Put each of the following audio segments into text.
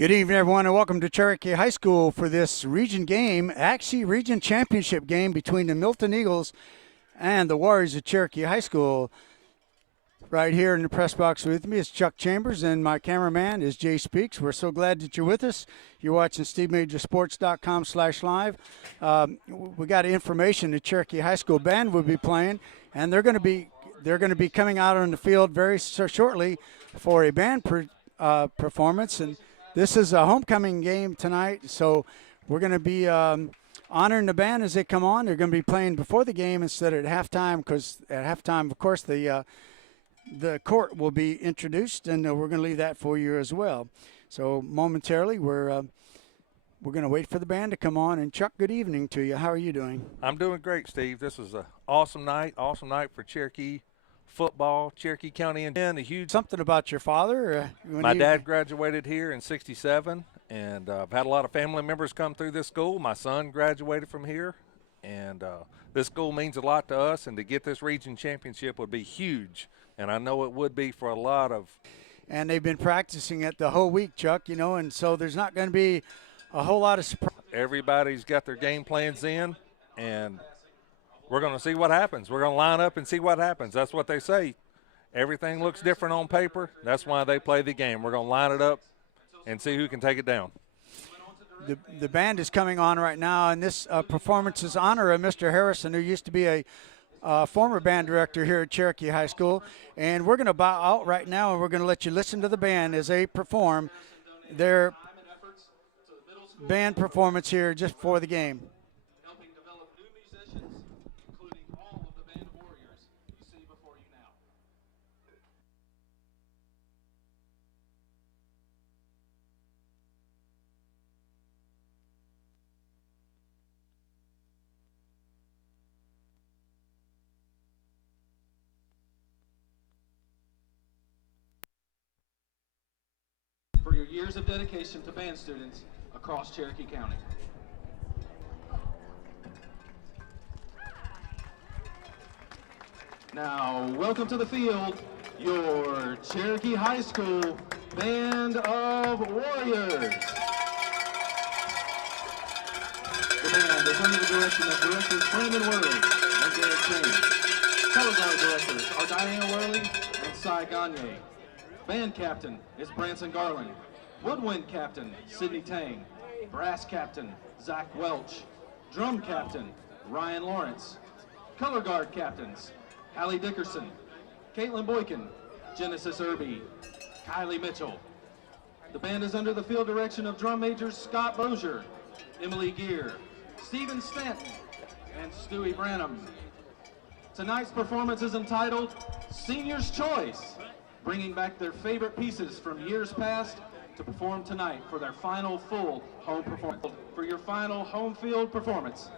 Good evening, everyone, and welcome to Cherokee High School for this region game, actually region championship game between the Milton Eagles and the Warriors of Cherokee High School. Right here in the press box with me is Chuck Chambers, and my cameraman is Jay Speaks. We're so glad that you're with us. You're watching SteveMajorSports.com/live. We got information the Cherokee High School band will be playing, and they're going to be coming out on the field very shortly for a band performance. And this is a homecoming game tonight, so we're going to be honoring the band as they come on. They're going to be playing before the game instead of at halftime, because at halftime, of course, the court will be introduced, and we're going to leave that for you as well. So momentarily, we're going to wait for the band to come on. And Chuck, good evening to you. How are you doing? I'm doing great, Steve. This is an awesome night for Cherokee football, Cherokee County, and a huge. Something about your father? My dad graduated here in '67, and I've had a lot of family members come through this school. My son graduated from here, and this school means a lot to us, and to get this region championship would be huge, and I know it would be for a lot of. And they've been practicing it the whole week, Chuck, and so there's not going to be a whole lot of surprise. Everybody's got their game plans in, and we're going to see what happens. We're going to line up and see what happens. That's what they say. Everything looks different on paper. That's why they play the game. We're going to line it up and see who can take it down. The band is coming on right now, and this performance is honor of Mr. Harrison, who used to be a former band director here at Cherokee High School. And we're going to bow out right now, and we're going to let you listen to the band as they perform their band performance here just before the game. For your years of dedication to band students across Cherokee County. Now, welcome to the field, your Cherokee High School Band of Warriors. The band is under the direction of directors Brandon Worley and Derek King. Color guard directors are Diana Worley and Cy Gagne. Band captain is Branson Garland. Woodwind captain, Sidney Tang. Brass captain, Zach Welch. Drum captain, Ryan Lawrence. Color guard captains, Hallie Dickerson, Caitlin Boykin, Genesis Irby, Kylie Mitchell. The band is under the field direction of drum majors Scott Bozier, Emily Gear, Stephen Stanton, and Stewie Branham. Tonight's performance is entitled Senior's Choice, bringing back their favorite pieces from years past to perform tonight for their final full home performance. For your final home field performance.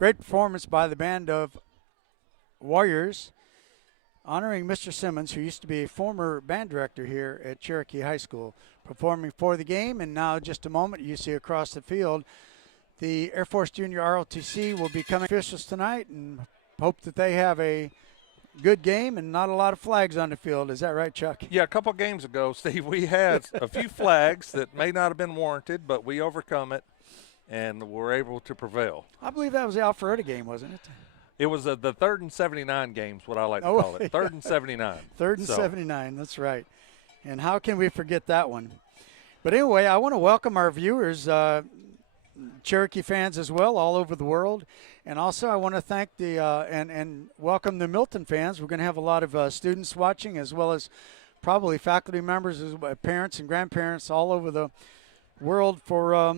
great performance by the band of Warriors, honoring Mr. Simmons, who used to be a former band director here at Cherokee High School, performing for the game. And now, just a moment, you see across the field, the Air Force Junior ROTC will be coming officials tonight, and hope that they have a good game and not a lot of flags on the field. Is that right, Chuck? Yeah, a couple games ago, Steve, we had a few flags that may not have been warranted, but we overcome it and were able to prevail. I believe that was the Alpharetta game, wasn't it? It was the 3rd and 79 games, what I like to call it. 3rd and 79. 3rd and 79, that's right. And how can we forget that one? But anyway, I want to welcome our viewers, Cherokee fans as well, all over the world. And also I want to thank the and welcome the Milton fans. We're going to have a lot of students watching, as well as probably faculty members, parents and grandparents all over the world for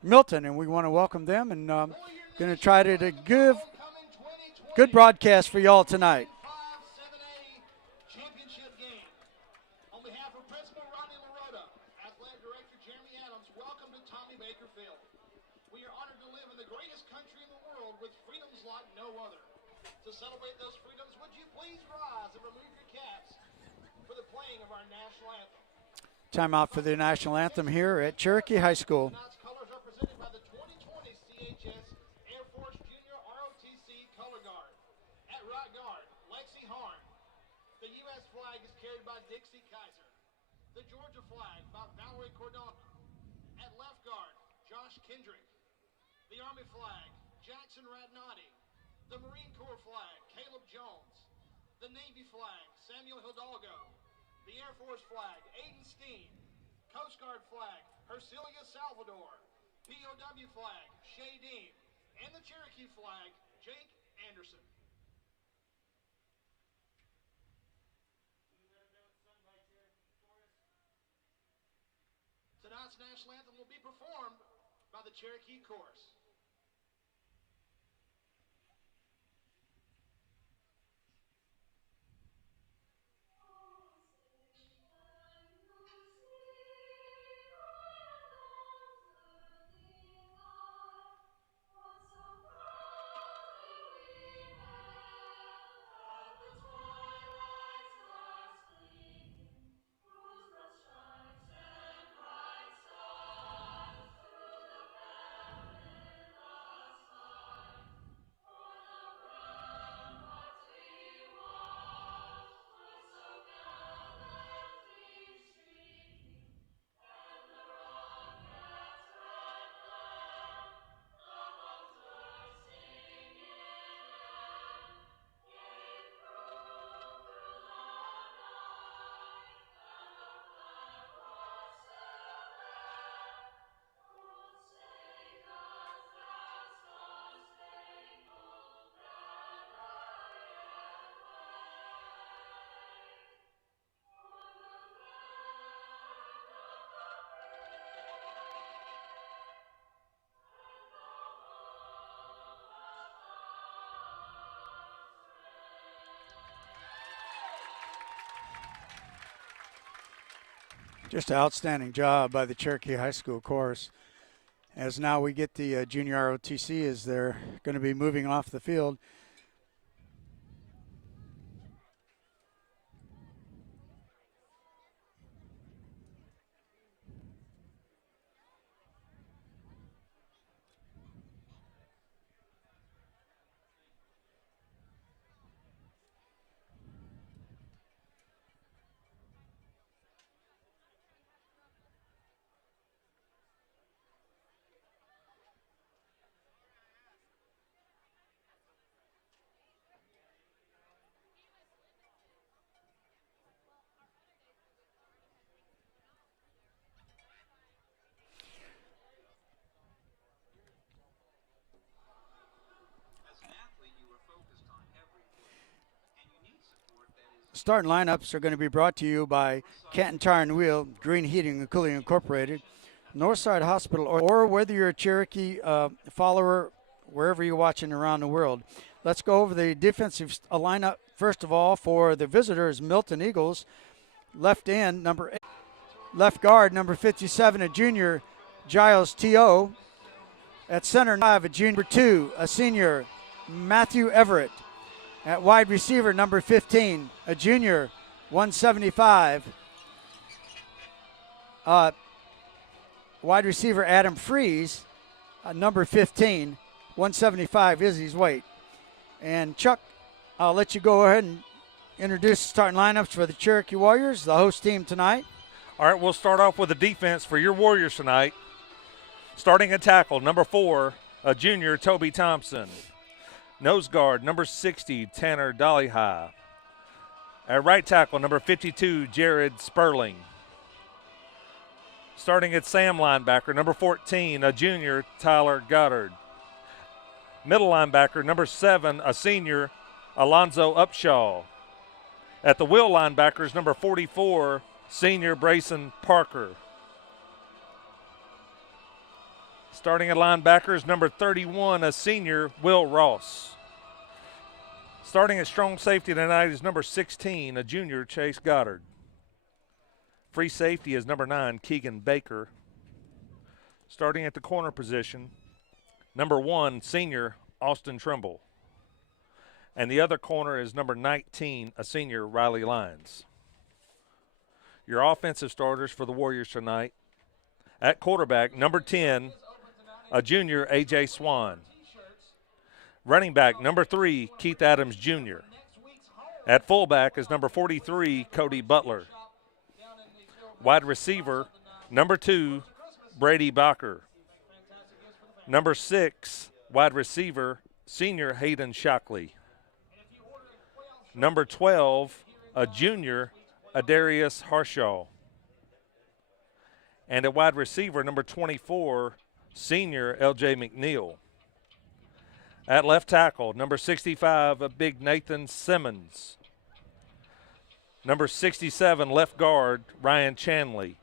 Milton. And we want to welcome them, and going to try to give good broadcast for y'all tonight. To celebrate those freedoms, would you please rise and remove your caps for the playing of our national anthem? Time out for the national anthem here at Cherokee High School. Tonight's colors are presented by the 2020 CHS Air Force Junior ROTC Color Guard. At right guard, Lexi Harn. The U.S. flag is carried by Dixie Kaiser. The Georgia flag by Valerie Cordova. At left guard, Josh Kendrick. The Army flag, Jackson Radnati. The Marine Corps flag, Caleb Jones. The Navy flag, Samuel Hidalgo. The Air Force flag, Aiden Steen. Coast Guard flag, Hercilia Salvador. POW flag, Shay Dean. And the Cherokee flag, Jake Anderson. Tonight's national anthem will be performed by the Cherokee Chorus. Just an outstanding job by the Cherokee High School Chorus. As now we get the junior ROTC as they're going to be moving off the field. Starting lineups are going to be brought to you by Canton Tire and Wheel, Green Heating and Cooling Incorporated, Northside Hospital, or whether you're a Cherokee follower, wherever you're watching around the world. Let's go over the defensive lineup. First of all, for the visitors, Milton Eagles, left end, number 8. Left guard, number 57, a junior, Giles T.O. At center 5, a junior 2, a senior, Matthew Everett. At wide receiver number 15, a junior, 175. Wide receiver Adam Freeze, number 15, 175 is his weight. And Chuck, I'll let you go ahead and introduce the starting lineups for the Cherokee Warriors, the host team tonight. All right, we'll start off with the defense for your Warriors tonight. Starting at tackle, number 4, a junior, Toby Thompson. Nose guard, number 60, Tanner Dollyhigh. At right tackle, number 52, Jared Sperling. Starting at Sam linebacker, number 14, a junior, Tyler Goddard. Middle linebacker, number 7, a senior, Alonzo Upshaw. At the will linebackers, number 44, senior, Brayson Parker. Starting at linebackers, number 31, a senior, Will Ross. Starting at strong safety tonight is number 16, a junior, Chase Goddard. Free safety is number 9, Keegan Baker. Starting at the corner position, number 1, senior, Austin Trimble. And the other corner is number 19, a senior, Riley Lyons. Your offensive starters for the Warriors tonight. At quarterback, number 10, a junior, A.J. Swan. Running back, number 3, Keith Adams Jr. At fullback is number 43, Cody Butler. Wide receiver, number 2, Brady Bacher. Number 6, wide receiver, senior, Hayden Shockley. Number 12, a junior, Adarius Harshaw. And a wide receiver, number 24, senior, L.J. McNeil. At left tackle, number 65, a big Nathan Simmons. Number 67, left guard, Ryan Chanley.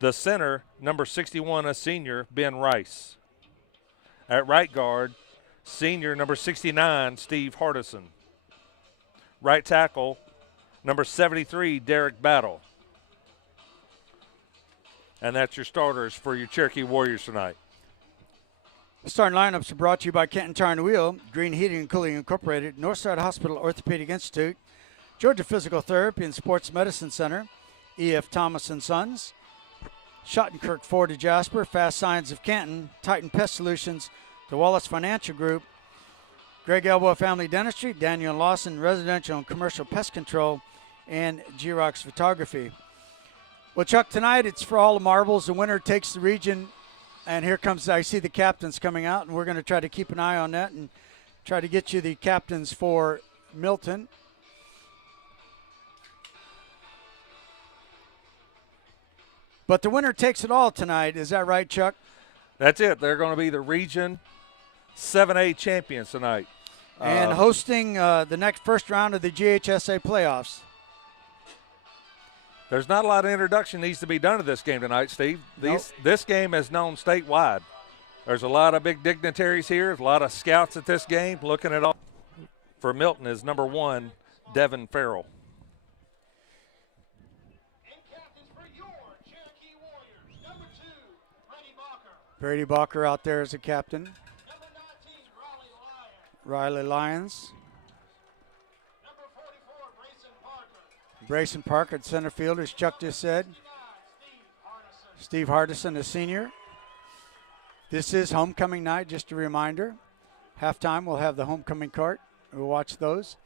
The center, number 61, a senior, Ben Rice. At right guard, senior, number 69, Steve Hardison. Right tackle, number 73, Derek Battle. And that's your starters for your Cherokee Warriors tonight. The starting lineups are brought to you by Kenton Tire and Wheel, Green Heating and Cooling Incorporated, Northside Hospital Orthopedic Institute, Georgia Physical Therapy and Sports Medicine Center, E.F. Thomas & Sons, Schottenkirk Ford of Jasper, Fast Signs of Canton, Titan Pest Solutions, the Wallace Financial Group, Greg Elbow Family Dentistry, Daniel Lawson Residential and Commercial Pest Control, and G-Rox Photography. Well, Chuck, tonight it's for all the marbles. The winner takes the region, and here comes, I see the captains coming out, and we're going to try to keep an eye on that and try to get you the captains for Milton. But the winner takes it all tonight. Is that right, Chuck? That's it. They're going to be the Region 7A champions tonight. And hosting the next first round of the GHSA playoffs. There's not a lot of introduction needs to be done to this game tonight, Steve. This game is known statewide. There's a lot of big dignitaries here, a lot of scouts at this game. Looking at all for Milton is number 1, Devin Farrell. Brady Bacher out there as a captain. Riley Lyons. Brayson Parker at center field, as Chuck just said. Steve Hardison, a senior. This is homecoming night, just a reminder. Halftime, we'll have the homecoming cart. We'll watch those.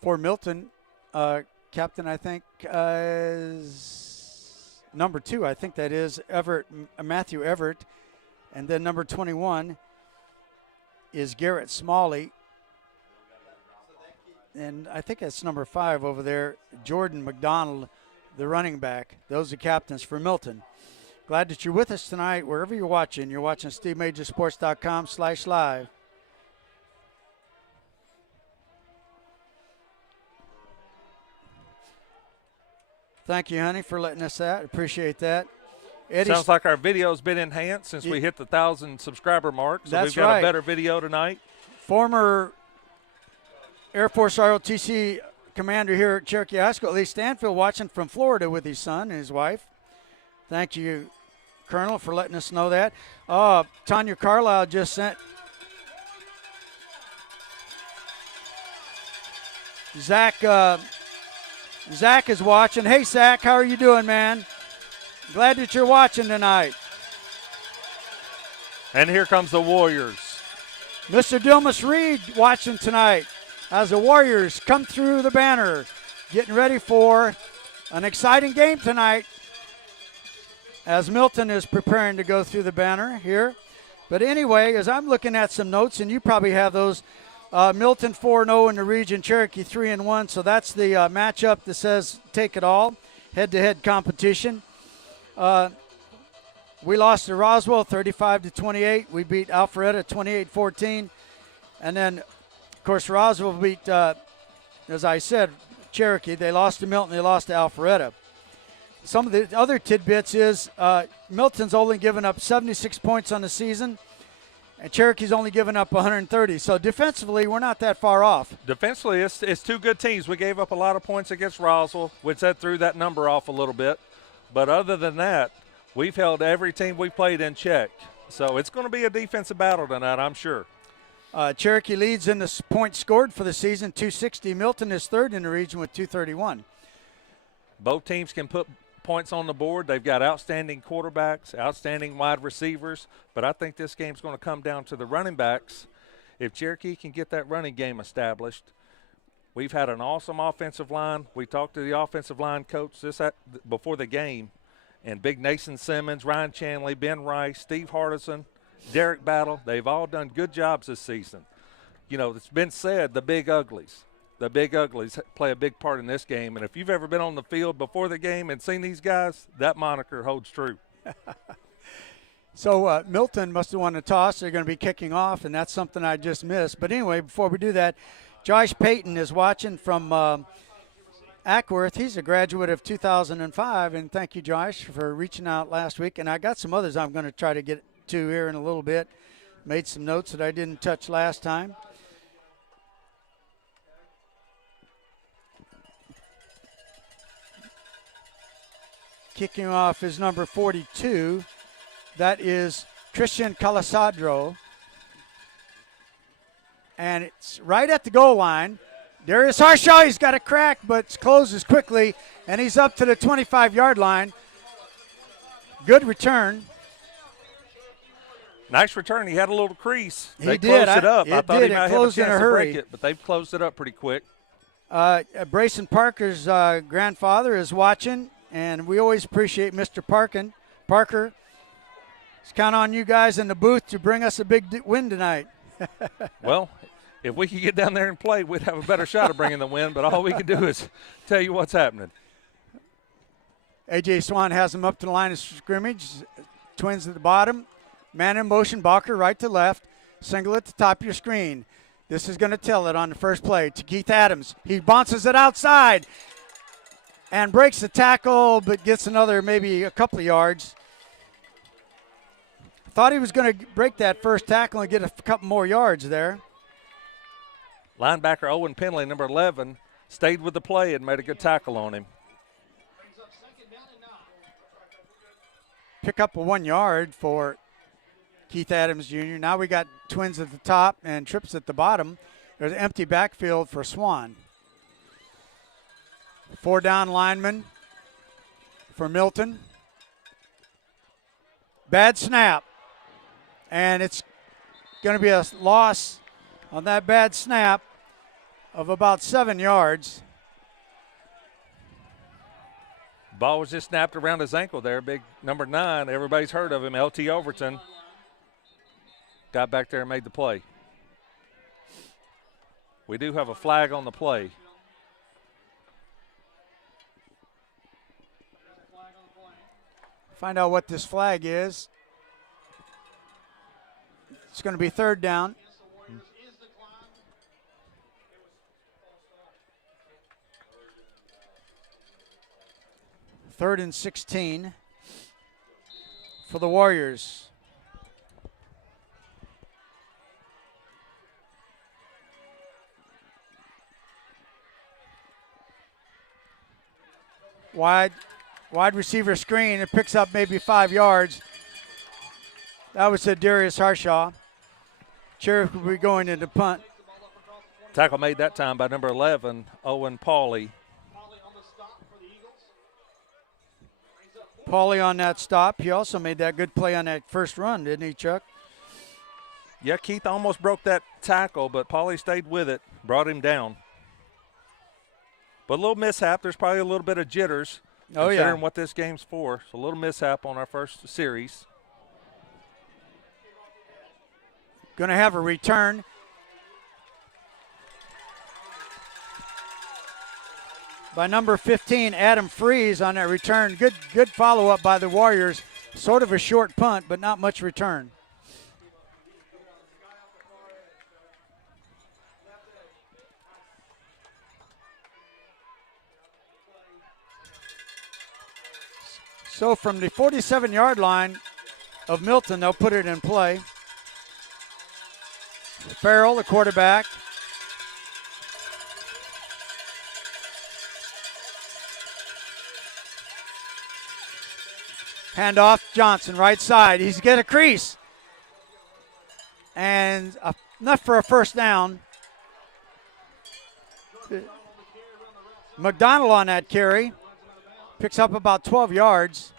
For Milton, captain, I think, is number 2. I think that is Matthew Everett. And then number 21 is Garrett Smalley. And I think that's number 5 over there, Jordan McDonald, the running back. Those are captains for Milton. Glad that you're with us tonight, wherever you're watching. You're watching SteveMajorSports.com/live. Thank you, honey, for letting us that. Appreciate that. Sounds like our video's been enhanced since we hit the 1,000 subscriber mark. So that's we've got right. a better video tonight. Former Air Force ROTC commander here at Cherokee High School, Lee Stanfield, watching from Florida with his son and his wife. Thank you Colonel, for letting us know that. Tanya Carlisle just sent Zach. Zach is watching. Hey, Zach, how are you doing, man? Glad that you're watching tonight. And here comes the Warriors. Mr. Dilmas Reed watching tonight as the Warriors come through the banner, getting ready for an exciting game tonight as Milton is preparing to go through the banner here. But anyway, as I'm looking at some notes, and you probably have those, Milton 4-0 in the region, Cherokee 3-1. So that's the matchup that says take it all, head-to-head competition. We lost to Roswell 35-28. We beat Alpharetta 28-14. And then, of course, Roswell beat, as I said, Cherokee. They lost to Milton. They lost to Alpharetta. Some of the other tidbits is Milton's only given up 76 points on the season, and Cherokee's only given up 130. So defensively, we're not that far off. Defensively, it's two good teams. We gave up a lot of points against Roswell, which that threw that number off a little bit. But other than that, we've held every team we've played in check. So it's going to be a defensive battle tonight, I'm sure. Cherokee leads in the points scored for the season, 260. Milton is third in the region with 231. Both teams can put points on the board. They've got outstanding quarterbacks, outstanding wide receivers. But I think this game's going to come down to the running backs. If Cherokee can get that running game established, we've had an awesome offensive line. We talked to the offensive line coach before the game. And Big Nathan Simmons, Ryan Chanley, Ben Rice, Steve Hardison, Derek Battle, they've all done good jobs this season. You know, it's been said, the big uglies play a big part in this game. And if you've ever been on the field before the game and seen these guys, that moniker holds true. So Milton must have won the toss. They're going to be kicking off, and that's something I just missed. But anyway, before we do that, Josh Payton is watching from Ackworth. He's a graduate of 2005, and thank you, Josh, for reaching out last week. And I got some others I'm going to try to get to here in a little bit. Made some notes that I didn't touch last time. Kicking off is number 42. That is Christian Calasadro. And it's right at the goal line. Darius Harshaw, he's got a crack, but closes quickly, and he's up to the 25-yard line. Good return. Nice return. He had a little crease. They closed it up. I thought he might have a chance to break it, but they've closed it up pretty quick. Brayson Parker's grandfather is watching, and we always appreciate Mr. Parker. Let's count on you guys in the booth to bring us a big win tonight. Well, if we could get down there and play, we'd have a better shot of bringing the win, but all we can do is tell you what's happening. A.J. Swan has them up to the line of scrimmage. Twins at the bottom. Man in motion, Balker right to left. Single at the top of your screen. This is going to tell it on the first play to Keith Adams. He bounces it outside and breaks the tackle, but gets another maybe a couple of yards. Thought he was going to break that first tackle and get a couple more yards there. Linebacker Owen Penley, number 11, stayed with the play and made a good tackle on him. Pick up a 1 yard for Keith Adams Jr. Now we got Twins at the top and Trips at the bottom. There's an empty backfield for Swan. 4 down lineman for Milton. Bad snap. And it's going to be a loss on that bad snap of about 7 yards. Ball was just snapped around his ankle there. Big number 9. Everybody's heard of him, L.T. Overton. Got back there and made the play. We do have a flag on the play. Find out what this flag is. It's going to be 3rd down. Third and 16 for the Warriors. Wide receiver screen. It picks up maybe 5 yards. That was Darius Harshaw. Cherokee will be going into punt. Tackle made that time by number 11, Owen Pauly. Pauly on that stop. He also made that good play on that first run, didn't he, Chuck? Yeah, Keith almost broke that tackle, but Pauly stayed with it, brought him down. But a little mishap. There's probably a little bit of jitters considering what this game's for. So a little mishap on our first series. Going to have a return. By number 15, Adam Freeze on that return. Good follow-up by the Warriors. Sort of a short punt, but not much return. So from the 47-yard line of Milton, they'll put it in play. Farrell, the quarterback. Handoff, Johnson, right side. He's got a crease. And enough for a first down. McDonald on that carry. Picks up about 12 yards.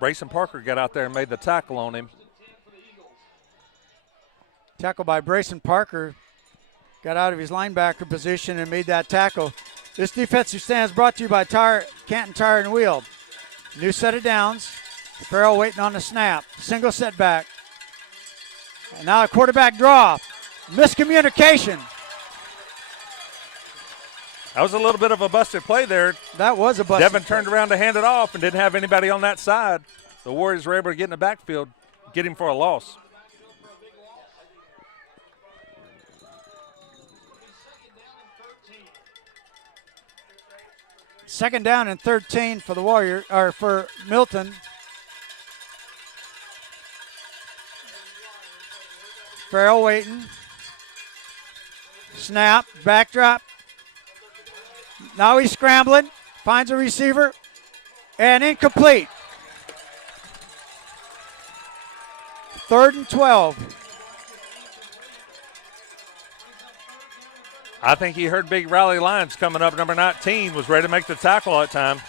Brayson Parker got out there and made the tackle on him. Tackle by Brayson Parker. Got out of his linebacker position and made that tackle. This defensive stand is brought to you by Canton Tire and Wheel. New set of downs. Farrell waiting on the snap. Single setback. And now a quarterback draw. Miscommunication. That was a little bit of a busted play there. That was a busted Devin turned around to hand it off and didn't have anybody on that side. The Warriors were able to get in the backfield, get him for a loss. Second down and 13 for the Warriors, or for Milton. Farrell waiting. Snap, backdrop. Now he's scrambling, finds a receiver, and incomplete. 3rd and 12. I think he heard big rally lines coming up. Number 19 was ready to make the tackle that time.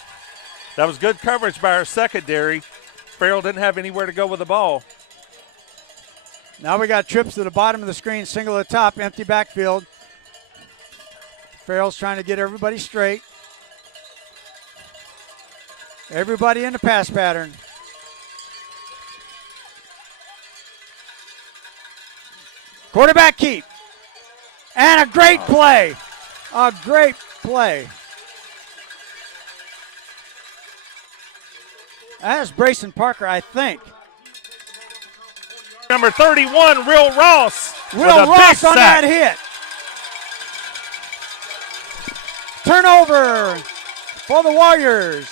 That was good coverage by our secondary. Farrell didn't have anywhere to go with the ball. Now we got trips to the bottom of the screen, single at the top, empty backfield. Farrell's trying to get everybody straight. Everybody in the pass pattern. Quarterback keep. And a great play. A great play. That's Brayson Parker, I think. Number 31, Will Ross. Will Ross on that hit. Turnover for the Warriors.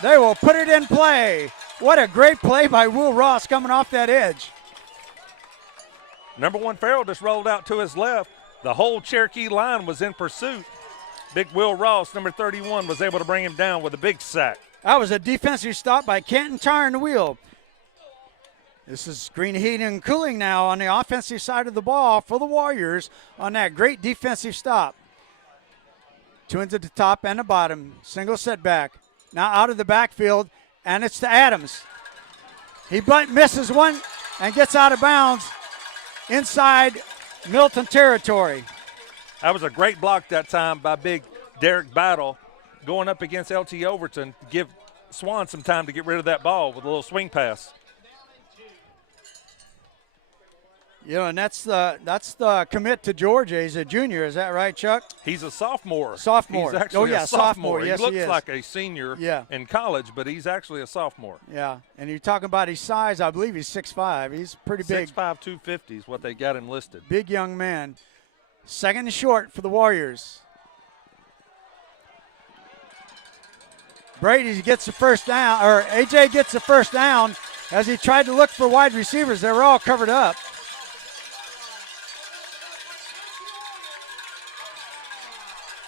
They will put it in play. What a great play by Will Ross coming off that edge. Number 1, Farrell just rolled out to his left. The whole Cherokee line was in pursuit. Big Will Ross, number 31, was able to bring him down with a big sack. That was a defensive stop by Canton Tire and Wheel. This is screen heating and cooling now on the offensive side of the ball for the Warriors on that great defensive stop. Two into the top and the bottom. Single setback. Now out of the backfield, and it's to Adams. He misses one and gets out of bounds inside Milton territory. That was a great block that time by big Derek Battle going up against LT Overton to give Swan some time to get rid of that ball with a little swing pass. You know, and that's the commit to Georgia. He's a junior. Is that right, Chuck? He's a sophomore. Sophomore. He's actually a sophomore. Yes, he looks is. like a senior in college, but he's actually a sophomore. Yeah, and you're talking about his size. I believe he's 6'5". He's pretty big. 6'5", 250 is what they got him listed. Big young man. Second and short for the Warriors. Brady gets the first down, or AJ gets the first down as he tried to look for wide receivers. They were all covered up.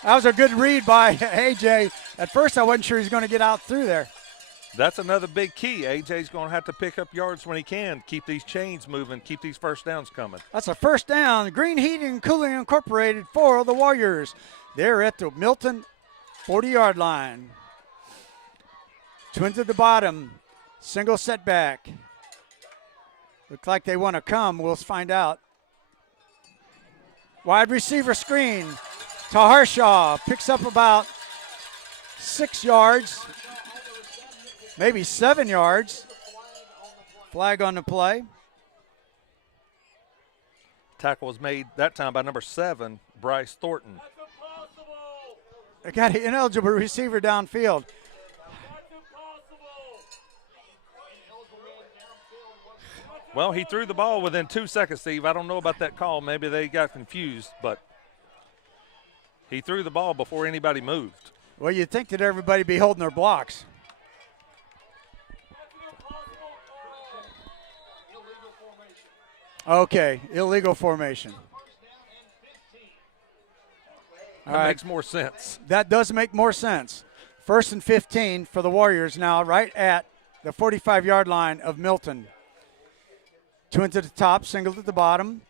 That was a good read by AJ. At first, I wasn't sure he was going to get out through there. That's another big key. AJ's going to have to pick up yards when he can, keep these chains moving, keep these first downs coming. That's a first down. Green Heating and Cooling Incorporated for the Warriors. They're at the Milton 40-yard line. Twins at the bottom. Single setback. Looks like they want to come. We'll find out. Wide receiver screen to Harshaw. Picks up about 6 yards, maybe 7 yards. Flag on the play. Tackle was made that time by number 7, Bryce Thornton. They got an ineligible receiver downfield. Well, he threw the ball within 2 seconds, Steve. I don't know about that call. Maybe they got confused, but he threw the ball before anybody moved. Well, you'd think that everybody be holding their blocks. Okay, illegal formation. That makes more sense. That does make more sense. 1st and 15 for the Warriors now, right at the 45-yard line of Milton. Twins at the top, single at the bottom.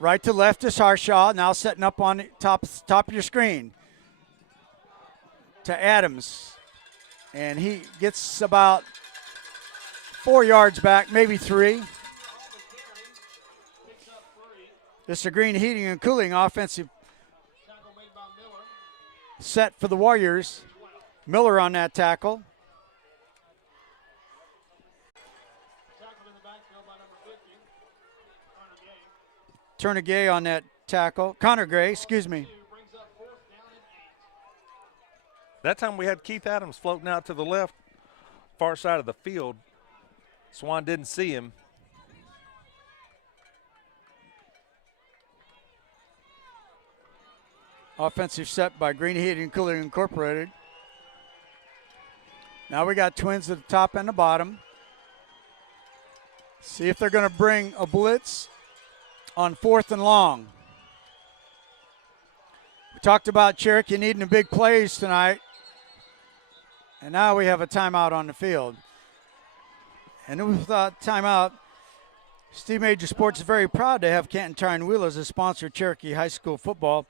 Right to left is Harshaw, now setting up on the top of your screen. To Adams. And he gets about 4 yards back, maybe 3. This is a Green Heating and Cooling offensive set for the Warriors. Miller on that tackle. Turner Gay on that tackle. Connor Gray, excuse me. That time we had Keith Adams floating out to the left, far side of the field. Swan didn't see him. Offensive set by Green Heating and Cooling Incorporated. Now we got Twins at the top and the bottom. See if they're going to bring a blitz on 4th and long. We talked about Cherokee needing the big plays tonight. And now we have a timeout on the field. And with that timeout, Steve Major Sports is very proud to have Canton Tire and Wheel as a sponsor of Cherokee High School football.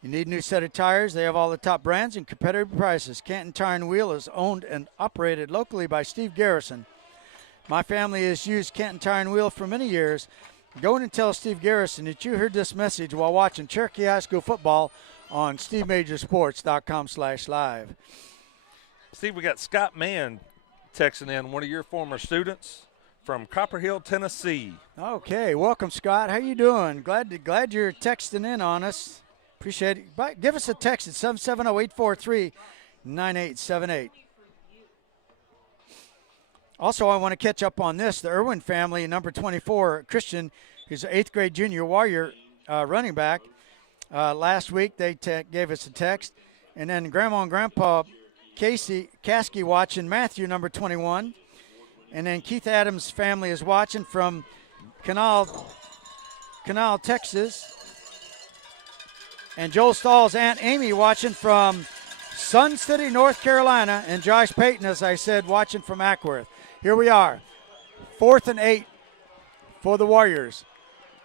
You need a new set of tires. They have all the top brands and competitive prices. Canton Tire and Wheel is owned and operated locally by Steve Garrison. My family has used Canton Tire and Wheel for many years. Go in and tell Steve Garrison that you heard this message while watching Cherokee High School football on SteveMajorSports.com/live. Steve, we got Scott Mann texting in, one of your former students from Copper Hill, Tennessee. Okay, welcome, Scott. How you doing? Glad you're texting in on us. Appreciate it. But give us a text at 770-843-9878. Also, I want to catch up on this. The Irwin family, number 24, Christian, who's an 8th grade junior Warrior running back. Last week, they gave us a text. And then Grandma and Grandpa Caskey watching, Matthew, number 21. And then Keith Adams' family is watching from Canal, Texas. And Joel Stahl's Aunt Amy watching from Sun City, North Carolina. And Josh Payton, as I said, watching from Ackworth. Here we are. 4th and 8 for the Warriors.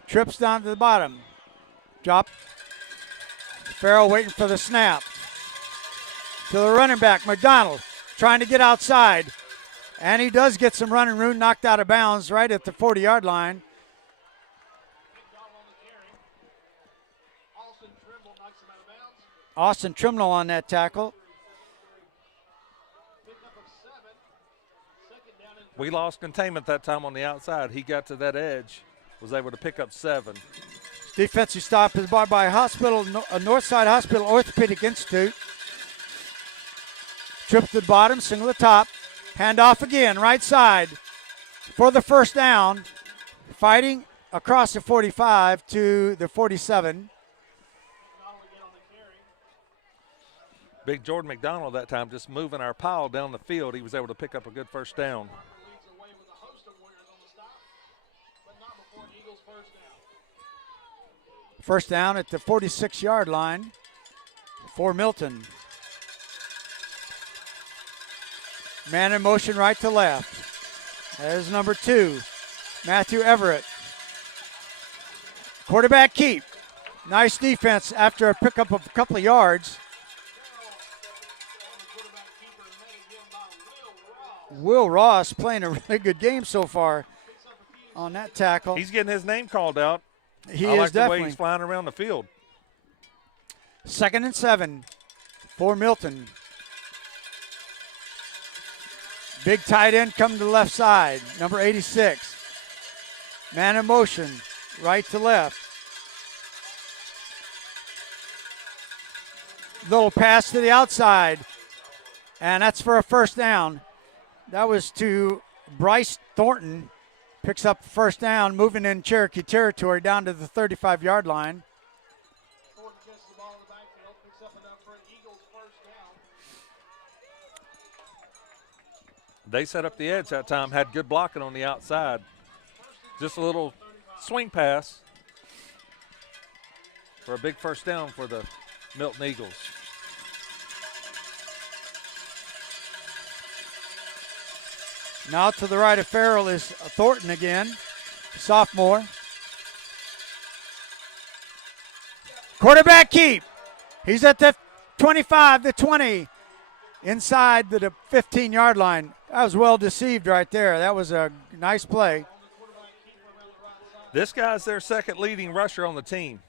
Trips down to the bottom. Drop. Farrell waiting for the snap. To the running back, McDonald, trying to get outside. And he does get some running room, knocked out of bounds right at the 40-yard line. Austin Trimnell on that tackle. We lost containment that time on the outside. He got to that edge, was able to pick up 7. Defensive stop is by Northside Hospital Orthopedic Institute. Trip to the bottom, single to the top. Handoff again, right side for the first down. Fighting across the 45 to the 47. Big Jordan McDonald that time just moving our pile down the field. He was able to pick up a good first down. First down at the 46-yard line for Milton. Man in motion right to left. There's number 2, Matthew Everett. Quarterback keep. Nice defense after a pickup of a couple of yards. Will Ross playing a really good game so far on that tackle. He's getting his name called out. He I is like the definitely. way he's flying around the field. 2nd and 7 for Milton. Big tight end coming to the left side, number 86. Man in motion, right to left. Little pass to the outside, and that's for a first down. That was to Bryce Thornton. Picks up first down, moving in Cherokee territory down to the 35-yard line. They set up the edge that time, had good blocking on the outside. Just a little swing pass for a big first down for the Milton Eagles. Now to the right of Farrell is Thornton again, sophomore. Quarterback keep. He's at the 25, the 20, inside the 15-yard line. That was well deceived right there. That was a nice play. This guy's their second leading rusher on the team.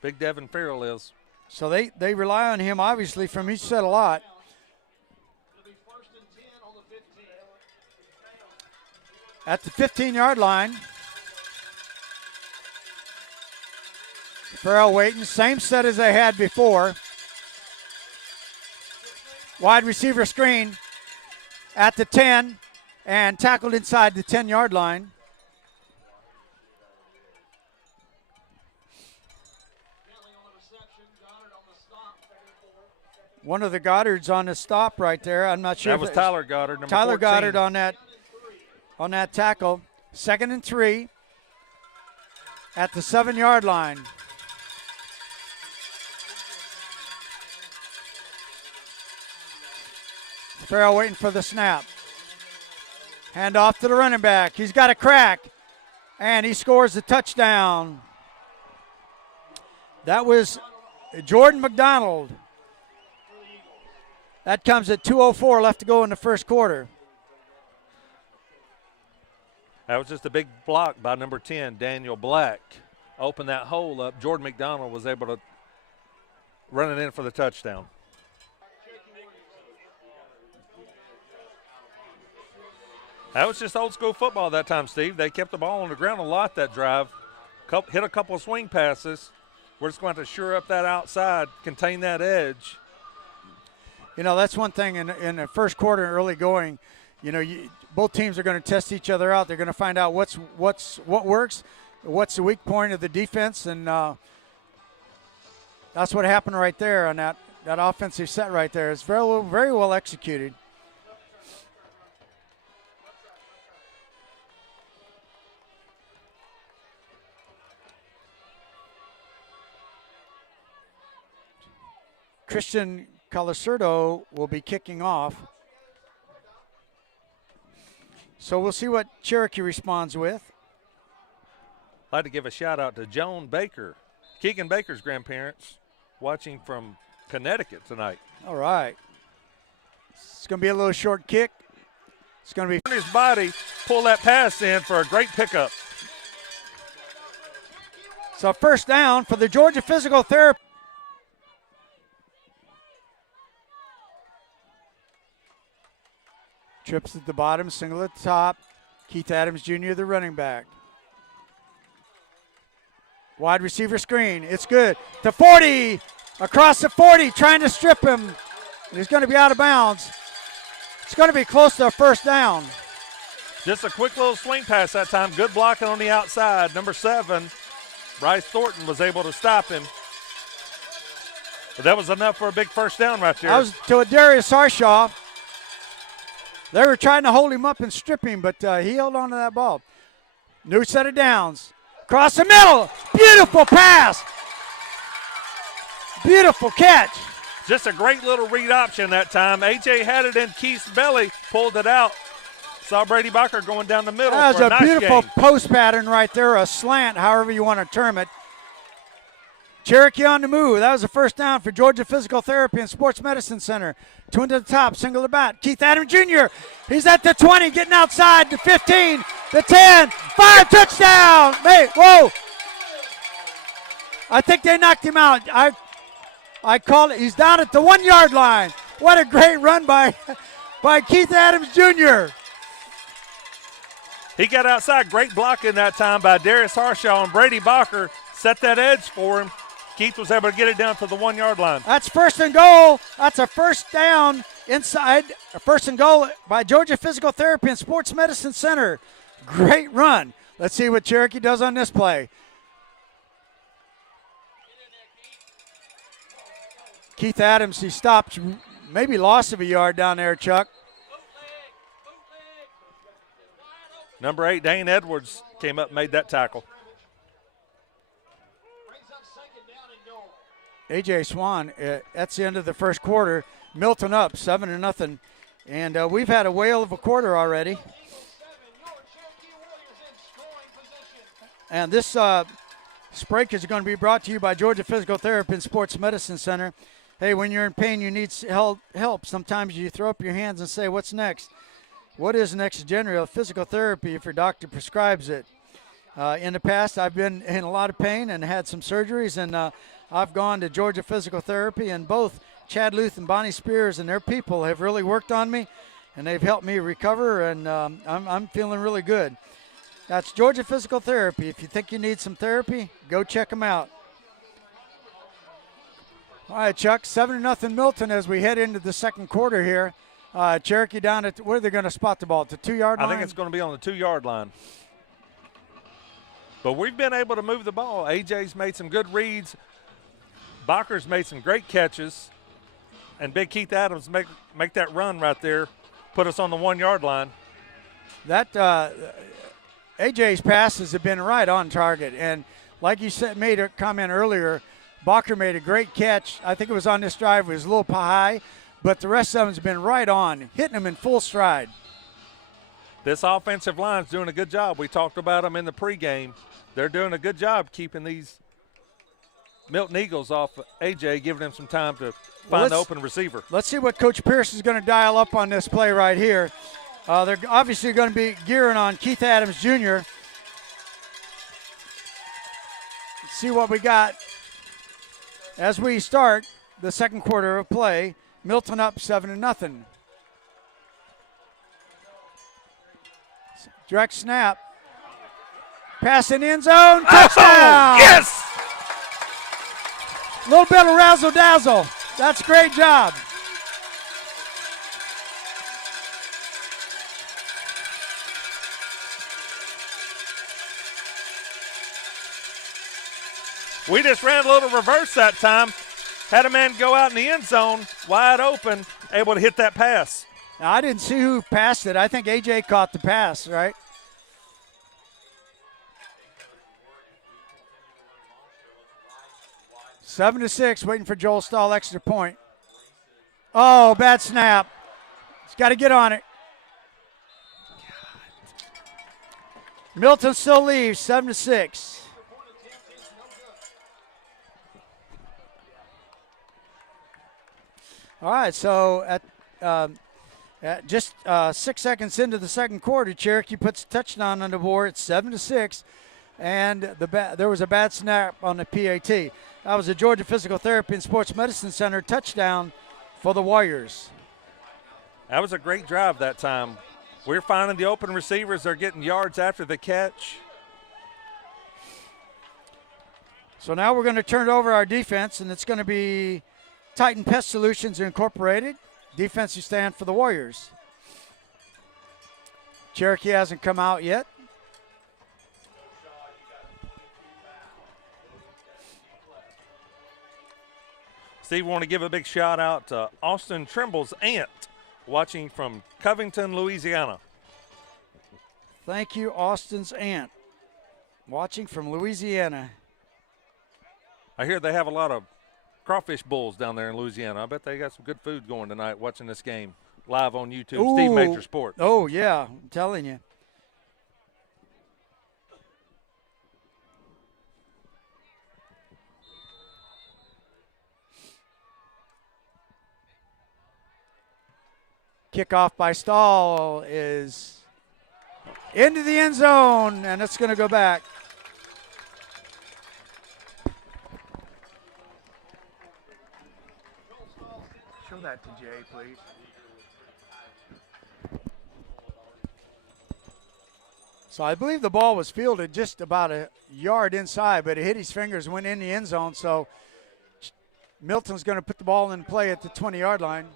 Big Devin Farrell is. So they rely on him, obviously, from each set a lot. At the 15-yard line, Farrell waiting, same set as they had before. Wide receiver screen at the 10 and tackled inside the 10-yard line. One of the Goddards on the stop right there. I'm not sure. That was Tyler Goddard, number Tyler 14. Goddard on that tackle. 2nd and 3 at the 7-yard line. Farrell waiting for the snap. Hand off to the running back. He's got a crack, and he scores the touchdown. That was Jordan McDonald. That comes at 2:04 left to go in the first quarter. That was just a big block by number 10, Daniel Black. Opened that hole up. Jordan McDonald was able to run it in for the touchdown. That was just old school football that time, Steve. They kept the ball on the ground a lot that drive. Hit a couple of swing passes. We're just going to have to shore up that outside, contain that edge. You know, that's one thing in the first quarter, early going. You know, both teams are going to test each other out. They're going to find out what works, what's the weak point of the defense, and that's what happened right there on that offensive set right there. It's very well executed. Christian Calacerdo will be kicking off. So we'll see what Cherokee responds with. I'd like to give a shout out to Joan Baker, Keegan Baker's grandparents, watching from Connecticut tonight. All right. It's going to be a little short kick. It's going to be. On his body, pull that pass in for a great pickup. So first down for the Georgia Physical Therapy. Trips at the bottom, single at the top. Keith Adams Jr., the running back. Wide receiver screen. It's good. To 40. Across the 40, trying to strip him. He's going to be out of bounds. It's going to be close to a first down. Just a quick little swing pass that time. Good blocking on the outside. Number 7, Bryce Thornton was able to stop him. But that was enough for a big first down right there. That was to Darius Harshaw. They were trying to hold him up and strip him, but he held on to that ball. New set of downs. Across the middle. Beautiful pass. Beautiful catch. Just a great little read option that time. A.J. had it in Keith's belly, pulled it out. Saw Brady Barker going down the middle. That was for a nice beautiful gain. post pattern right there, a slant, however you want to term it. Cherokee on the move. That was a first down for Georgia Physical Therapy and Sports Medicine Center. Two into the top, single to bat. Keith Adams Jr. He's at the 20, getting outside, the 15, the 10, 5, touchdown. Hey, whoa. I think they knocked him out. I call it. He's down at the 1 yard line. What a great run by Keith Adams Jr. He got outside. Great blocking that time by Darius Harshaw, and Brady Barker set that edge for him. Keith was able to get it down to the 1 yard line. That's first and goal. That's a first down inside. A first and goal by Georgia Physical Therapy and Sports Medicine Center. Great run. Let's see what Cherokee does on this play. Keith Adams, he stopped, maybe loss of a yard down there, Chuck. Number 8, Dane Edwards, came up and made that tackle. A.J. Swan, that's the end of the first quarter. Milton up 7-0. And we've had a whale of a quarter already. And this break is going to be brought to you by Georgia Physical Therapy and Sports Medicine Center. Hey, when you're in pain, you need help. Sometimes you throw up your hands and say, what's next? What is next? General physical therapy if your doctor prescribes it. In the past, I've been in a lot of pain and had some surgeries, and I've gone to Georgia Physical Therapy, and both Chad Luth and Bonnie Spears and their people have really worked on me, and they've helped me recover, and I'm feeling really good. That's Georgia Physical Therapy. If you think you need some therapy, go check them out. All right, Chuck, 7-0 Milton as we head into the second quarter here. Cherokee down at, where are they going to spot the ball? At the 2 yard line? I think it's going to be on the 2 yard line. But we've been able to move the ball. AJ's made some good reads. Barker's made some great catches. And Big Keith Adams make that run right there, put us on the 1 yard line. That AJ's passes have been right on target. And like you said, made a comment earlier, Barker made a great catch. I think it was on this drive. It was a little high, but the rest of them has been right on, hitting them in full stride. This offensive line's doing a good job. We talked about them in the pregame. They're doing a good job keeping these Milton Eagles off AJ, giving them some time to find the open receiver. Let's see what Coach Pierce is going to dial up on this play right here. They're obviously going to be gearing on Keith Adams Jr. Let's see what we got as we start the second quarter of play. Milton up 7-0. Direct snap. Pass in end zone. Touchdown. Oh, yes! A little bit of razzle-dazzle. That's a great job. We just ran a little reverse that time. Had a man go out in the end zone, wide open, able to hit that pass. Now, I didn't see who passed it. I think A.J. caught the pass, right? 7-6, waiting for Joel Stahl extra point. Oh, bad snap. He's got to get on it. Milton still leaves, 7-6. All right, so at just 6 seconds into the second quarter, Cherokee puts a touchdown on the board. It's 7-6, and there was a bad snap on the PAT. That was a Georgia Physical Therapy and Sports Medicine Center touchdown for the Warriors. That was a great drive that time. We're finding the open receivers. They're getting yards after the catch. So now we're going to turn over our defense, and it's going to be Titan Pest Solutions Incorporated. Defensive stand for the Warriors. Cherokee hasn't come out yet. Steve, we want to give a big shout out to Austin Trimble's aunt, watching from Covington, Louisiana. Thank you, Austin's aunt, watching from Louisiana. I hear they have a lot of crawfish bowls down there in Louisiana. I bet they got some good food going tonight watching this game live on YouTube. Ooh. Steve Major Sports. Oh, yeah, I'm telling you. Kickoff by Stahl is into the end zone, and it's going to go back. Show that to Jay, please. So I believe the ball was fielded just about a yard inside, but it hit his fingers and went in the end zone. So Milton's going to put the ball in play at the 20-yard line.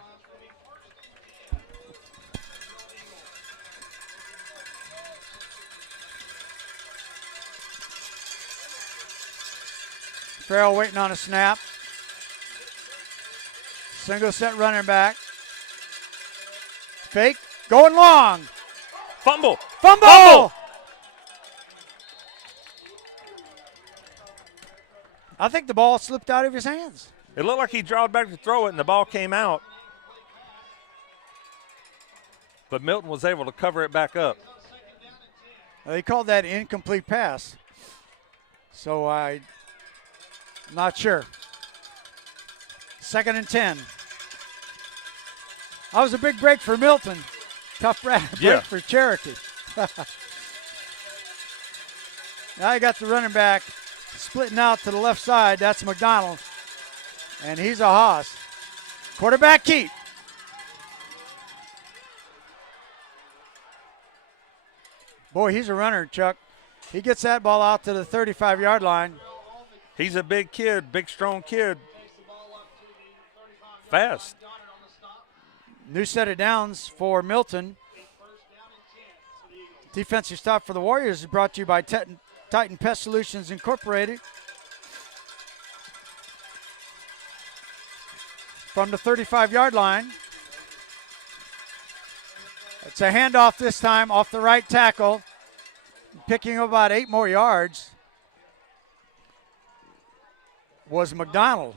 Farrell waiting on a snap. Single set running back. Fake. Going long. Fumble. Fumble! I think the ball slipped out of his hands. It looked like he drawed back to throw it, and the ball came out. But Milton was able to cover it back up. They called that an incomplete pass. So I'm not sure. 2nd and 10. That was a big break for Milton. Tough break for Cherokee. Now you got the running back splitting out to the left side. That's McDonald. And he's a hoss. Quarterback keep. Boy, he's a runner, Chuck. He gets that ball out to the 35-yard line. He's a big kid, big, strong kid. Fast. New set of downs for Milton. Defensive stop for the Warriors is brought to you by Titan Pest Solutions Incorporated. From the 35-yard line. It's a handoff this time off the right tackle. Picking up about 8 more yards was McDonald.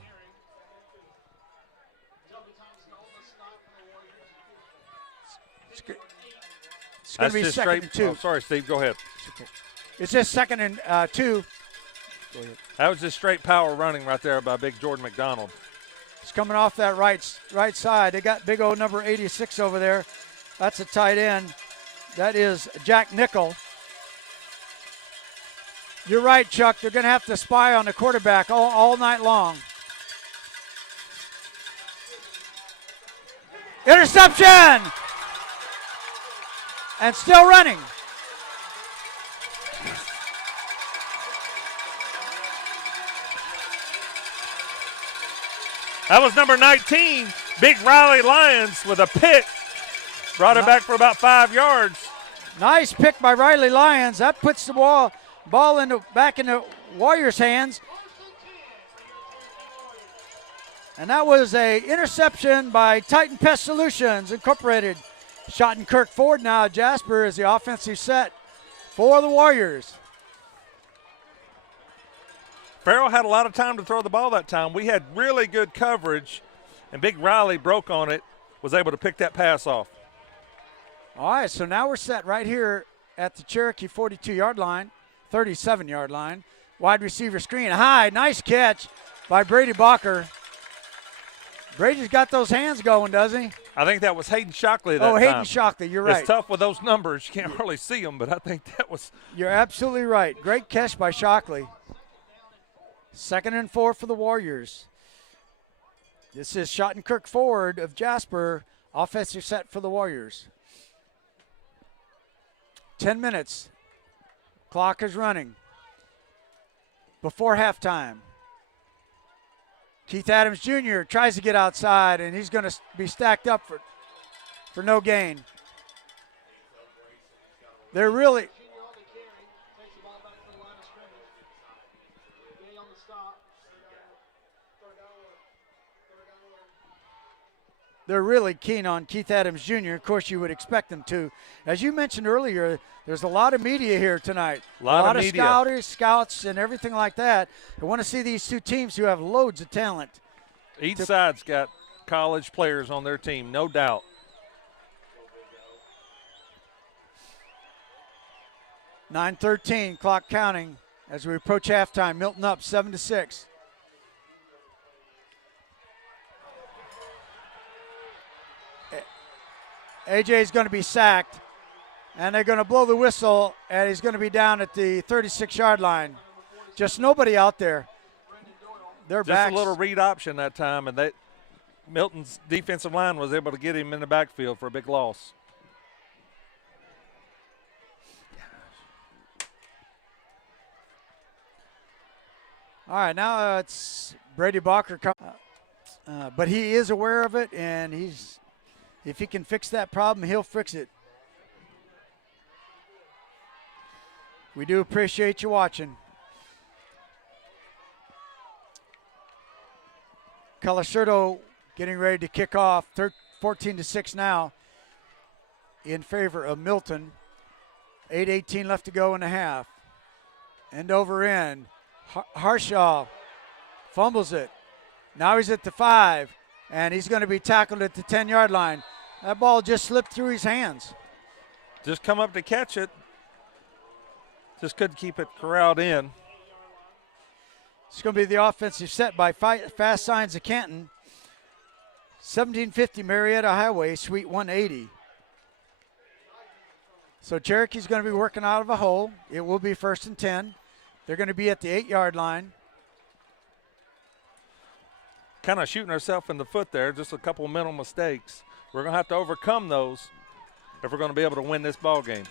It's going to be 2nd and 2. Oh, sorry, Steve. Go ahead. It's just 2nd and 2. That was just straight power running right there by big Jordan McDonald. It's coming off that right side. They got big old number 86 over there. That's a tight end. That is Jack Nickel. You're right, Chuck. They're going to have to spy on the quarterback all night long. Interception! And still running. That was number 19, Big Riley Lyons with a pick. Brought it back for about 5 yards. Nice pick by Riley Lyons. That puts the ball back in the Warriors' hands. And that was a interception by Titan Pest Solutions Incorporated. Schottenkirk Ford now. Jasper is the offensive set for the Warriors. Farrell had a lot of time to throw the ball that time. We had really good coverage, and Big Riley broke on it, was able to pick that pass off. All right, so now we're set right here at the Cherokee 42-yard line, 37-yard line. Wide receiver screen. High, nice catch by Brady Bacher. Brady's got those hands going, doesn't he? I think that was Hayden Shockley that time. Oh, Hayden Shockley, you're right. It's tough with those numbers. You can't hardly see them, but I think that was. You're absolutely right. Great catch by Shockley. 2nd and 4 for the Warriors. This is Schottenkirk Ford of Jasper, offensive set for the Warriors. 10 minutes. Clock is running. Before halftime. Keith Adams Jr. tries to get outside, and he's going to be stacked up for no gain. They're really keen on Keith Adams Jr. Of course, you would expect them to. As you mentioned earlier, there's a lot of media here tonight. A lot of media. Scouts, and everything like that. I want to see these two teams who have loads of talent. Each side's got college players on their team, no doubt. .9:13, clock counting as we approach halftime. Milton up 7-6. AJ is going to be sacked, and they're going to blow the whistle, and he's going to be down at the 36-yard line. Just nobody out there. They're Just a little read option that time, and Milton's defensive line was able to get him in the backfield for a big loss. All right, now it's Brady Barker, but he is aware of it, and if he can fix that problem, he'll fix it. We do appreciate you watching. Calacerdo getting ready to kick off, 14-6 now in favor of Milton. 8:18 left to go in the half. End over end. Harshaw fumbles it. Now he's at the 5, and he's going to be tackled at the 10-yard line. That ball just slipped through his hands. Just come up to catch it. Just couldn't keep it corralled in. It's going to be the offensive set by Fast Signs of Canton. 1750 Marietta Highway, Suite 180. So Cherokee's going to be working out of a hole. It will be 1st and 10. They're going to be at the 8-yard line. Kind of shooting ourselves in the foot there, just a couple of mental mistakes. We're going to have to overcome those if we're going to be able to win this ball game.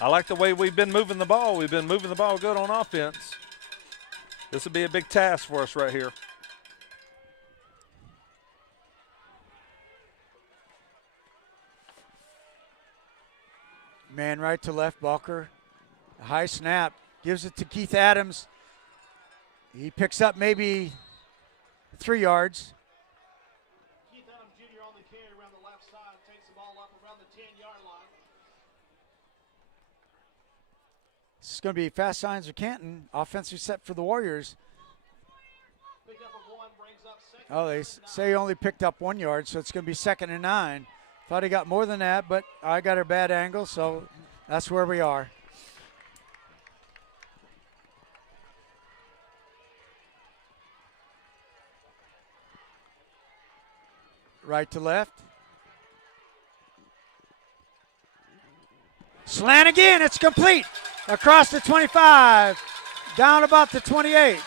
I like the way we've been moving the ball. We've been moving the ball good on offense. This would be a big task for us right here. Man right to left, Balker. High snap, gives it to Keith Adams. He picks up maybe 3 yards. Keith Adams Jr. on the carry around the left side, takes the ball up around the 10-yard line. This is going to be Fast Signs of Canton, offensive set for the Warriors. Picked up a 1, brings up 2nd. Oh, they say he only picked up 1 yard, so it's going to be 2nd and 9. Thought he got more than that, but I got a bad angle, so that's where we are. Right to left. Slant again, it's complete. Across the 25, down about the 28.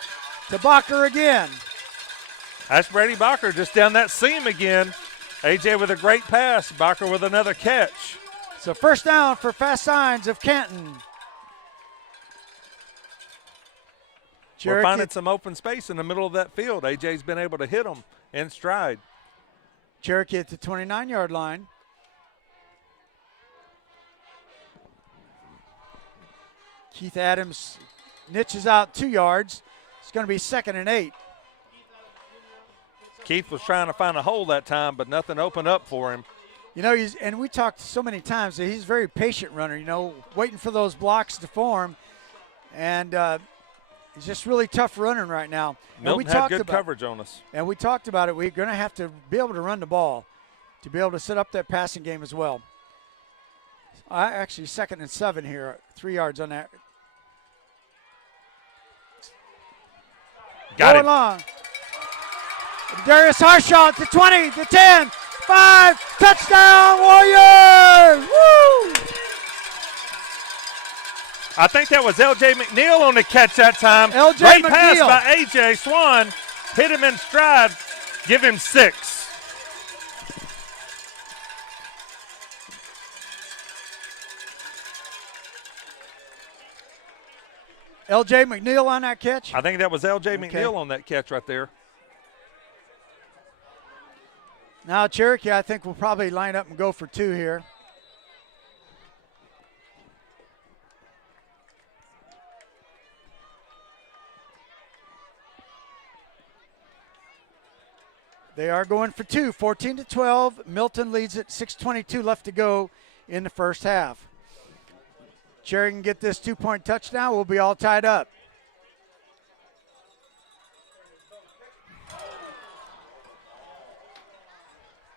To Bacher again. That's Brady Bacher just down that seam again. AJ with a great pass, Bacher with another catch. So 1st down for Fast Signs of Canton. We're finding some open space in the middle of that field. AJ's been able to hit them in stride. Cherokee at the 29-yard line. Keith Adams niches out 2 yards. It's going to be 2nd and 8. Keith was trying to find a hole that time, but nothing opened up for him. You know, and we talked so many times that he's a very patient runner, you know, waiting for those blocks to form. And he's just really tough running right now. Milton had good coverage on us. And we talked about it. We're going to have to be able to run the ball to be able to set up that passing game as well. Actually, 2nd and 7 here, 3 yards on that. Got him. Long. Darius Harshaw at the 20, the 10, 5, touchdown Warriors! Woo! I think that was L.J. McNeil on the catch that time. L.J. Great McNeil. pass by A.J. Swan. Hit him in stride. Give him 6. L.J. McNeil on that catch? I think that was L.J. McNeil on that catch right there. Now Cherokee, I think, will probably line up and go for 2 here. They are going for 2, 14-12. Milton leads at 6:22 left to go in the first half. Cherokee can get this 2-point touchdown. We'll be all tied up.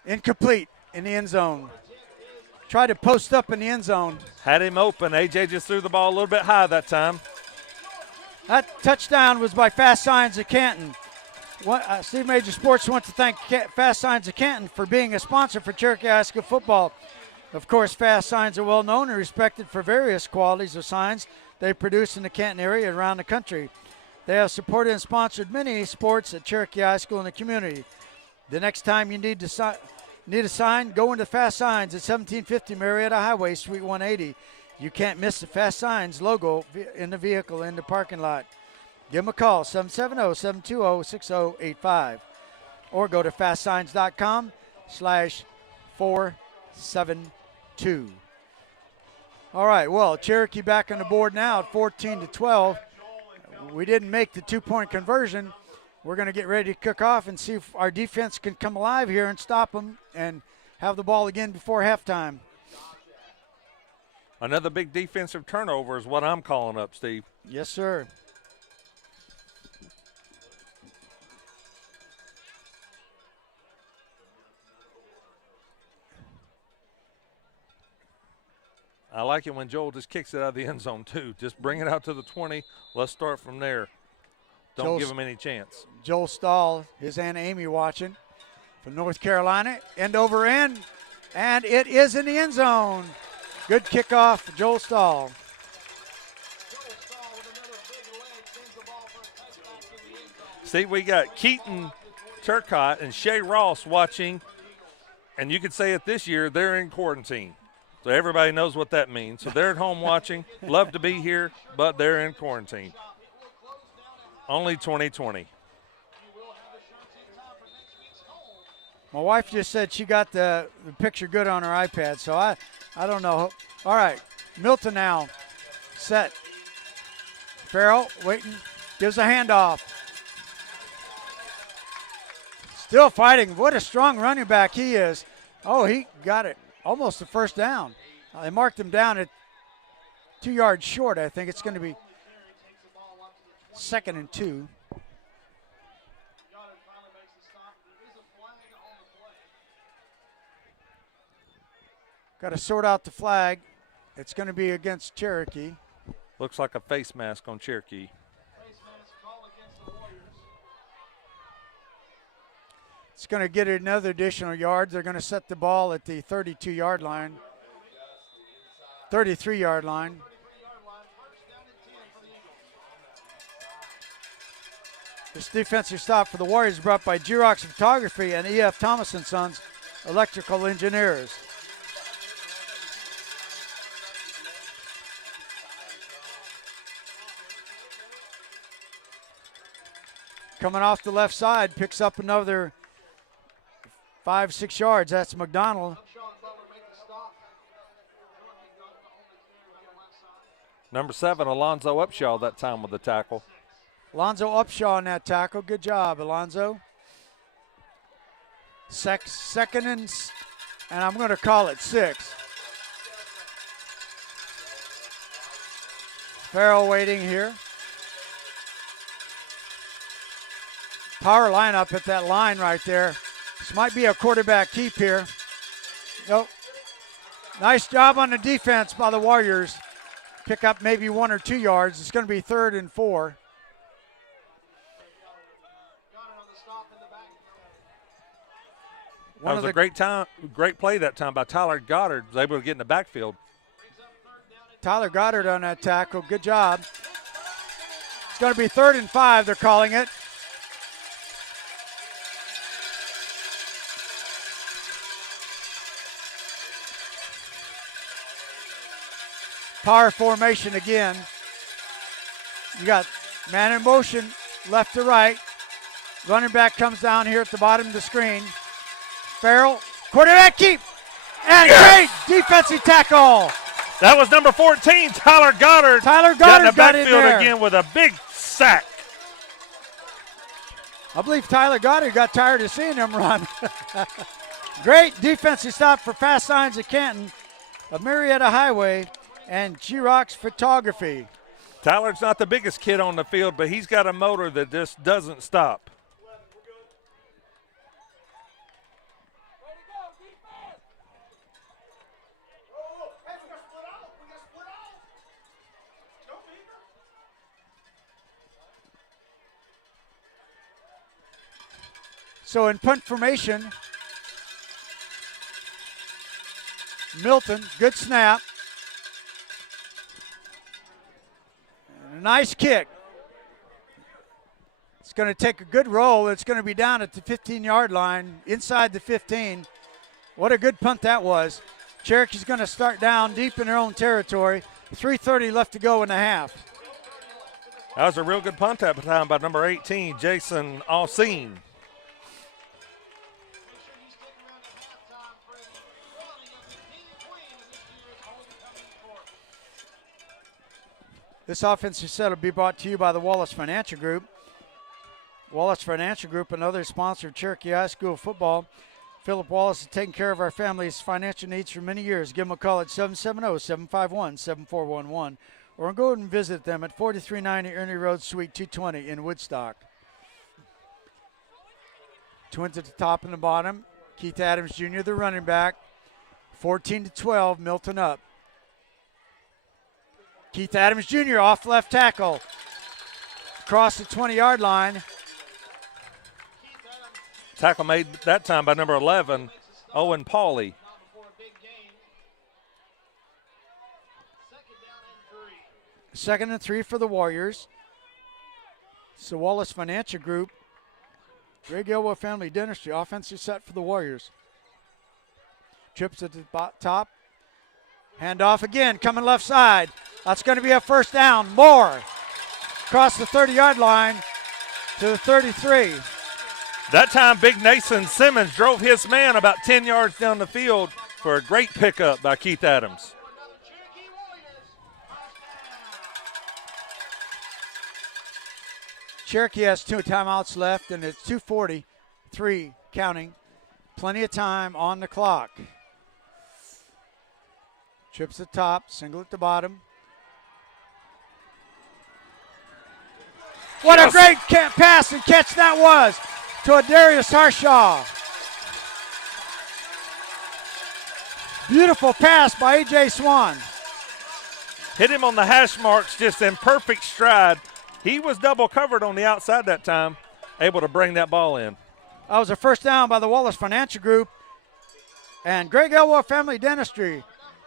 Incomplete in the end zone. Tried to post up in the end zone. Had him open. A.J. just threw the ball a little bit high that time. That touchdown was by Fast Signs of Canton. Steve Major Sports wants to thank Fast Signs of Canton for being a sponsor for Cherokee High School football. Of course, Fast Signs are well known and respected for various qualities of signs they produce in the Canton area and around the country. They have supported and sponsored many sports at Cherokee High School and the community. The next time you need a sign, go into Fast Signs at 1750 Marietta Highway, Suite 180. You can't miss the Fast Signs logo in the vehicle in the parking lot. Give them a call, 770-720-6085. Or go to fastsigns.com/472. All right, well, Cherokee back on the board now at 14-12. We didn't make the two-point conversion. We're going to get ready to kick off and see if our defense can come alive here and stop them and have the ball again before halftime. Another big defensive turnover is what I'm calling up, Steve. Yes, sir. I like it when Joel just kicks it out of the end zone, too. Just bring it out to the 20. Let's start from there. Don't give him any chance. Joel Stahl, his Aunt Amy watching from North Carolina. End over end, and it is in the end zone. Good kickoff, Joel Stahl. Steve, we got Keaton Turcotte and Shay Ross watching, and you could say it this year, they're in quarantine. So everybody knows what that means. So they're at home watching, love to be here, but they're in quarantine. Only 2020. My wife just said she got the picture good on her iPad, so I don't know. All right, Milton now set. Farrell waiting, gives a handoff. Still fighting. What a strong running back he is. Oh, he got it. Almost the first down. They marked him down at 2 yards short. I think it's going to be 2nd and 2. Got to sort out the flag. It's going to be against Cherokee. Looks like a face mask on Cherokee. It's going to get another additional yard. They're going to set the ball at the 32-yard line, 33-yard line. This defensive stop for the Warriors is brought by Xerox Photography and E.F. Thomas & Sons Electrical Engineers. Coming off the left side, picks up another 5-6 yards. That's McDonald. Number 7, Alonzo Upshaw that time with the tackle. Alonzo Upshaw on that tackle. Good job, Alonzo. Second and I'm going to call it 6. Farrell waiting here. Power lineup at that line right there. This might be a quarterback keep here. Nope. Nice job on the defense by the Warriors. Pick up maybe 1 or 2 yards. It's going to be 3rd and 4. That was a great play that time by Tyler Goddard. Was able to get in the backfield. Tyler Goddard on that tackle. Good job. It's going to be 3rd and 5, they're calling it. Power formation again. You got man in motion, left to right. Running back comes down here at the bottom of the screen. Farrell, quarterback keep, and great defensive tackle. That was number 14, Tyler Goddard. Tyler got Goddard in the got in backfield there again with a big sack. I believe Tyler Goddard got tired of seeing him run. Great defensive stop for Fast Signs of Canton, of Marietta Highway, and Xerox Photography. Tyler's not the biggest kid on the field, but he's got a motor that just doesn't stop. So in punt formation, Milton, good snap. And a nice kick. It's going to take a good roll. It's going to be down at the 15-yard line, inside the 15. What a good punt that was. Cherokee's going to start down deep in their own territory. 3:30 left to go in the half. That was a real good punt that time by number 18, Jason Alcine. This offensive set will be brought to you by the Wallace Financial Group. Wallace Financial Group, another sponsor of Cherokee High School football. Philip Wallace has taken care of our family's financial needs for many years. Give them a call at 770-751-7411 or go and visit them at 4390 Ernie Road, Suite 220 in Woodstock. Twins at the top and the bottom. Keith Adams Jr., the running back. 14-12, Milton up. Keith Adams Jr. off left tackle. Across the 20-yard line. Tackle made that time by number 11, Owen Pauley. Second and 3 for the Warriors. So Wallace Financial Group, Greg Elwell Family Dentistry, offensive set for the Warriors. Trips at the top. Handoff again, coming left side. That's going to be a first down. Moore across the 30-yard line to the 33. That time, Big Nathan Simmons drove his man about 10 yards down the field for a great pickup by Keith Adams. Cherokee has 2 timeouts left, and it's 2:43 counting. Plenty of time on the clock. Trips at the top, single at the bottom. What a great pass and catch that was to Darius Harshaw. Beautiful pass by A.J. Swan. Hit him on the hash marks just in perfect stride. He was double covered on the outside that time, able to bring that ball in. That was a first down by the Wallace Financial Group and Greg Elwell Family Dentistry.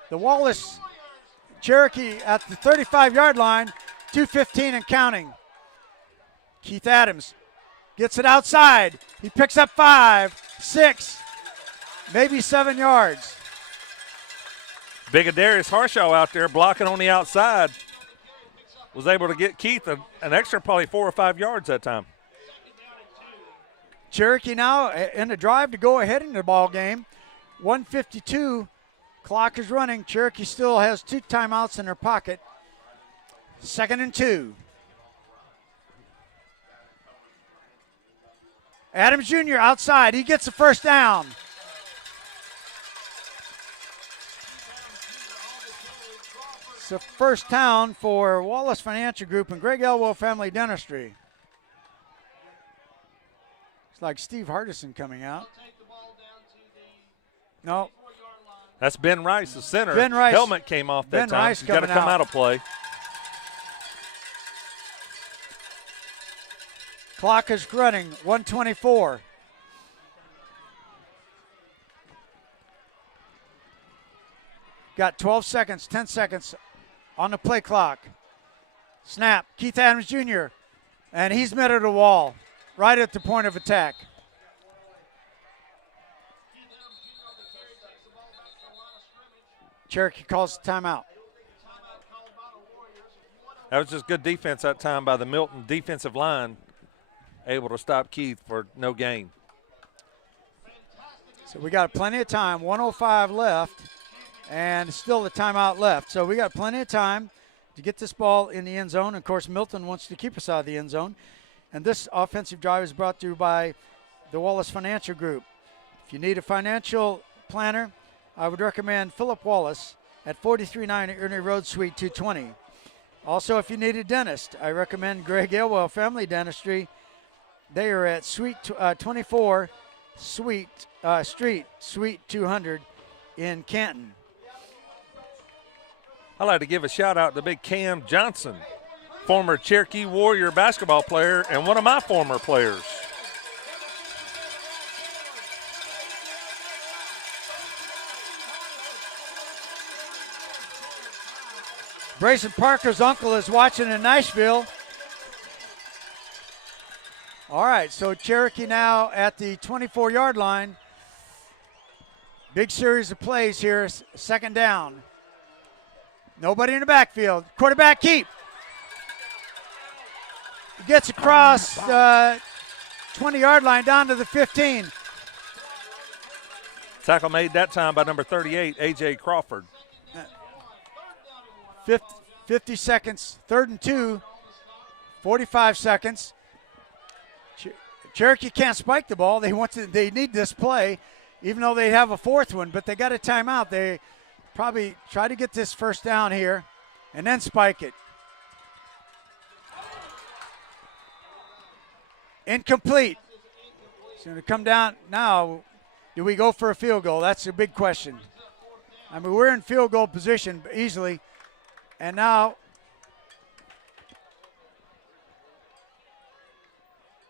The Wallace Cherokee at the 35-yard line, 2:15 and counting. Keith Adams gets it outside. He picks up 5, 6, maybe 7 yards. Big Darius Harshaw out there blocking on the outside. Was able to get Keith an extra probably 4 or 5 yards that time. Cherokee now in the drive to go ahead in the ball game. 1:52, clock is running. Cherokee still has 2 timeouts in their pocket. 2nd and 2. Adams Jr. outside. He gets the first down. It's the first down for Wallace Financial Group and Greg Elwell Family Dentistry. It's like Steve Hardison coming out. No. That's Ben Rice, the center. Ben Rice. Helmet came off that Ben time. Rice He's got to come out of play. Clock is running, 1:24. Got 12 seconds, 10 seconds on the play clock. Snap, Keith Adams Jr., and he's met at a wall, right at the point of attack. Cherokee calls the timeout. That was just good defense that time by the Milton defensive line, able to stop Keith for no gain. So we got plenty of time, 1:05 left, and still the timeout left. So we got plenty of time to get this ball in the end zone. Of course, Milton wants to keep us out of the end zone. And this offensive drive is brought to you by the Wallace Financial Group. If you need a financial planner, I would recommend Philip Wallace at 4390 Ernie Road, Suite 220. Also, if you need a dentist, I recommend Greg Elwell Family Dentistry. They are at Suite 24, Street, Suite 200 in Canton. I'd like to give a shout out to big Cam Johnson, former Cherokee Warrior basketball player and one of my former players. Brayson Parker's uncle is watching in Nashville. All right, so Cherokee now at the 24-yard line. Big series of plays here, second down. Nobody in the backfield. Quarterback keep. Gets across the 20-yard line down to the 15. Tackle made that time by number 38, A.J. Crawford. 50 seconds, 3rd and 2, 45 seconds. Cherokee can't spike the ball. They need this play, even though they have a 4th one, but they got a timeout. They probably try to get this first down here and then spike it. Incomplete. It's going to come down now. Do we go for a field goal? That's a big question. I mean, we're in field goal position easily. And now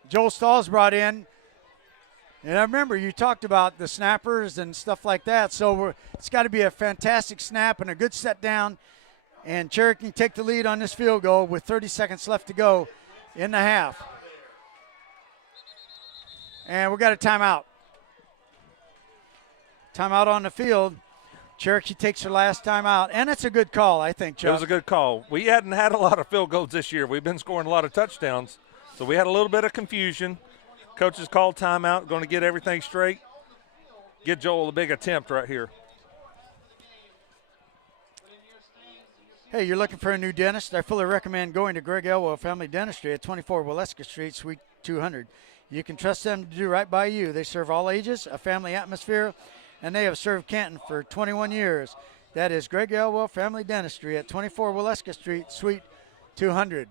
Joel Stahl's brought in. And I remember you talked about the snappers and stuff like that. So it's got to be a fantastic snap and a good set down. And Cherokee take the lead on this field goal with 30 seconds left to go in the half. And we got a timeout. Timeout on the field. Cherokee takes her last time out, and it's a good call, I think, Chuck. It was a good call. We hadn't had a lot of field goals this year. We've been scoring a lot of touchdowns, so we had a little bit of confusion. Coaches called timeout, going to get everything straight. Get Joel a big attempt right here. Hey, you're looking for a new dentist? I fully recommend going to Greg Elwell Family Dentistry at 24 Waleska Street, Suite 200. You can trust them to do right by you. They serve all ages, a family atmosphere, and they have served Canton for 21 years. That is Greg Elwell Family Dentistry at 24 Waleska Street, Suite 200.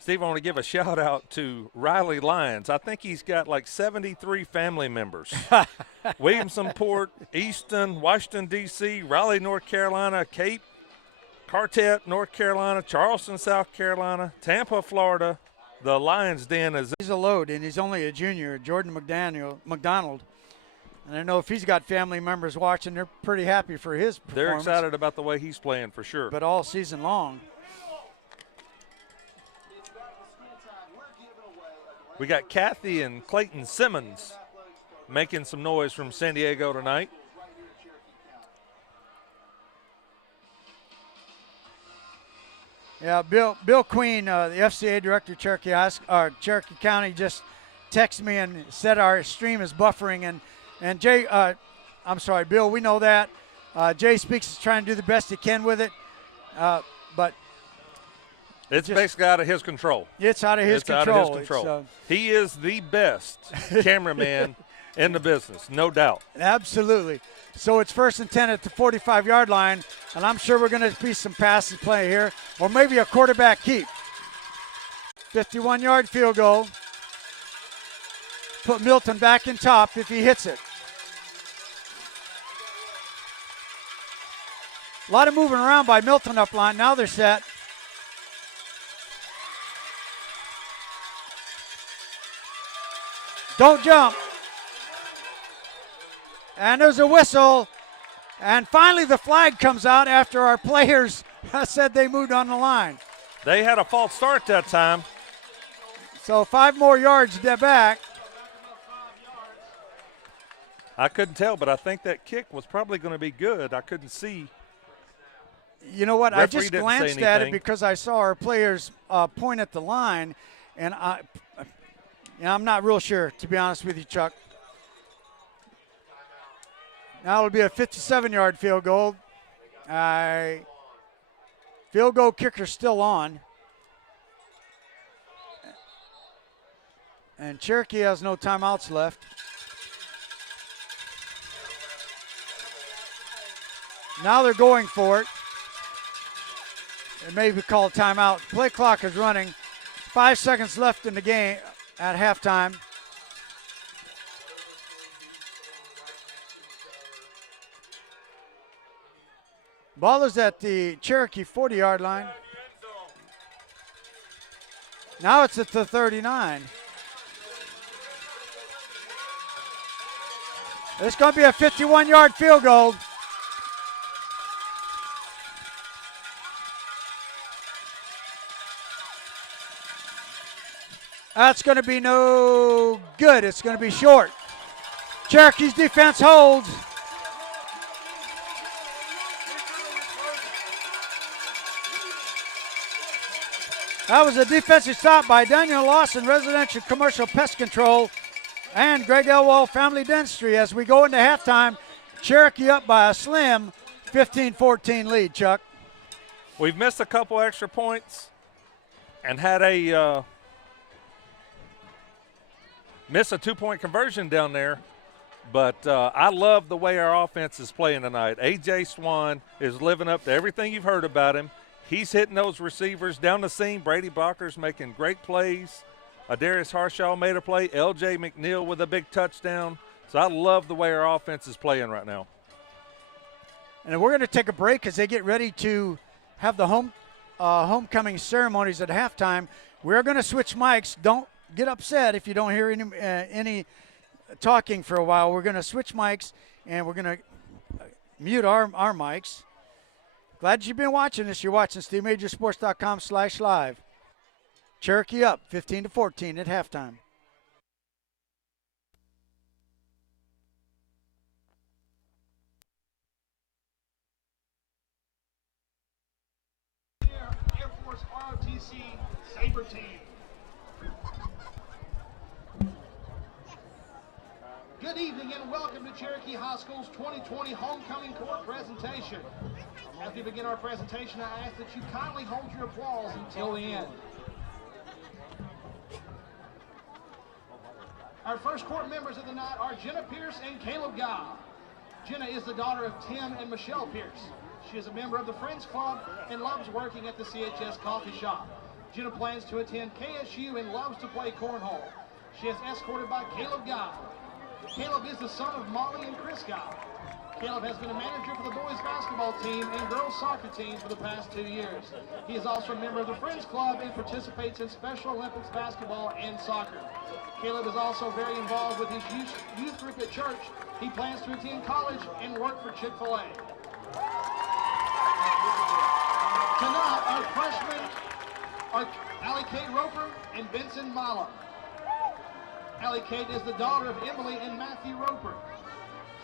Steve, I want to give a shout out to Riley Lyons. I think he's got like 73 family members. Williamsonport, Easton, Washington, D.C., Raleigh, North Carolina, Cape, Quartet, North Carolina, Charleston, South Carolina, Tampa, Florida. The Lions Den is. He's a load, and he's only a junior, Jordan McDonald. And I know if he's got family members watching, they're pretty happy for his performance. They're excited about the way he's playing for sure. But all season long. We got Kathy and Clayton Simmons making some noise from San Diego tonight. Yeah, Bill Queen, the FCA director of Cherokee County, just texted me and said our stream is buffering. And Jay, I'm sorry, Bill, we know that. Jay Speaks is trying to do the best he can with it, but it's basically out of his control. It's out of his control. Out of his control. He is the best cameraman in the business, no doubt. Absolutely. So it's 1st and 10 at the 45-yard line, and I'm sure we're going to see some passes play here, or maybe a quarterback keep. 51-yard field goal. Put Milton back in top if he hits it. A lot of moving around by Milton up line. Now they're set. Don't jump. And there's a whistle. And finally the flag comes out after our players said they moved on the line. They had a false start that time. So 5 more yards back. I couldn't tell, but I think that kick was probably going to be good. I couldn't see. You know what? I just didn't glanced say at it anything. because I saw our players point at the line, and I'm not real sure, to be honest with you, Chuck. Now it'll be a 57-yard field goal. Field goal kicker still on. And Cherokee has no timeouts left. Now they're going for it. It may be called timeout. Play clock is running. 5 seconds left in the game at halftime. Ball is at the Cherokee 40-yard line. Now it's at the 39. It's going to be a 51-yard field goal. That's going to be no good. It's going to be short. Cherokee's defense holds. That was a defensive stop by Daniel Lawson, Residential Commercial Pest Control, and Greg Elwell, Family Dentistry. As we go into halftime, Cherokee up by a slim 15-14 lead, Chuck. We've missed a couple extra points and had a miss a two-point conversion down there. But I love the way our offense is playing tonight. A.J. Swan is living up to everything you've heard about him. He's hitting those receivers down the seam. Brady Bocker's making great plays. Darius Harshaw made a play. L.J. McNeil with a big touchdown. So I love the way our offense is playing right now. And we're going to take a break as they get ready to have the homecoming ceremonies at halftime. We're going to switch mics. Don't get upset if you don't hear any talking for a while. We're going to switch mics, and we're going to mute our mics. Glad you've been watching this. You're watching SteveMajorSports.com/live. Cherokee up 15-14 at halftime. Air Force ROTC Sabre Team. Good evening and welcome to Cherokee High School's 2020 Homecoming Court presentation. As we begin our presentation, I ask that you kindly hold your applause until the end. Our first court members of the night are Jenna Pierce and Caleb Guy. Jenna is the daughter of Tim and Michelle Pierce. She is a member of the Friends Club and loves working at the CHS Coffee Shop. Jenna plans to attend KSU and loves to play cornhole. She is escorted by Caleb Guy. Caleb is the son of Molly and Chris Guy. Caleb has been a manager for the boys basketball team and girls soccer team for the past 2 years. He is also a member of the Friends Club and participates in Special Olympics basketball and soccer. Caleb is also very involved with his youth group at church. He plans to attend college and work for Chick-fil-A. Tonight, our freshmen are Allie Kate Roper and Benson Milam. Allie Kate is the daughter of Emily and Matthew Roper.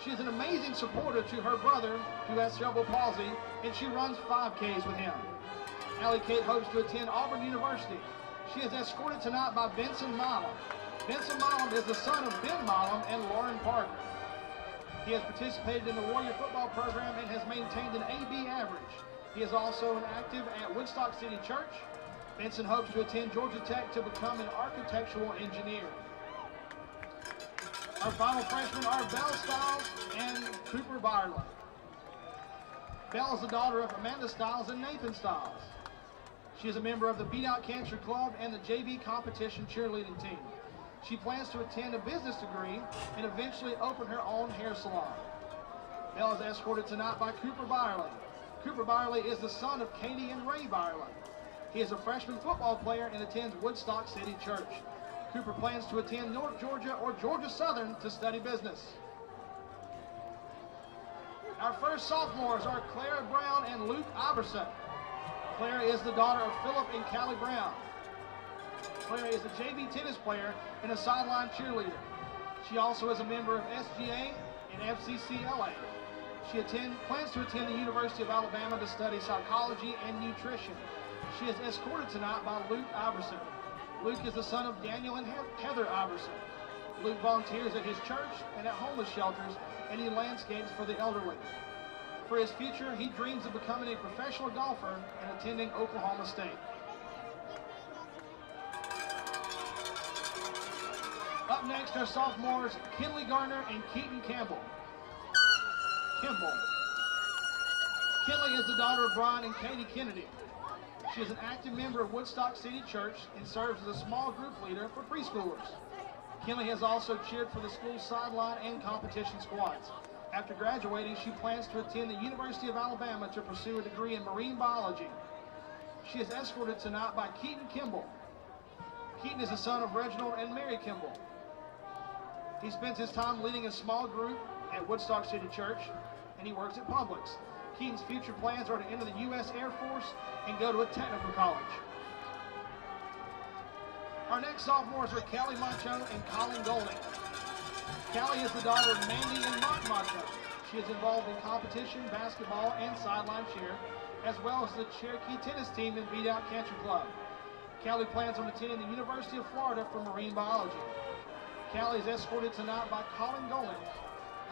She is an amazing supporter to her brother, who has cerebral palsy, and she runs 5Ks with him. Allie Kate hopes to attend Auburn University. She is escorted tonight by Benson Milam. Benson Milam is the son of Ben Milam and Lauren Parker. He has participated in the Warrior football program and has maintained an AB average. He is also an active at Woodstock City Church. Benson hopes to attend Georgia Tech to become an architectural engineer. Our final freshmen are Belle Stiles and Cooper Byerly. Belle is the daughter of Amanda Stiles and Nathan Stiles. She is a member of the Beat Out Cancer Club and the JV competition cheerleading team. She plans to attend a business degree and eventually open her own hair salon. Belle is escorted tonight by Cooper Byerly. Cooper Byerly is the son of Katie and Ray Byerly. He is a freshman football player and attends Woodstock City Church. Cooper plans to attend North Georgia or Georgia Southern to study business. Our first sophomores are Clara Brown and Luke Iverson. Clara is the daughter of Philip and Callie Brown. Clara is a JV tennis player and a sideline cheerleader. She also is a member of SGA and FCCLA. She plans to attend the University of Alabama to study psychology and nutrition. She is escorted tonight by Luke Iverson. Luke is the son of Daniel and Heather Iverson. Luke volunteers at his church and at homeless shelters, and he landscapes for the elderly. For his future, he dreams of becoming a professional golfer and attending Oklahoma State. Up next are sophomores Kinley Garner and Keaton Kimball. Kinley is the daughter of Brian and Katie Kennedy. She is an active member of Woodstock City Church and serves as a small group leader for preschoolers. Kinley has also cheered for the school's sideline and competition squads. After graduating, she plans to attend the University of Alabama to pursue a degree in marine biology. She is escorted tonight by Keaton Kimball. Keaton is the son of Reginald and Mary Kimball. He spends his time leading a small group at Woodstock City Church, and he works at Publix. Keaton's future plans are to enter the U.S. Air Force and go to a technical college. Our next sophomores are Callie Macho and Colin Golding. Callie is the daughter of Mandy and Mark Macho. She is involved in competition, basketball, and sideline cheer, as well as the Cherokee tennis team and Beat Out Cancer Club. Callie plans on attending the University of Florida for marine biology. Callie is escorted tonight by Colin Golding.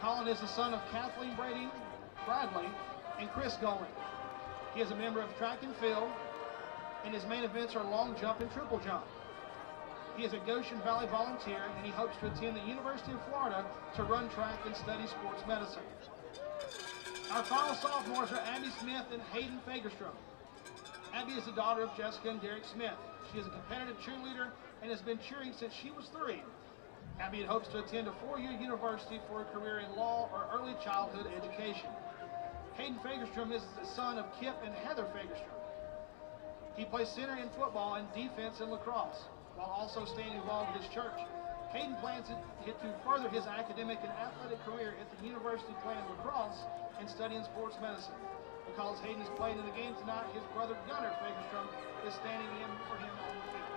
Colin is the son of Kathleen Bradley and Chris Golding. He is a member of track and field, and his main events are long jump and triple jump. He is a Goshen Valley volunteer, and he hopes to attend the University of Florida to run track and study sports medicine. Our final sophomores are Abby Smith and Hayden Fagerstrom. Abby is the daughter of Jessica and Derek Smith. She is a competitive cheerleader and has been cheering since she was 3. Abby hopes to attend a 4-year university for a career in law or early childhood education. Hayden Fagerstrom is the son of Kip and Heather Fagerstrom. He plays center in football and defense in lacrosse, while also staying involved with his church. Hayden plans to further his academic and athletic career at the university playing lacrosse and studying sports medicine. Because Hayden is playing in the game tonight, his brother Gunnar Fagerstrom is standing in for him on the field.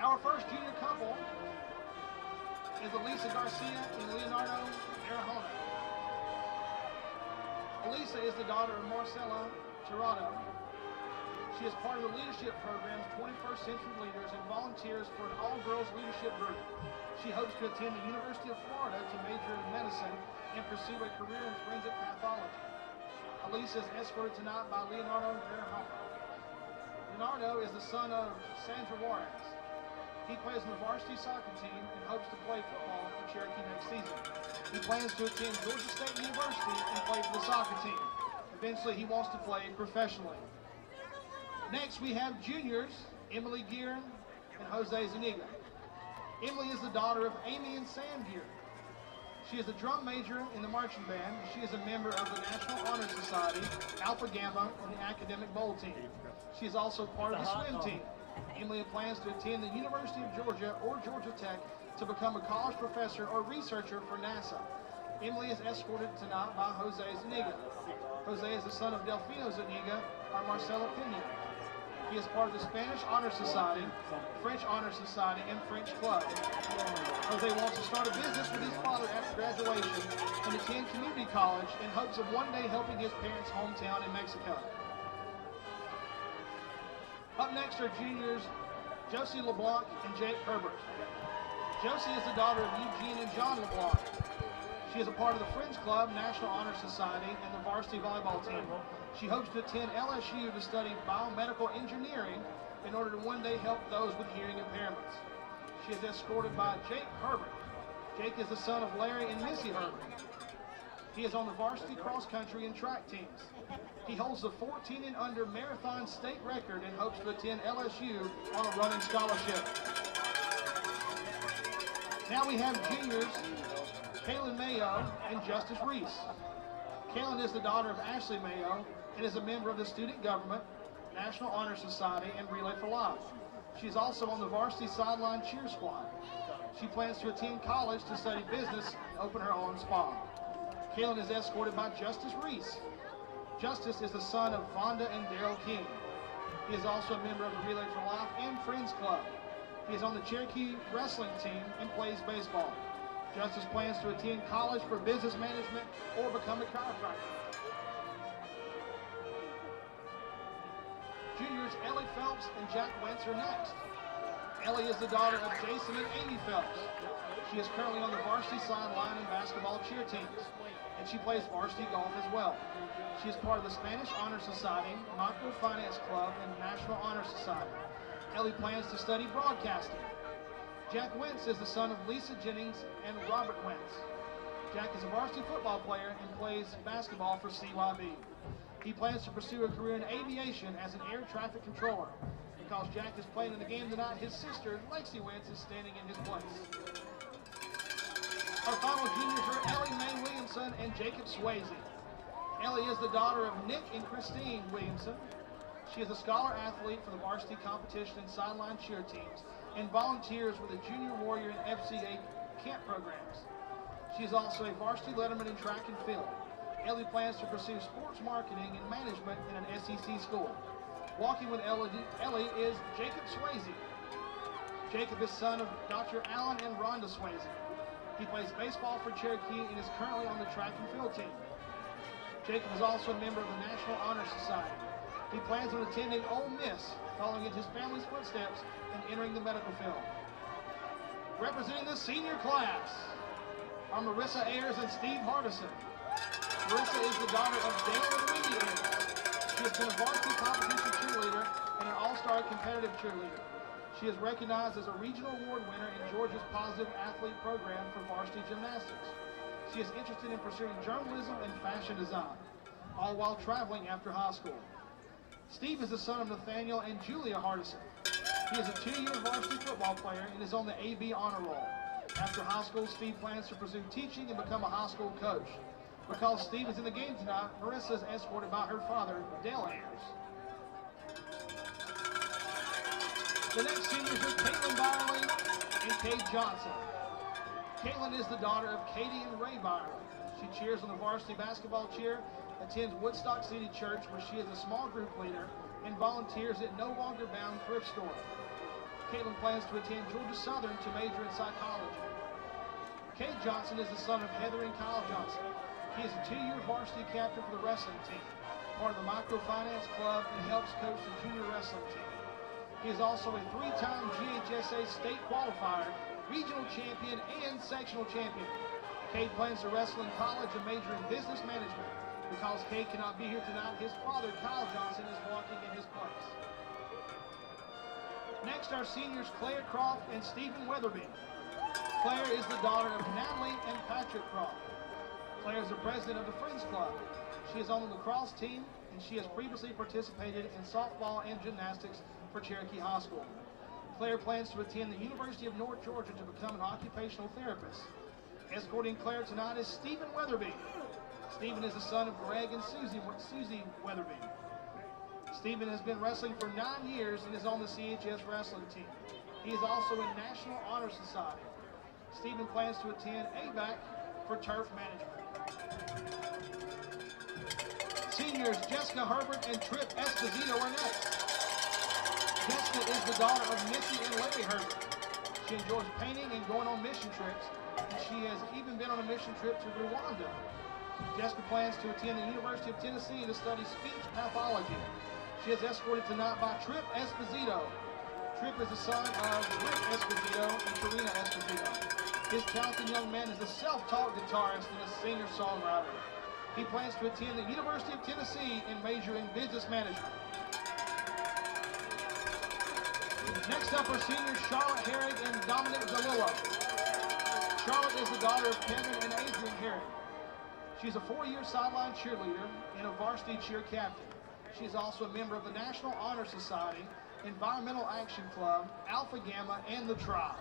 Our first junior couple is Elisa Garcia and Leonardo Arajona. Elisa is the daughter of Marcela Tirado. She is part of the leadership program's 21st Century Leaders and volunteers for an all-girls leadership group. She hopes to attend the University of Florida to major in medicine and pursue a career in forensic pathology. Elisa is escorted tonight by Leonardo Verhoeven. Leonardo is the son of Sandra Juarez. He plays in the varsity soccer team and hopes to play football for Cherokee next season. He plans to attend Georgia State University and play for the soccer team. Eventually, he wants to play professionally. Next, we have juniors, Emily Gearin and Jose Zuniga. Emily is the daughter of Amy and Sam Gearin. She is a drum major in the marching band. She is a member of the National Honor Society, Alpha Gamma, and the Academic Bowl team. She is also part of the swim team. Emily plans to attend the University of Georgia or Georgia Tech to become a college professor or researcher for NASA. Emily is escorted tonight by Jose Zuniga. Jose is the son of Delfino Zuniga or Marcela Pena. He is part of the Spanish Honor Society, French Honor Society, and French Club. Jose wants to start a business with his father after graduation and attend community college in hopes of one day helping his parents' hometown in Mexico. Up next are juniors Josie LeBlanc and Jake Herbert. Josie is the daughter of Eugene and John LeBlanc. She is a part of the Friends Club, National Honor Society, and the varsity volleyball team. She hopes to attend LSU to study biomedical engineering in order to one day help those with hearing impairments. She is escorted by Jake Herbert. Jake is the son of Larry and Missy Herbert. He is on the varsity cross country and track teams. He holds the 14 and under marathon state record and hopes to attend LSU on a running scholarship. Now we have juniors Kaylin Mayo and Justice Reese. Kaylin is the daughter of Ashley Mayo and is a member of the Student Government, National Honor Society, and Relay for Life. She is also on the varsity sideline cheer squad. She plans to attend college to study business and open her own spa. Kaylin is escorted by Justice Reese. Justice is the son of Vonda and Daryl King. He is also a member of the Relay for Life and Friends Club. He is on the Cherokee wrestling team and plays baseball. Justice plans to attend college for business management or become a chiropractor. Juniors Ellie Phelps and Jack Wentz are next. Ellie is the daughter of Jason and Amy Phelps. She is currently on the varsity sideline and basketball cheer teams, and she plays varsity golf as well. She is part of the Spanish Honor Society, Microfinance Club, and National Honor Society. Ellie plans to study broadcasting. Jack Wentz is the son of Lisa Jennings and Robert Wentz. Jack is a varsity football player and plays basketball for CYB. He plans to pursue a career in aviation as an air traffic controller. because Jack is playing in the game tonight. His sister, Lexi Wentz, is standing in his place. Our final juniors are Ellie Mae Williamson and Jacob Swayze. Ellie is the daughter of Nick and Christine Williamson. She is a scholar athlete for the varsity competition and sideline cheer teams and volunteers with the Junior Warrior and FCA camp programs. She is also a varsity letterman in track and field. Ellie plans to pursue sports marketing and management in an SEC school. Walking with Ellie is Jacob Swayze. Jacob is son of Dr. Alan and Rhonda Swayze. He plays baseball for Cherokee and is currently on the track and field team. Jacob is also a member of the National Honor Society. He plans on attending Ole Miss, following in his family's footsteps and entering the medical field. Representing the senior class are Marissa Ayers and Steve Hardison. Marissa is the daughter of Dale and Wendy Ayers. She has been a varsity competition cheerleader and an all-star competitive cheerleader. She is recognized as a regional award winner in Georgia's Positive Athlete Program for varsity gymnastics. She is interested in pursuing journalism and fashion design, all while traveling after high school. Steve is the son of Nathaniel and Julia Hardison. He is a 2-year varsity football player and is on the AB honor roll. After high school, Steve plans to pursue teaching and become a high school coach. Because Steve is in the game tonight, Marissa is escorted by her father, Dale Ayers. The next seniors are Caitlin Byerly and Kate Johnson. Caitlin is the daughter of Katie and Ray Byerly. She cheers on the varsity basketball cheer, attends Woodstock City Church, where she is a small group leader, and volunteers at No Longer Bound Thrift Store. Caitlin plans to attend Georgia Southern to major in psychology. Kate Johnson is the son of Heather and Kyle Johnson. He is a 2-year varsity captain for the wrestling team, part of the microfinance club, and helps coach the junior wrestling team. He is also a 3-time GHSA state qualifier, regional champion, and sectional champion. Kate plans to wrestle in college and major in business management. Because Kate cannot be here tonight, his father, Kyle Johnson, is walking in his place. Next, our seniors, Claire Croft and Stephen Weatherby. Claire is the daughter of Natalie and Patrick Croft. Claire is the president of the Friends Club. She is on the lacrosse team, and she has previously participated in softball and gymnastics for Cherokee High School. Claire plans to attend the University of North Georgia to become an occupational therapist. Escorting Claire tonight is Stephen Weatherby. Stephen is the son of Greg and Susie Weatherby. Stephen has been wrestling for 9 years and is on the CHS wrestling team. He is also in National Honor Society. Stephen plans to attend ABAC for turf management. Seniors Jessica Herbert and Trip Esposito are next. Jessica is the daughter of Missy and Larry Herbert. She enjoys painting and going on mission trips, and she has even been on a mission trip to Rwanda. Jessica plans to attend the University of Tennessee to study speech pathology. She is escorted tonight by Trip Esposito. Trip is the son of Rick Esposito and Karina Esposito. His talented young man is a self-taught guitarist and a singer-songwriter. He plans to attend the University of Tennessee and major in business management. Next up are seniors Charlotte Herrig and Dominic DeLillo. Charlotte is the daughter of Kevin and Adrian Herrig. She's a 4-year sideline cheerleader and a varsity cheer captain. She is also a member of the National Honor Society, Environmental Action Club, Alpha Gamma, and the Tribe.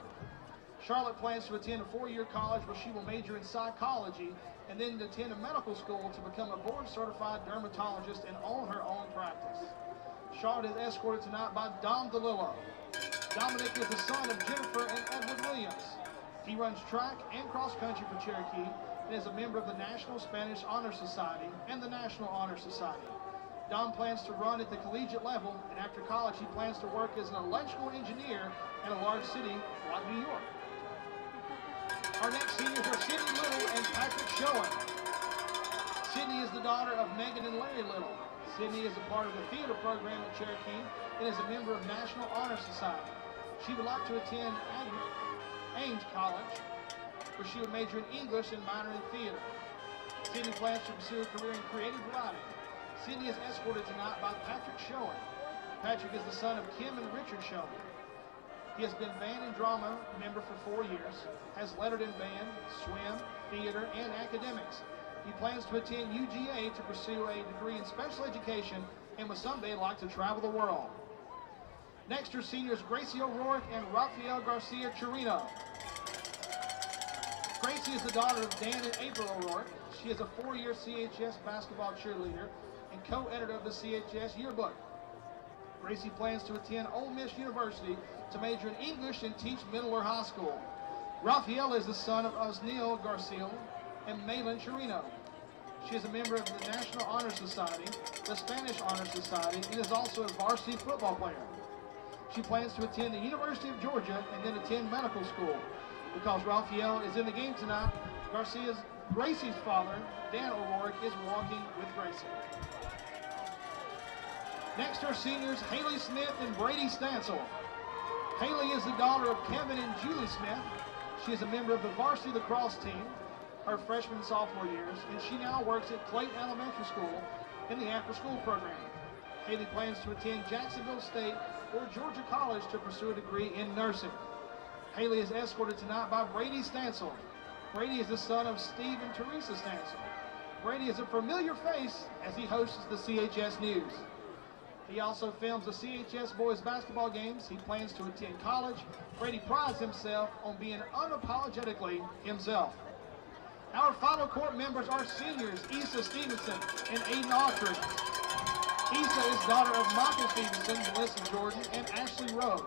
Charlotte plans to attend a 4-year college where she will major in psychology and then attend a medical school to become a board-certified dermatologist and own her own practice. Charlotte is escorted tonight by Dom DeLillo. Dominic is the son of Jennifer and Edward Williams. He runs track and cross country for Cherokee and is a member of the National Spanish Honor Society and the National Honor Society. Dom plans to run at the collegiate level, and after college he plans to work as an electrical engineer in a large city like New York. Our next seniors are Sydney Little and Patrick Schoen. Sydney is the daughter of Megan and Larry Little. Sydney is a part of the theater program at Cherokee and is a member of National Honor Society. She would like to attend Ames College, where she would major in English and minor in theater. Sydney plans to pursue a career in creative writing. Sydney is escorted tonight by Patrick Schoen. Patrick is the son of Kim and Richard Schoen. He has been band and drama member for 4 years, has lettered in band, swim, theater, and academics. He plans to attend UGA to pursue a degree in special education and would someday like to travel the world. Next are seniors Gracie O'Rourke and Rafael Garcia Chirino. Gracie is the daughter of Dan and April O'Rourke. She is a 4-year CHS basketball cheerleader and co-editor of the CHS yearbook. Gracie plans to attend Ole Miss University to major in English and teach middle or high school. Rafael is the son of Osneil Garcia and Malin Chirino. She is a member of the National Honor Society, the Spanish Honor Society, and is also a varsity football player. She plans to attend the University of Georgia and then attend medical school. Because Rafael is in the game tonight, Gracie's father, Dan O'Rourke, is walking with Gracie. Next are seniors Haley Smith and Brady Stansel. Haley is the daughter of Kevin and Julie Smith. She is a member of the varsity lacrosse team her freshman and sophomore years, and she now works at Clayton Elementary School in the after-school program. Haley plans to attend Jacksonville State or Georgia College to pursue a degree in nursing. Haley is escorted tonight by Brady Stansel. Brady is the son of Steve and Teresa Stansel. Brady is a familiar face as he hosts the CHS News. He also films the CHS boys basketball games. He plans to attend college. Brady prides himself on being unapologetically himself. Our final court members are seniors Issa Stevenson and Aiden Autry. Issa is daughter of Michael Stevenson, Melissa Jordan, and Ashley Rowe.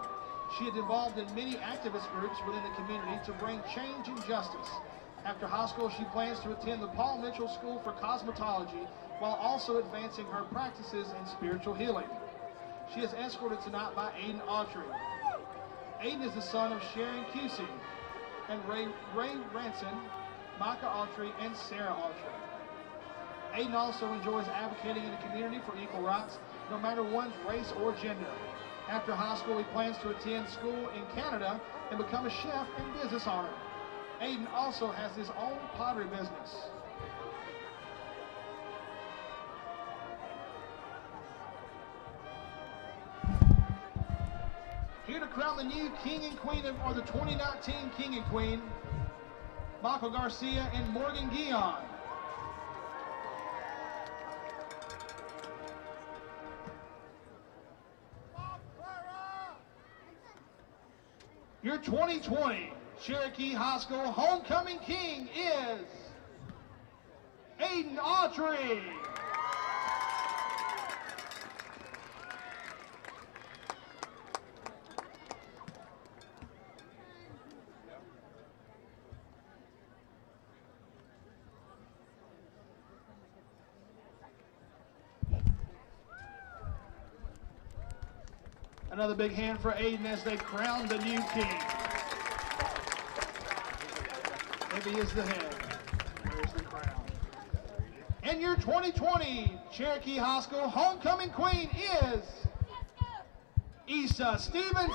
She is involved in many activist groups within the community to bring change and justice. After high school, she plans to attend the Paul Mitchell School for Cosmetology while also advancing her practices in spiritual healing. She is escorted tonight by Aiden Autry. Aiden is the son of Sharon Cusey and Ray Ranson, Micah Autry, and Sarah Autry. Aiden also enjoys advocating in the community for equal rights, no matter one's race or gender. After high school, he plans to attend school in Canada and become a chef and business owner. Aiden also has his own pottery business. Here to crown the new King and Queen or the 2019 King and Queen, Michael Garcia and Morgan Guion. Your 2020 Cherokee High School Homecoming King is Aiden Autry. Another big hand for Aiden as they crown the new king. Heavy is the head. There's the crown. And your 2020 Cherokee High School Homecoming Queen is Issa Stevenson.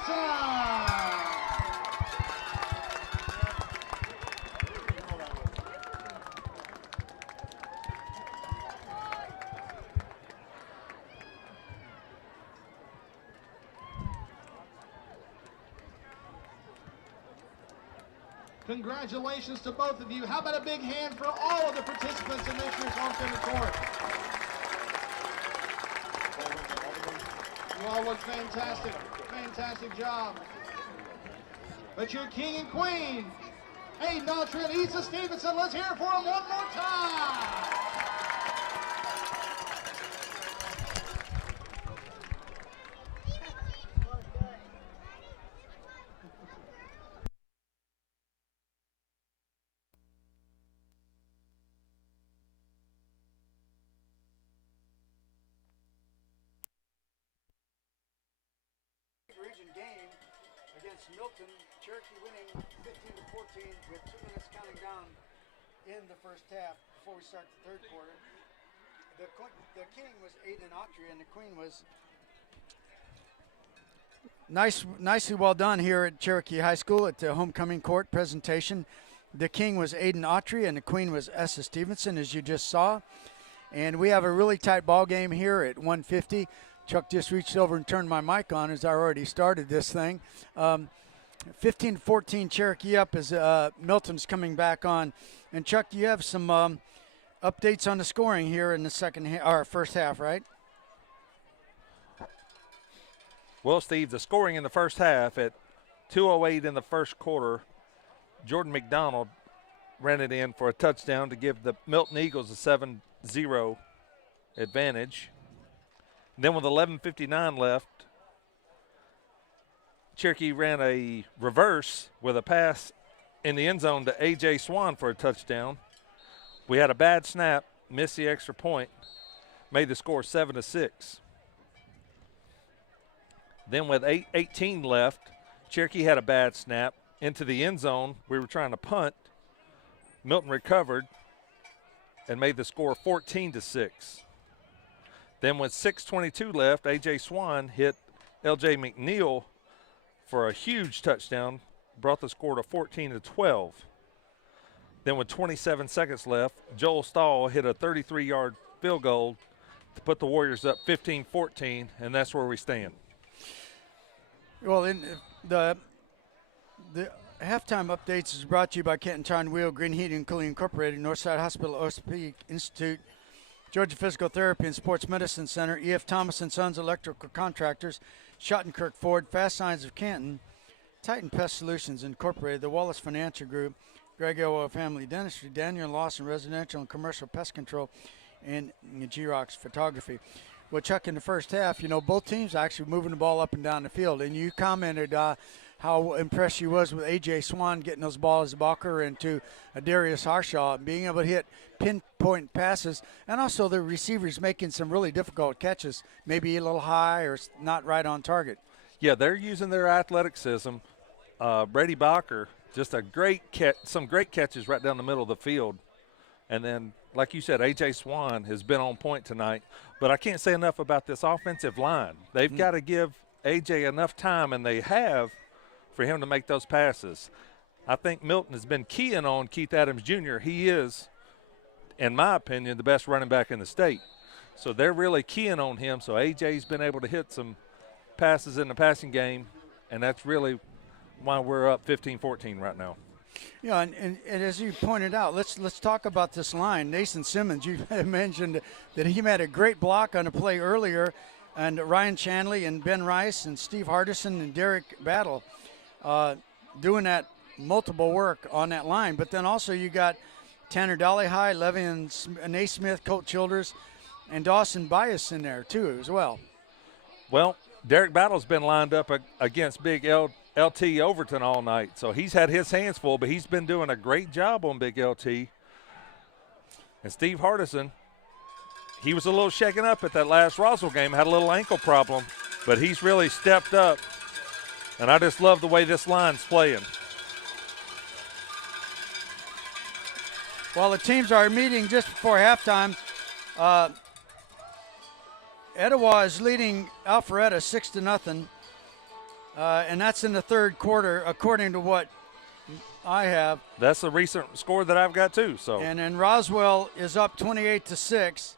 Congratulations to both of you. How about a big hand for all of the participants in this year's homecoming court? You all look fantastic. Fantastic job. But your king and queen, Aiden Autry and Issa Stevenson, let's hear it for them one more time. Region game against Milton, Cherokee winning 15-14 with 2 minutes counting down in the first half before we start the third quarter. The king was Aiden Autry and the queen was nicely well done here at Cherokee High School at the homecoming court presentation. The king was Aiden Autry and the queen was Issa Stevenson, as you just saw. And we have a really tight ball game here at 1:50. Chuck just reached over and turned my mic on as I already started this thing. 15-14 Cherokee up as Milton's coming back on. And Chuck, you have some updates on the scoring here in the first half, right? Well, Steve, the scoring in the first half at 2:08 in the first quarter, Jordan McDonald ran it in for a touchdown to give the Milton Eagles a 7-0 advantage. Then with 11:59 left, Cherokee ran a reverse with a pass in the end zone to A.J. Swan for a touchdown. We had a bad snap, missed the extra point, made the score 7-6. Then with 8:18 left, Cherokee had a bad snap into the end zone. We were trying to punt. Milton recovered and made the score 14-6. Then with 6:22 left, A.J. Swan hit L.J. McNeil for a huge touchdown, brought the score to 14-12. Then with 27 seconds left, Joel Stahl hit a 33-yard field goal to put the Warriors up 15-14, and that's where we stand. Well, in the halftime updates is brought to you by Kenton Tire and Wheel, Green Heating and Cooling Incorporated, Northside Hospital Orthopedic Institute, Georgia Physical Therapy and Sports Medicine Center, E.F. Thomas & Sons Electrical Contractors, Schottenkirk Ford, Fast Signs of Canton, Titan Pest Solutions Incorporated, the Wallace Financial Group, Greg Elwell Family Dentistry, Daniel Lawson Residential and Commercial Pest Control, and G-Rocks Photography. Well, Chuck, in the first half, both teams actually moving the ball up and down the field, and you commented how impressed you was with A.J. Swan getting those balls to Balker and to Darius Harshaw, being able to hit pinpoint passes, and also the receivers making some really difficult catches, maybe a little high or not right on target. Yeah, they're using their athleticism. Brady Balker, just a great catch, some great catches right down the middle of the field. And then, like you said, A.J. Swan has been on point tonight. But I can't say enough about this offensive line. They've got to give A.J. enough time, and they have, for him to make those passes. I think Milton has been keying on Keith Adams Jr. He is, in my opinion, the best running back in the state. So they're really keying on him. So A.J.'s been able to hit some passes in the passing game, and that's really why we're up 15-14 right now. Yeah, and as you pointed out, let's talk about this line. Nathan Simmons, you mentioned that he made a great block on a play earlier, and Ryan Chanley and Ben Rice and Steve Hardison and Derek Battle doing that multiple work on that line. But then also you got Tanner Dollyhigh, Levy and Naismith, Colt Childers, and Dawson Bias in there too as well. Well, Derek Battle's been lined up against Big LT Overton all night, so he's had his hands full, but he's been doing a great job on Big LT. And Steve Hardison, he was a little shaken up at that last Roswell game, had a little ankle problem, but he's really stepped up, and I just love the way this line's playing. Well, the teams are meeting just before halftime. Etowah is leading Alpharetta 6-0. And that's in the third quarter, according to what I have. That's the recent score that I've got too. So. And then Roswell is up 28-6,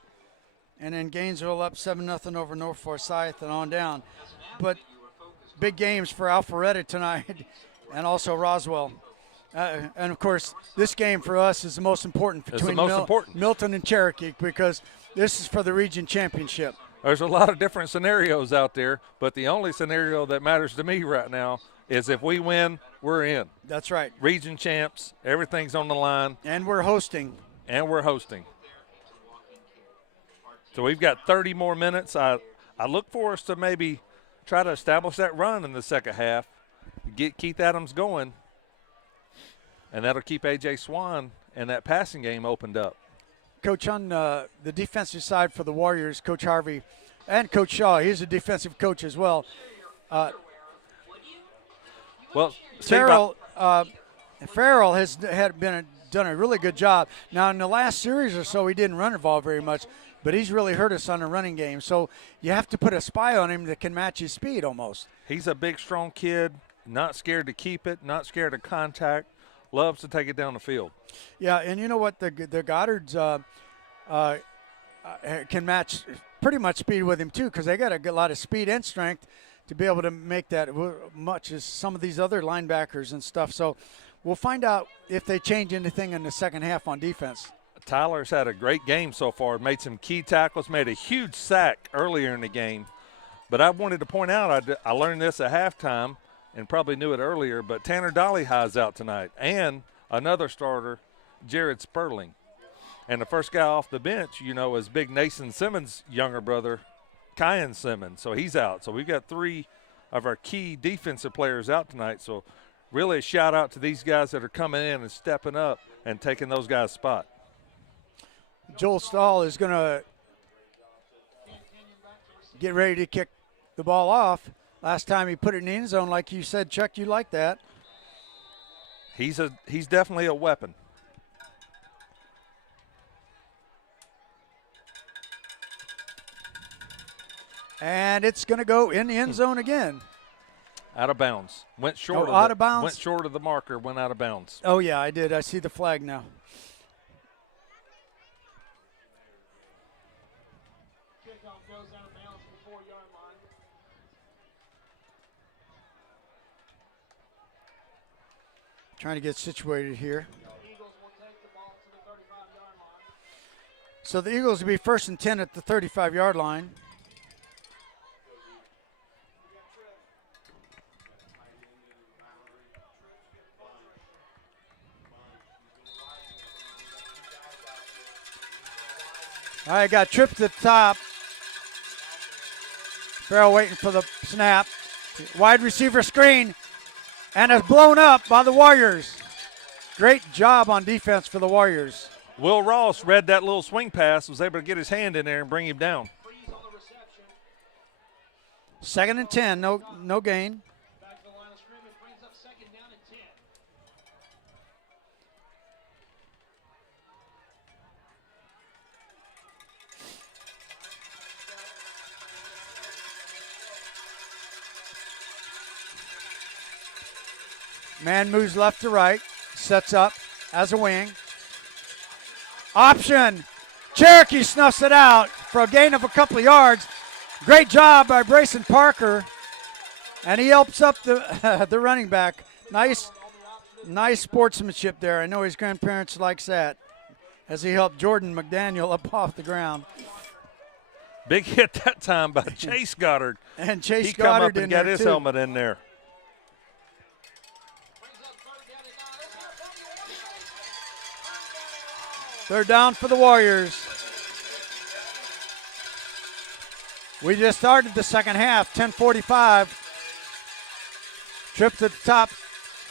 and then Gainesville up 7-0 over North Forsyth and on down. But big games for Alpharetta tonight, and also Roswell. And of course, this game for us is the most important between Milton and Cherokee, because this is for the region championship. There's a lot of different scenarios out there, but the only scenario that matters to me right now is if we win, we're in. That's right. Region champs, everything's on the line. And we're hosting. So we've got 30 more minutes. I look for us to maybe try to establish that run in the second half, get Keith Adams going, and that'll keep A.J. Swan and that passing game opened up. Coach, on the defensive side for the Warriors, Coach Harvey and Coach Shaw, he's a defensive coach as well. Farrell has done a really good job. Now, in the last series or so, he didn't run the ball very much, but he's really hurt us on the running game. So you have to put a spy on him that can match his speed almost. He's a big, strong kid, not scared to keep it, not scared of contact, loves to take it down the field. Yeah, and you know what? The Goddards can match pretty much speed with him too, because they got a lot of speed and strength to be able to make that much as some of these other linebackers and stuff. So we'll find out if they change anything in the second half on defense. Tyler's had a great game so far, made some key tackles, made a huge sack earlier in the game. But I wanted to point out, I learned this at halftime and probably knew it earlier, but Tanner Dollyhigh's out tonight, and another starter, Jared Sperling. And the first guy off the bench, is big Nathan Simmons' younger brother, Kyan Simmons. So he's out. So we've got 3 of our key defensive players out tonight. So really a shout out to these guys that are coming in and stepping up and taking those guys' spot. Joel Stahl is going to get ready to kick the ball off. Last time he put it in the end zone, like you said, Chuck, you like that. He's definitely a weapon. And it's going to go in the end zone again. Out of bounds. Went short out of bounds? Went short of the marker, went out of bounds. Oh, yeah, I did. I see the flag now. Kickoff goes out of bounds at the 4-yard line. Trying to get situated here. Eagles will take the ball to the 35-yard line. So the Eagles will be 1st and 10 at the 35-yard line. All right, got tripped to the top. Farrell waiting for the snap. Wide receiver screen. And it's blown up by the Warriors. Great job on defense for the Warriors. Will Ross read that little swing pass, was able to get his hand in there and bring him down. 2nd and 10, no gain. Back to the line of scrimmage, brings up 2nd down and 10. Man moves left to right, sets up as a wing. Option. Cherokee snuffs it out for a gain of a couple of yards. Great job by Brayson Parker. And he helps up the the running back. Nice sportsmanship there. I know his grandparents likes that as he helped Jordan McDaniel up off the ground. Big hit that time by Chase Goddard. And Chase he Goddard come up and in got there his too. helmet in there. Third down for the Warriors. We just started the second half, 10:45. Trips at the top,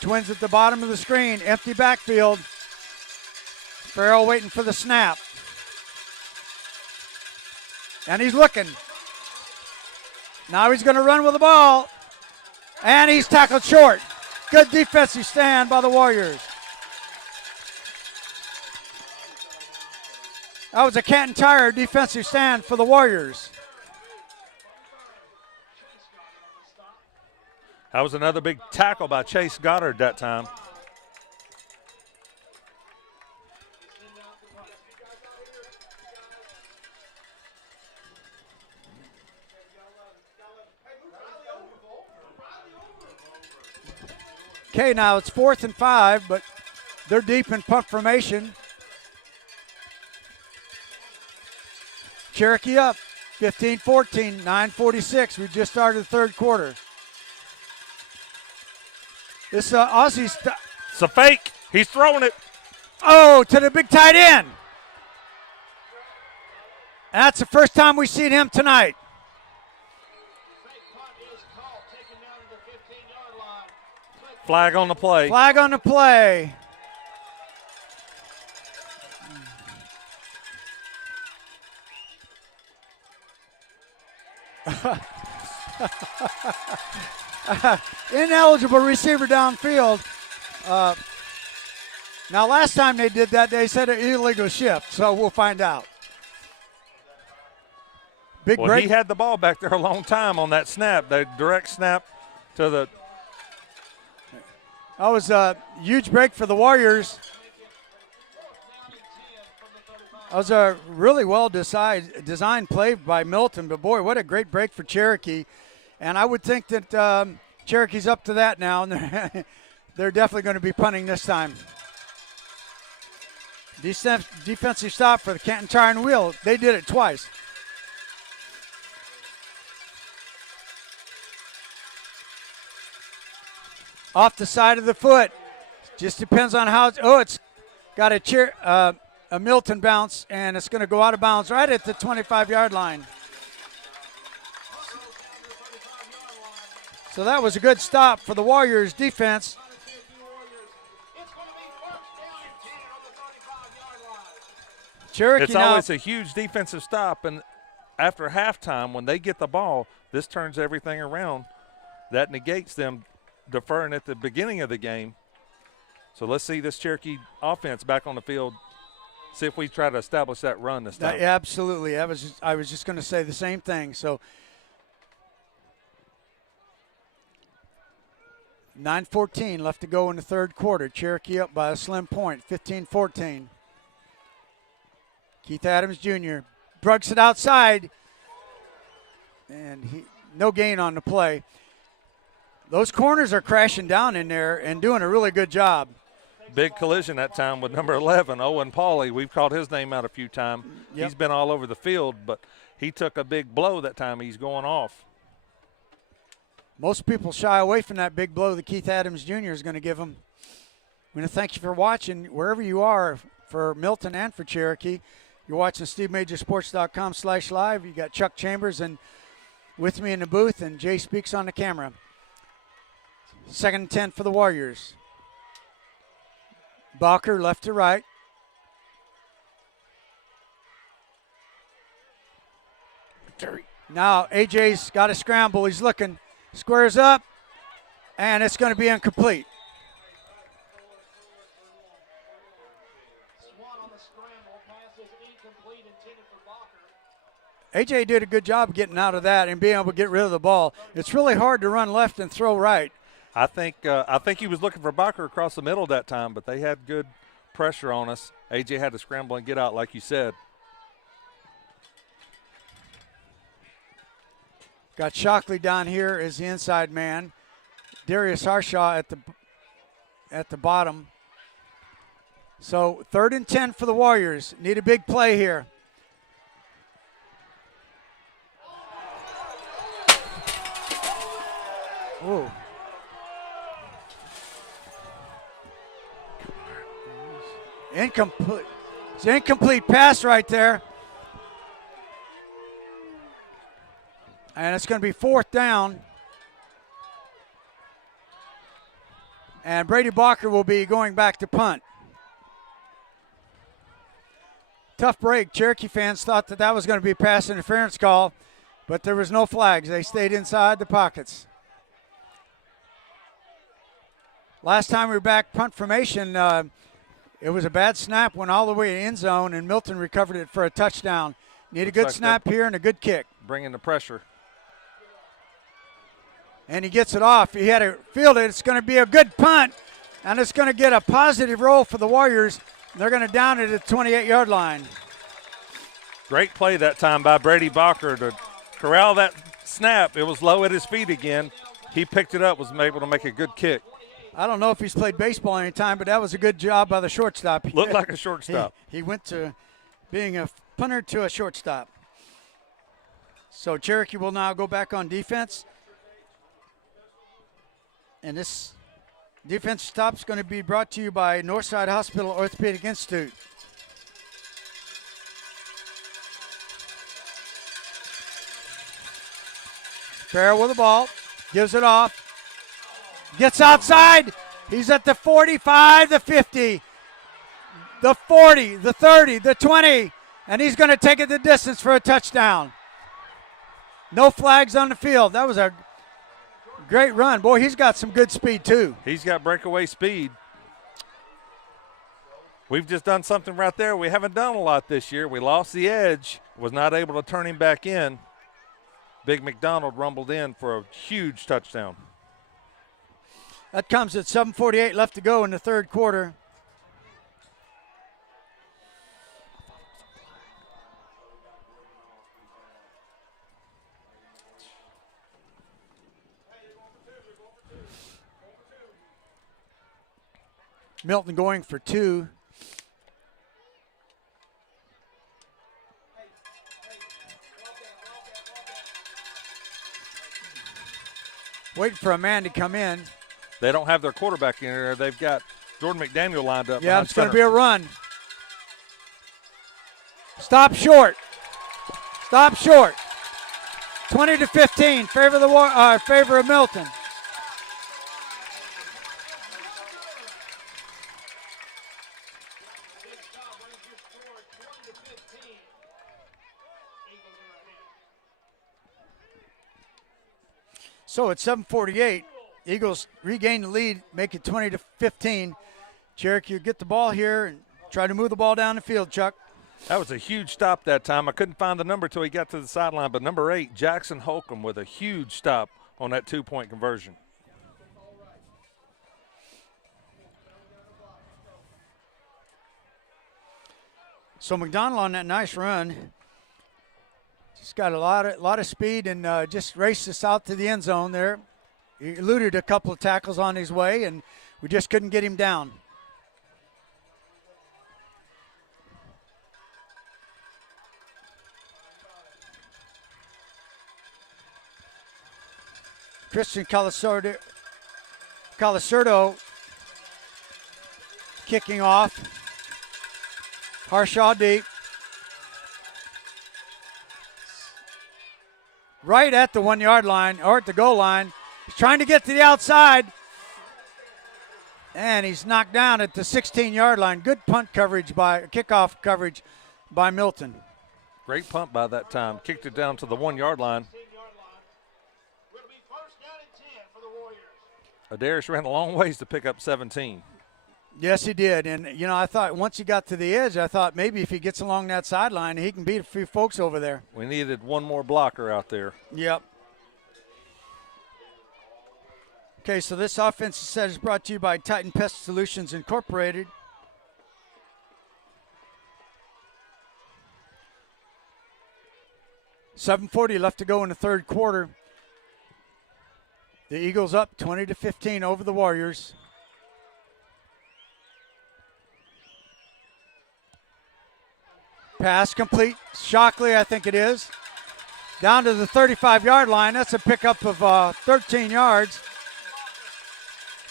Twins at the bottom of the screen, empty backfield. Farrell waiting for the snap. And he's looking. Now he's going to run with the ball. And he's tackled short. Good defensive stand by the Warriors. That was a Canton Tire defensive stand for the Warriors. That was another big tackle by Chase Goddard that time. Okay, now it's 4th and 5, but they're deep in punt formation. Cherokee up, 15-14, 9:46. We just started the third quarter. This Aussie's. It's a fake. He's throwing it. Oh, to the big tight end. And that's the first time we've seen him tonight. Flag on the play. Flag on the play. Ineligible receiver downfield. Now, last time they did that, they said an illegal shift, so we'll find out. Big Well, break. he had the ball back there a long time on that snap, the direct snap to the. That was a huge break for the Warriors. That was a really well designed play by Milton, but boy, what a great break for Cherokee. And I would think that Cherokee's up to that now, and they're definitely going to be punting this time. Defensive stop for the Canton Tire and Wheel. They did it twice. off the side of the foot. Just depends on how it's got a Milton bounce, and it's going to go out of bounds right at the 25-yard line. So that was a good stop for the Warriors defense. Cherokee It's now, always a huge defensive stop, and after halftime, when they get the ball, this turns everything around. That negates them deferring at the beginning of the game. So let's see this Cherokee offense back on the field. See if we try to establish that run this time. absolutely. I was just going to say the same thing. So 9:14 left to go in the third quarter. Cherokee up by a slim point, 15-14. Keith Adams Jr. brugs it outside, and no gain on the play. Those corners are crashing down in there and doing a really good job. Big collision that time with number 11, Owen Pauly. We've called his name out a few times. Yep. He's been all over the field, but he took a big blow that time. He's going off. Most people shy away from that big blow that Keith Adams Jr. is going to give them. I'm going to thank you for watching wherever you are, for Milton and for Cherokee. You're watching SteveMajorSports.com/live. You got Chuck Chambers and with me in the booth, and Jay Speaks on the camera. 2nd and 10 for the Warriors. Balker left to right. Now AJ's got a scramble. He's looking. Squares up, and it's going to be incomplete. AJ did a good job getting out of that and being able to get rid of the ball. It's really hard to run left and throw right. I think he was looking for Bacher across the middle that time, but they had good pressure on us. AJ had to scramble and get out, like you said. Got Shockley down here as the inside man. Darius Harshaw at the bottom. So 3rd and 10 for the Warriors. Need a big play here. Ooh. Incomplete. It's an incomplete pass right there. And it's going to be 4th down. And Brady Bacher will be going back to punt. Tough break. Cherokee fans thought that was going to be a pass interference call, but there was no flags. They stayed inside the pockets. Last time we were back punt formation, it was a bad snap, went all the way to end zone, and Milton recovered it for a touchdown. Need a good like snap here and a good kick. Bringing the pressure. And he gets it off. He had to field it. It's going to be a good punt, and it's going to get a positive roll for the Warriors. They're going to down it at the 28-yard line. Great play that time by Brady Bacher to corral that snap. It was low at his feet again. He picked it up, was able to make a good kick. I don't know if he's played baseball any time, but that was a good job by the shortstop. Looked like a shortstop. He went to being a punter to a shortstop. So Cherokee will now go back on defense. And this defense stop is going to be brought to you by Northside Hospital Orthopedic Institute. Farrell with the ball, gives it off, gets outside. He's at the 45, the 50, the 40, the 30, the 20, and he's going to take it the distance for a touchdown. No flags on the field. That was a great run. Boy, he's got some good speed too. He's got breakaway speed. We've just done something right there we haven't done a lot this year. We lost the edge, was not able to turn him back in. Big McDonald rumbled in for a huge touchdown. That comes at 7:48 left to go in the third quarter. Milton going for 2. Waiting for a man to come in. They don't have their quarterback in there. They've got Jordan McDaniel lined up. Yeah, it's going to be a run. Stop short. Stop short. 20-15, favor of Milton. So at 7:48, Eagles regain the lead, make it 20-15. Cherokee will get the ball here and try to move the ball down the field, Chuck. That was a huge stop that time. I couldn't find the number till he got to the sideline, but number 8, Jackson Holcomb, with a huge stop on that 2-point conversion. So McDonald on that nice run. Just got a lot of speed and just raced us out to the end zone there. He eluded a couple of tackles on his way, and we just couldn't get him down. Christian Calisurdo kicking off. Harshaw deep. Right at the 1 yard line, or at the goal line. He's trying to get to the outside. And he's knocked down at the 16-yard line. Good kickoff coverage by Milton. Great punt by that time. Kicked it down to the 1 yard line. Adarius ran a long ways to pick up 17. Yes, he did. And, I thought once he got to the edge, I thought maybe if he gets along that sideline, he can beat a few folks over there. We needed one more blocker out there. Yep. Okay, so this offensive set is brought to you by Titan Pest Solutions Incorporated. $7:40 left to go in the third quarter. The Eagles up 20-15 over the Warriors. Pass complete. Shockley, I think it is. Down to the 35-yard line. That's a pickup of 13 yards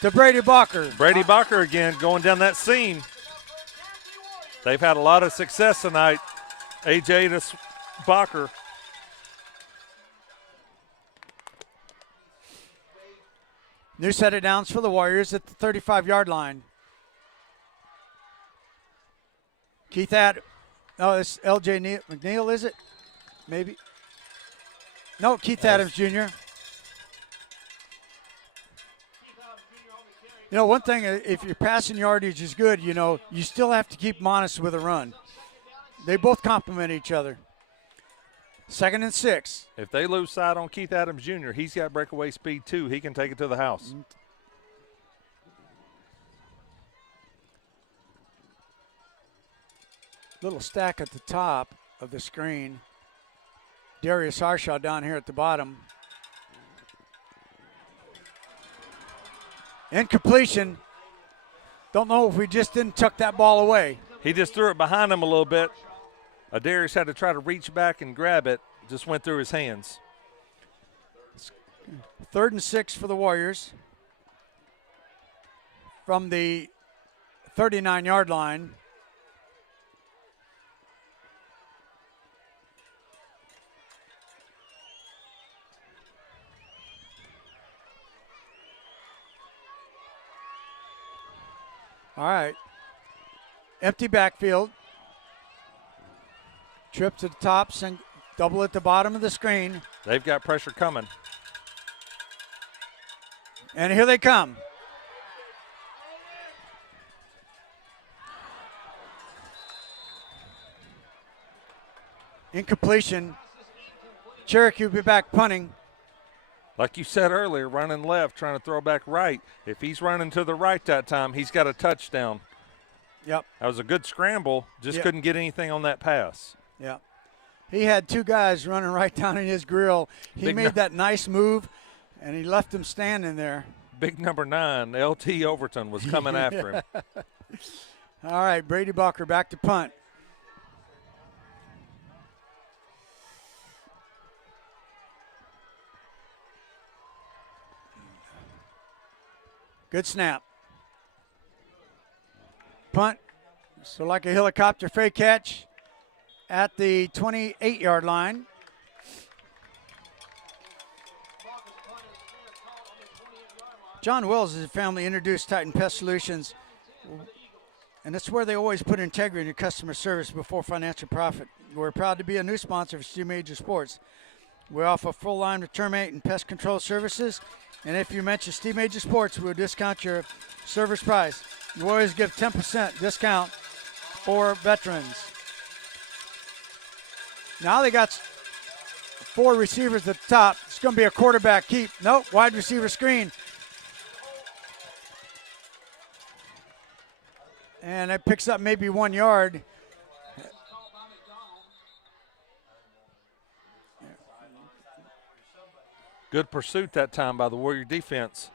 to Brady Barker. Brady Barker again going down that seam. They've had a lot of success tonight. A.J. to Barker. New set of downs for the Warriors at the 35-yard line. Keith Adams. Oh, it's L.J. McNeil, is it? Maybe. No, Keith Adams Jr. One thing, if your passing yardage is good, you still have to keep them honest with a run. They both complement each other. 2nd and 6. If they lose sight on Keith Adams Jr., he's got breakaway speed too. He can take it to the house. Little stack at the top of the screen. Darius Harshaw down here at the bottom. Incompletion. Don't know if we just didn't tuck that ball away. He just threw it behind him a little bit. Darius had to try to reach back and grab it. Just went through his hands. 3rd and 6 for the Warriors. From the 39-yard line. All right. Empty backfield. Trip to the top, double at the bottom of the screen. They've got pressure coming. And here they come. Incompletion. Cherokee will be back punting. Like you said earlier, running left, trying to throw back right. If he's running to the right that time, he's got a touchdown. Yep. That was a good scramble. Just couldn't get anything on that pass. Yeah. He had two guys running right down in his grill. He made that nice move, and he left him standing there. Big number 9, L.T. Overton, was coming after him. All right, Brady Barker back to punt. Good snap. Punt. So like a helicopter fake catch at the 28-yard line. John Wells' family introduced Titan Pest Solutions, and that's where they always put integrity into customer service before financial profit. We're proud to be a new sponsor of Stu Major Sports. We offer full line of termite and pest control services, and if you mention Stu Major Sports, we'll discount your service price. We always give 10% discount for veterans. Now they got 4 receivers at the top. It's going to be a quarterback keep. Nope, wide receiver screen. And it picks up maybe 1 yard. Good pursuit that time by the Warrior defense.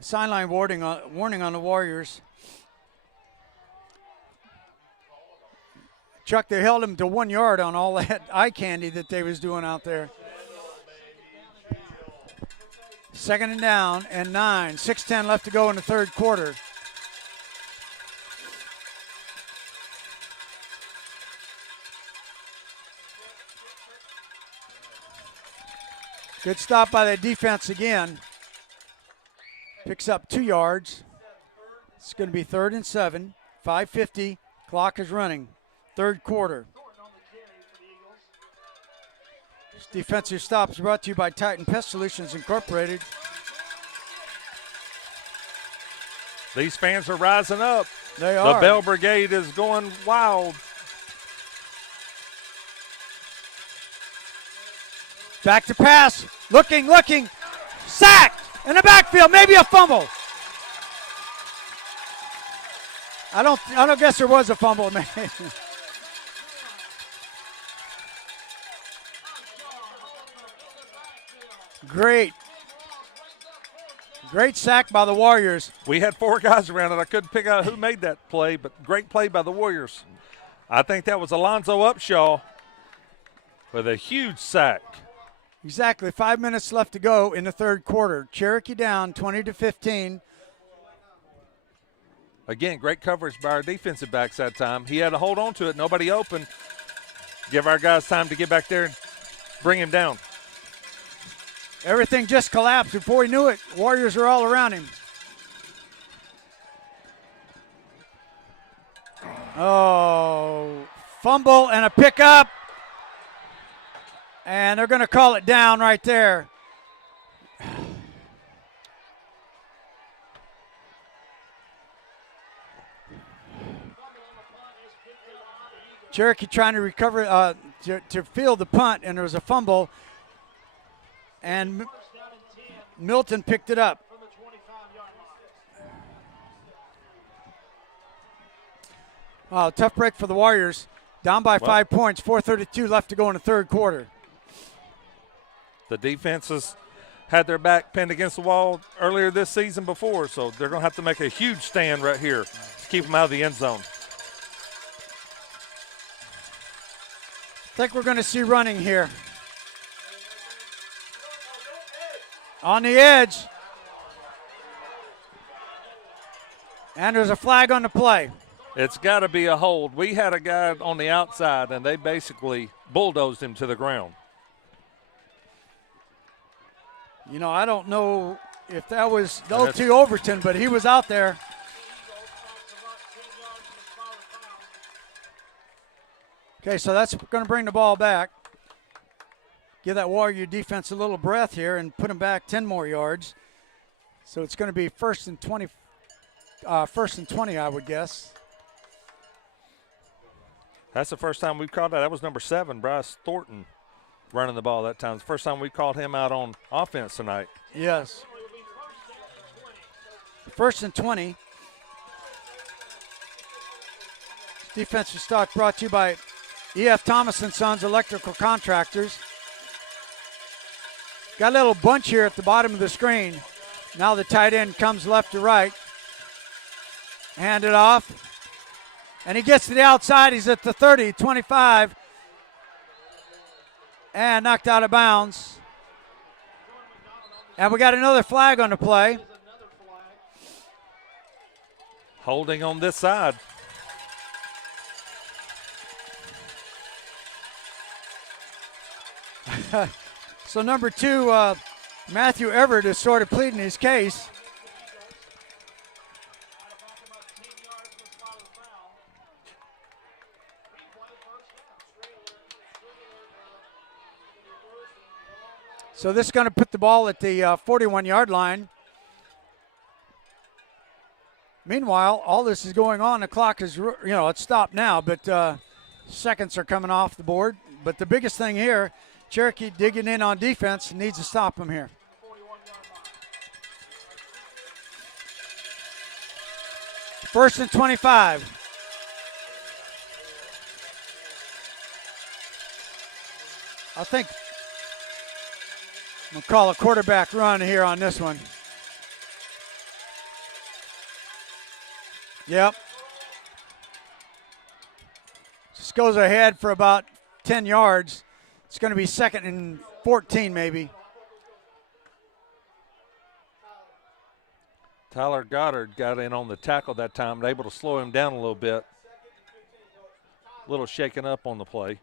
Sideline warning on the Warriors. Chuck, they held him to 1 yard on all that eye candy that they was doing out there. 2nd and down and 9. 6:10 left to go in the third quarter. Good stop by the defense again. Picks up 2 yards. It's going to be 3rd and 7. 5:50. Clock is running. Third quarter. This defensive stop is brought to you by Titan Pest Solutions Incorporated. These fans are rising up. They are. The Bell Brigade is going wild. Back to pass. Looking. Sacked in the backfield. Maybe a fumble. I don't guess there was a fumble, man. Great sack by the Warriors. We had 4 guys around it. I couldn't pick out who made that play, but great play by the Warriors. I think that was Alonzo Upshaw with a huge sack. Exactly. 5 minutes left to go in the third quarter. Cherokee down 20-15. Again, great coverage by our defensive backs that time. He had to hold on to it. Nobody open. Give our guys time to get back there and bring him down. Everything just collapsed. Before he knew it, Warriors are all around him. Oh, fumble and a pickup. And they're going to call it down right there. Cherokee trying to recover, to field the punt, and there was a fumble. And Milton picked it up. Oh, tough break for the Warriors. Down by 5 points, 4:32 left to go in the third quarter. The defenses had their back pinned against the wall earlier this season before, so they're going to have to make a huge stand right here to keep them out of the end zone. I think we're going to see running here. On the edge. And there's a flag on the play. It's got to be a hold. We had a guy on the outside, and they basically bulldozed him to the ground. You know, I don't know if that was L.T. Overton, but he was out there. Okay, so that's going to bring the ball back. Give that Warrior defense a little breath here and put them back 10 more yards. So it's going to be first and 20, I would guess. That's the first time we've called that. That was number 7, Bryce Thornton, running the ball that time. It's the first time we called him out on offense tonight. Yes. First and 20. Defensive stock brought to you by E.F. Thomas & Sons Electrical Contractors. Got a little bunch here at the bottom of the screen. Now the tight end comes left to right. Hand it off. And he gets to the outside. He's at the 30, 25. And knocked out of bounds. And we got another flag on the play. Holding on this side. So number 2, Matthew Everett is sort of pleading his case. So this is going to put the ball at the 41-yard line. Meanwhile, all this is going on. The clock is, it's stopped now, but seconds are coming off the board. But the biggest thing here, Cherokee digging in on defense, needs to stop them here. First and 25. I think we'll call a quarterback run here on this one. Yep. Just goes ahead for about 10 yards. It's going to be 2nd and 14 maybe. Tyler Goddard got in on the tackle that time, able to slow him down a little bit. A little shaken up on the play.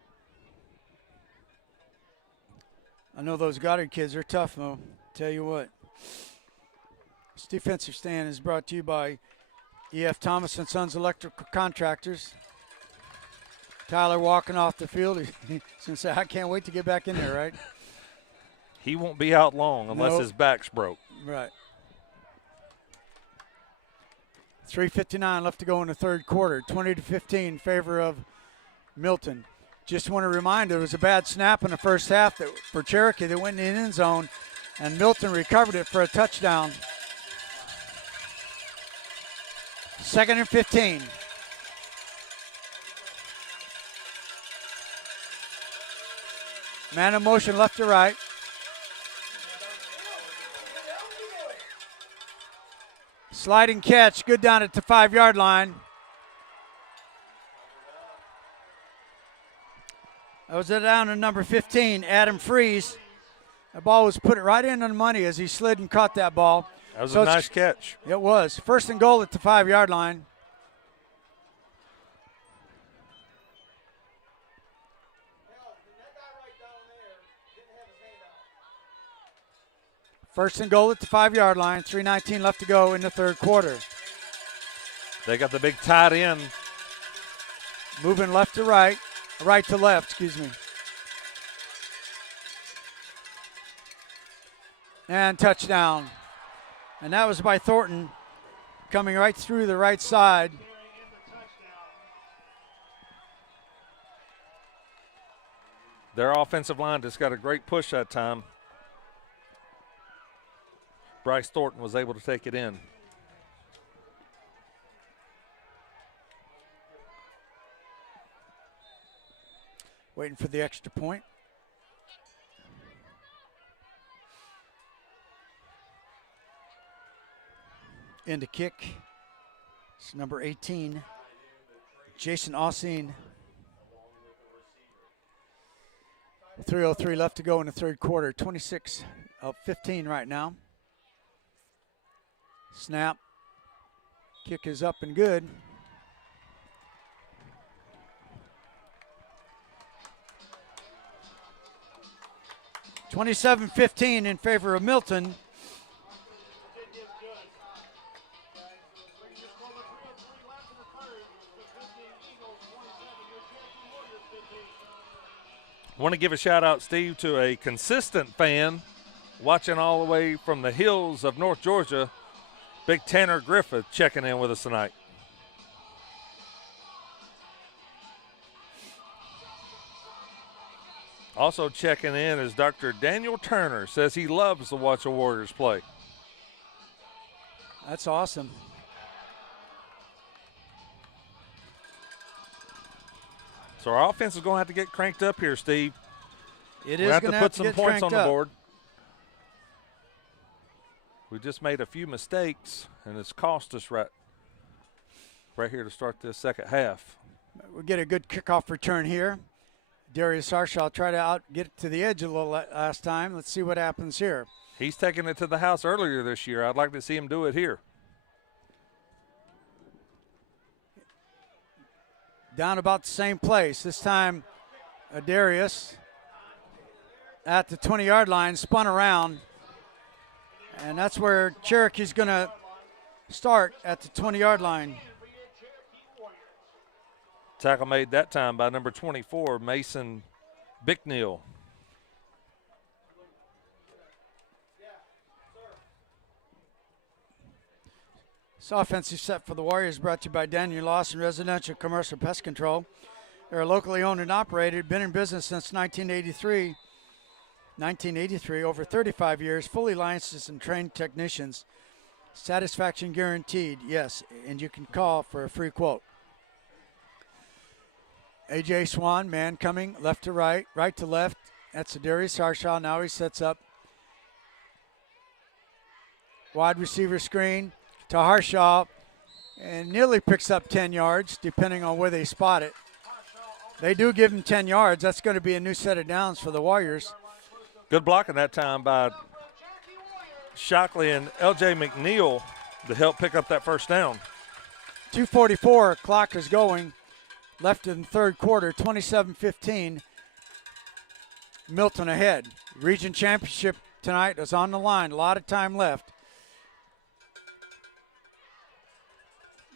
I know those Goddard kids are tough, though. Tell you what. This defensive stand is brought to you by E.F. Thomas and Sons Electrical Contractors. Tyler walking off the field. He's going to say, I can't wait to get back in there, right? He won't be out long unless Nope. his back's broke. Right. 3:59 left to go in the third quarter. 20-15 in favor of Milton. Just want to remind there was a bad snap in the first half for Cherokee that went in the end zone, and Milton recovered it for a touchdown. 2nd and 15. Man in motion left to right. Sliding catch, good down at the 5-yard line. That was down to number 15, Adam Freeze. The ball was put right in on the money as he slid and caught that ball. That was a nice catch. It was. 1st and goal at the 5-yard line. First and goal at the 5-yard line. 3:19 left to go in the third quarter. They got the big tight end. Moving left to right. Right to left, excuse me. And touchdown. And that was by Thornton, coming right through the right side. Their offensive line just got a great push that time. Bryce Thornton was able to take it in. Waiting for the extra point. In to kick. It's number 18, Jason Ossine. 3:03 left to go in the third quarter. 26-15 right now. Snap. Kick is up and good. (27-15) in favor of Milton. I want to give a shout out, Steve, to a consistent fan watching all the way from the hills of North Georgia, Big Tanner Griffith, checking in with us tonight. Also checking in is Dr. Daniel Turner. Says he loves to watch the Warriors play. That's awesome. So our offense is going to have to get cranked up here, Steve. It We is have going to to put some points on the up. board. We just made a few mistakes, and it's cost us right here to start this second half. We get a good kickoff return here. Darius Harshaw tried to get to the edge a little last time. Let's see what happens here. He's taken it to the house earlier this year. I'd like to see him do it here. down about the same place. This time, Darius at the 20-yard line, spun around, and that's where Cherokee's going to start, at the 20-yard line. Tackle made that time by number 24, Mason Bicknell. This offensive set for the Warriors brought to you by Daniel Lawson Residential Commercial Pest Control. They're locally owned and operated, been in business since 1983. 1983, over 35 years, fully licensed and trained technicians. Satisfaction guaranteed, yes, and you can call for a free quote. A.J. Swan, man coming, left to right, right to left. That's Darius Harshaw. Now he sets up. Wide receiver screen to Harshaw, and nearly picks up 10 yards, depending on where they spot it. They do give him 10 yards. That's going to be a new set of downs for the Warriors. Good blocking that time by Shockley and L.J. McNeil to help pick up that first down. 2:44, clock is going. Left in the third quarter, 27-15. Milton ahead. Region championship tonight is on the line. A lot of time left.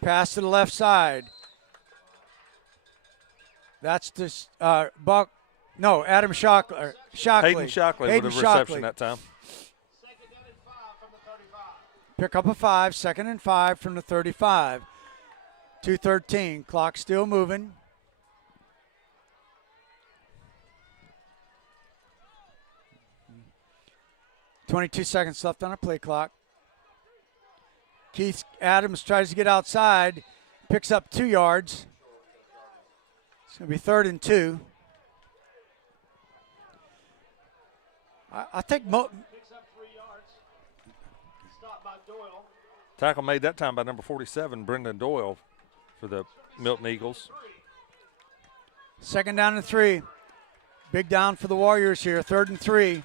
Pass to the left side. That's just Buck. No, Adam Shockley. Hayden Shockley with a reception that time. Pick up a 5, 2nd and 5 from the 35. 2:13, clock still moving. .22 seconds left on a play clock. Keith Adams tries to get outside, picks up 2 yards. It's going to be 3rd and 2. I think Tackle made that time by number 47, Brendan Doyle, for the Milton Eagles. 2nd down and 3. Big down for the Warriors here, 3rd and 3.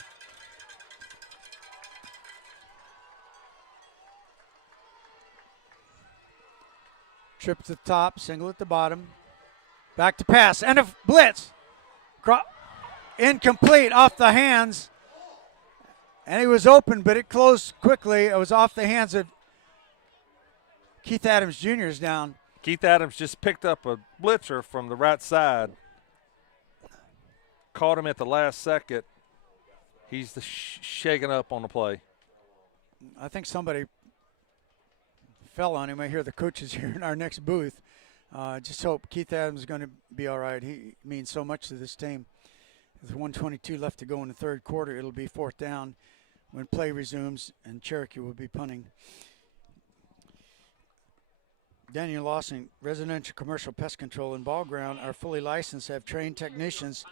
Trip to the top, single at the bottom. Back to pass, and a blitz. Incomplete, off the hands. And he was open, but it closed quickly. It was off the hands of Keith Adams Jr. is down. Keith Adams just picked up a blitzer from the right side. Caught him at the last second. He's shaking up on the play. I think somebody fell on him. I hear the coaches here in our next booth. Just hope Keith Adams is going to be all right. He means so much to this team. With 1:22 left to go in the third quarter, it'll be 4th down when play resumes, and Cherokee will be punting. Daniel Lawson, Residential Commercial Pest Control and Ball Ground are fully licensed, have trained technicians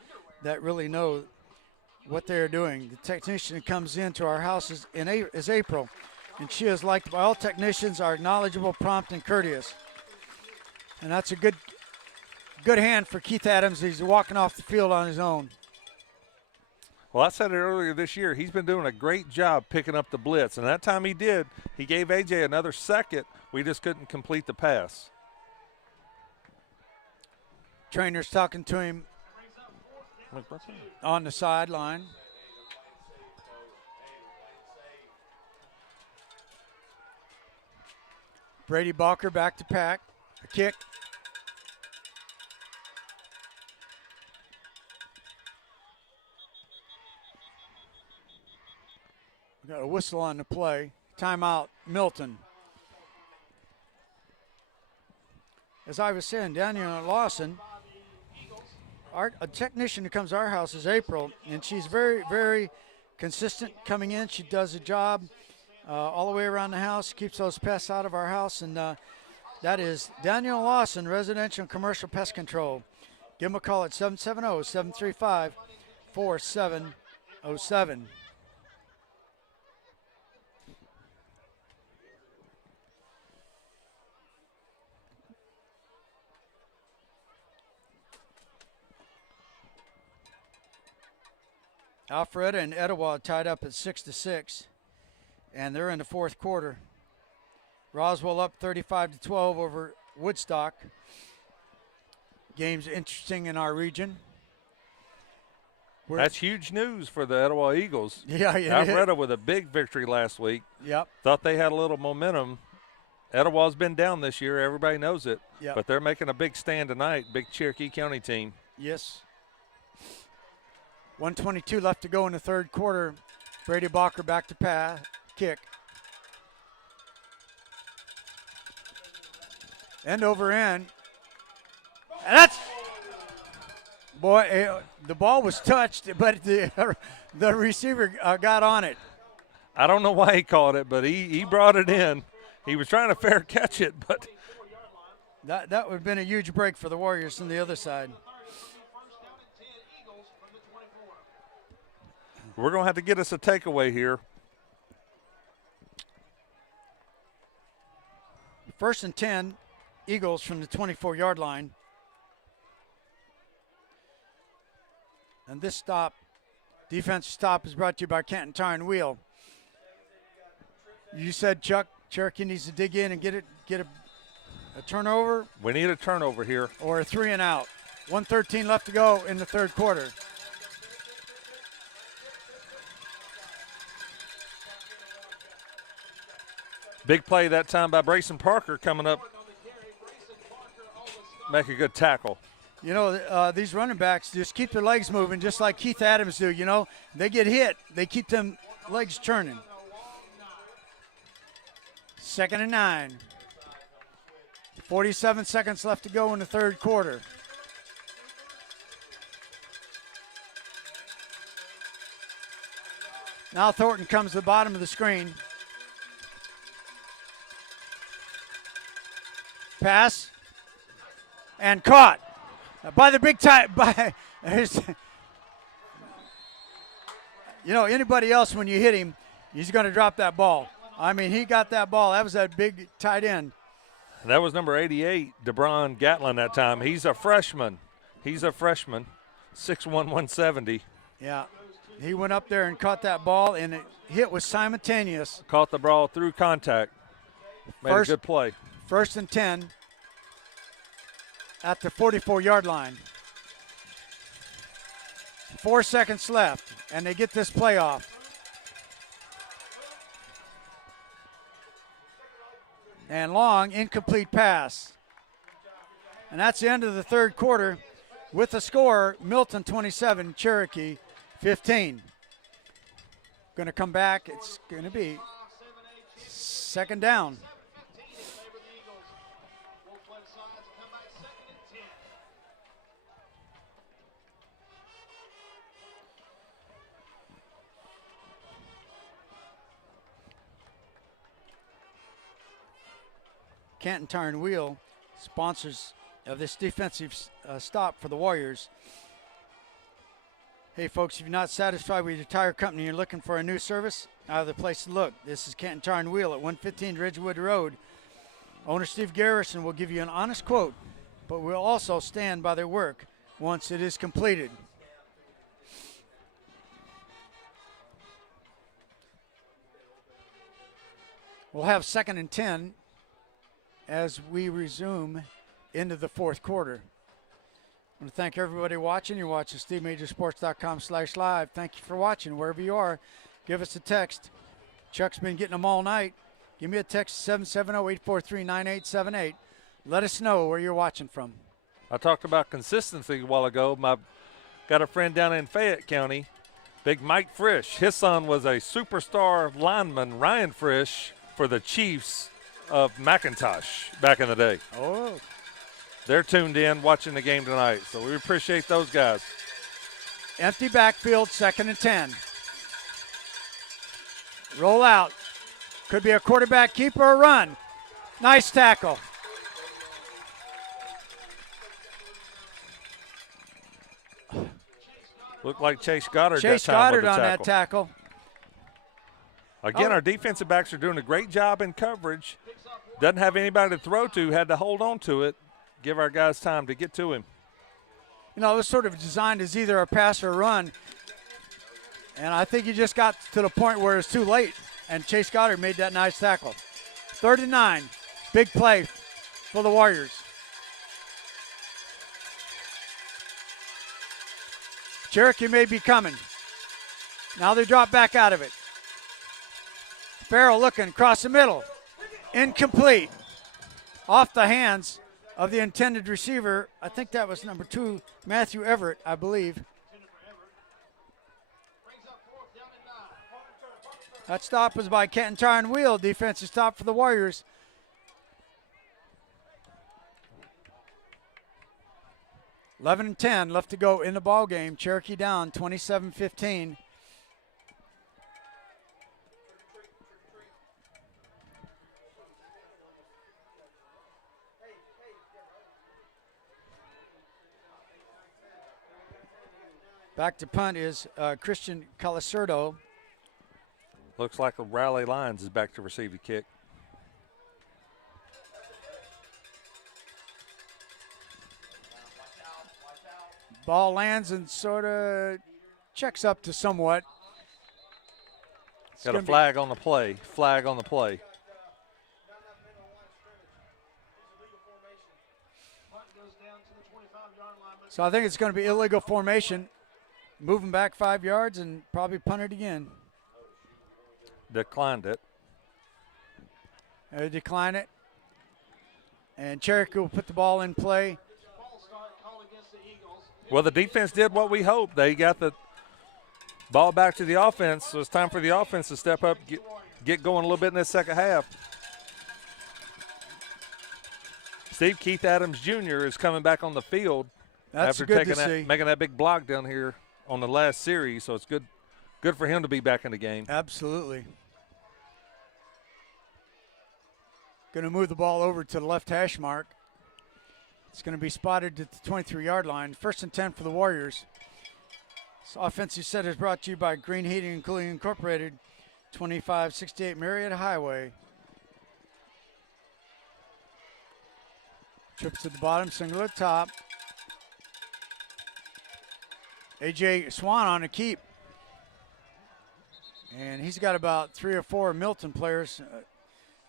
that really know what they're doing. The technician that comes into our house is April, and she is liked by all technicians, are knowledgeable, prompt, and courteous. And that's a good hand for Keith Adams. He's walking off the field on his own. Well, I said it earlier this year. He's been doing a great job picking up the blitz, and that time he did. He gave A.J. another second. We just couldn't complete the pass. Trainer's talking to him on the sideline. Brady Balker back to pack. A kick. We got a whistle on the play. Timeout, Milton. As I was saying, Daniel Lawson, a technician who comes to our house is April, and she's very, very consistent coming in. She does a job all the way around the house, keeps those pests out of our house, and that is Daniel Lawson, Residential and Commercial Pest Control. Give them a call at 770-735-4707. Alpharetta and Etowah tied up at 6-6, and they're in the fourth quarter. Roswell up 35-12 over Woodstock. games interesting in our region. That's huge news for the Etowah Eagles. Yeah, Alpharetta with a big victory last week. Yep. Thought they had a little momentum. Etowah's been down this year. Everybody knows it. Yep. But they're making a big stand tonight, big Cherokee County team. Yes. 1:22 left to go in the third quarter. Brady Bacher back to kick. End over end. And that's, boy, the ball was touched, but the receiver got on it. I don't know why he caught it, but he brought it in. He was trying to fair catch it, but that would have been a huge break for the Warriors on the other side. we're going to have to get us a takeaway here. 1st and 10, Eagles from the 24-yard line. And this defensive stop is brought to you by Canton Tire and Wheel. You said, Chuck, Cherokee needs to dig in and get a turnover. We need a turnover here. Or a 3 and out. 1:13 left to go in the third quarter. Big play that time by Brayson Parker coming up. Make a good tackle. You know, these running backs just keep their legs moving just like Keith Adams do, you know. They get hit. They keep them legs churning. 2nd and 9. 47 seconds left to go in the third quarter. Now Thornton comes to the bottom of the screen. Pass. And caught. By the big time. You know, anybody else, when you hit him, he's going to drop that ball. I mean, he got that ball. That was that big tight end. That was number 88, DeBron Gatlin that time. He's a freshman. 6'1", 170. Yeah. He went up there and caught that ball, and it hit was simultaneous. Caught the ball through contact. Made a good play. 1st and 10 at the 44-yard line. 4 seconds left, and they get this play off. And long, incomplete pass. And that's the end of the third quarter with the score, Milton 27, Cherokee 15. Going to come back. It's going to be 2nd down. Canton Tire and Wheel, sponsors of this defensive stop for the Warriors. Hey, folks, if you're not satisfied with your tire company and you're looking for a new service, I have the place to look. This is Canton Tire and Wheel at 115 Ridgewood Road. Owner Steve Garrison will give you an honest quote, but will also stand by their work once it is completed. We'll have 2nd and 10 as we resume into the fourth quarter. I want to thank everybody watching. You're watching SteveMajorSports.com/live. Thank you for watching wherever you are. Give us a text. Chuck's been getting them all night. Give me a text, 770-843-9878. Let us know where you're watching from. I talked about consistency a while ago. Got a friend down in Fayette County, Big Mike Frisch. His son was a superstar lineman, Ryan Frisch, for the Chiefs of McIntosh back in the day. Oh. They're tuned in watching the game tonight, so we appreciate those guys. Empty backfield, 2nd and 10. Roll out. Could be a quarterback keeper or run. Nice tackle. Looked like Chase Goddard. Chase Goddard on that tackle. Again, our defensive backs are doing a great job in coverage. Doesn't have anybody to throw to, had to hold on to it. Give our guys time to get to him. You know, it was sort of designed as either a pass or a run. And I think he just got to the point where it's too late. And Chase Goddard made that nice tackle. 3rd and 9. Big play for the Warriors. Cherokee may be coming. Now they drop back out of it. Farrell looking across the middle. Incomplete. Off the hands of the intended receiver. I think that was number 2, Matthew Everett, I believe. That stop was by Kenton Tire and Wheel. Defensive stop for the Warriors. $11-10 left to go in the ball game. Cherokee down 27-15. Back to punt is Christian Calicerdo. Looks like the Raleigh Lions is back to receive the kick. Ball lands and sort of checks up to somewhat. Got a flag on the play. Flag on the play. So I think it's going to be illegal formation. Moving back 5 yards and probably punt it again. Declined it. They decline it. And Cherokee will put the ball in play. Well, the defense did what we hoped. They got the ball back to the offense, so it's time for the offense to step up, get going a little bit in this second half. Steve Keith Adams Jr. is coming back on the field That's after good to see. making that big block down here on the last series, so it's good for him to be back in the game. Absolutely. Going to move the ball over to the left hash mark. It's going to be spotted at the 23-yard line. 1st and 10 for the Warriors. This offensive set is brought to you by Green Heating and Cooling Incorporated, 2568 Marietta Highway. Trips to the bottom, single at top. A.J. Swan on a keep. And he's got about 3 or 4 Milton players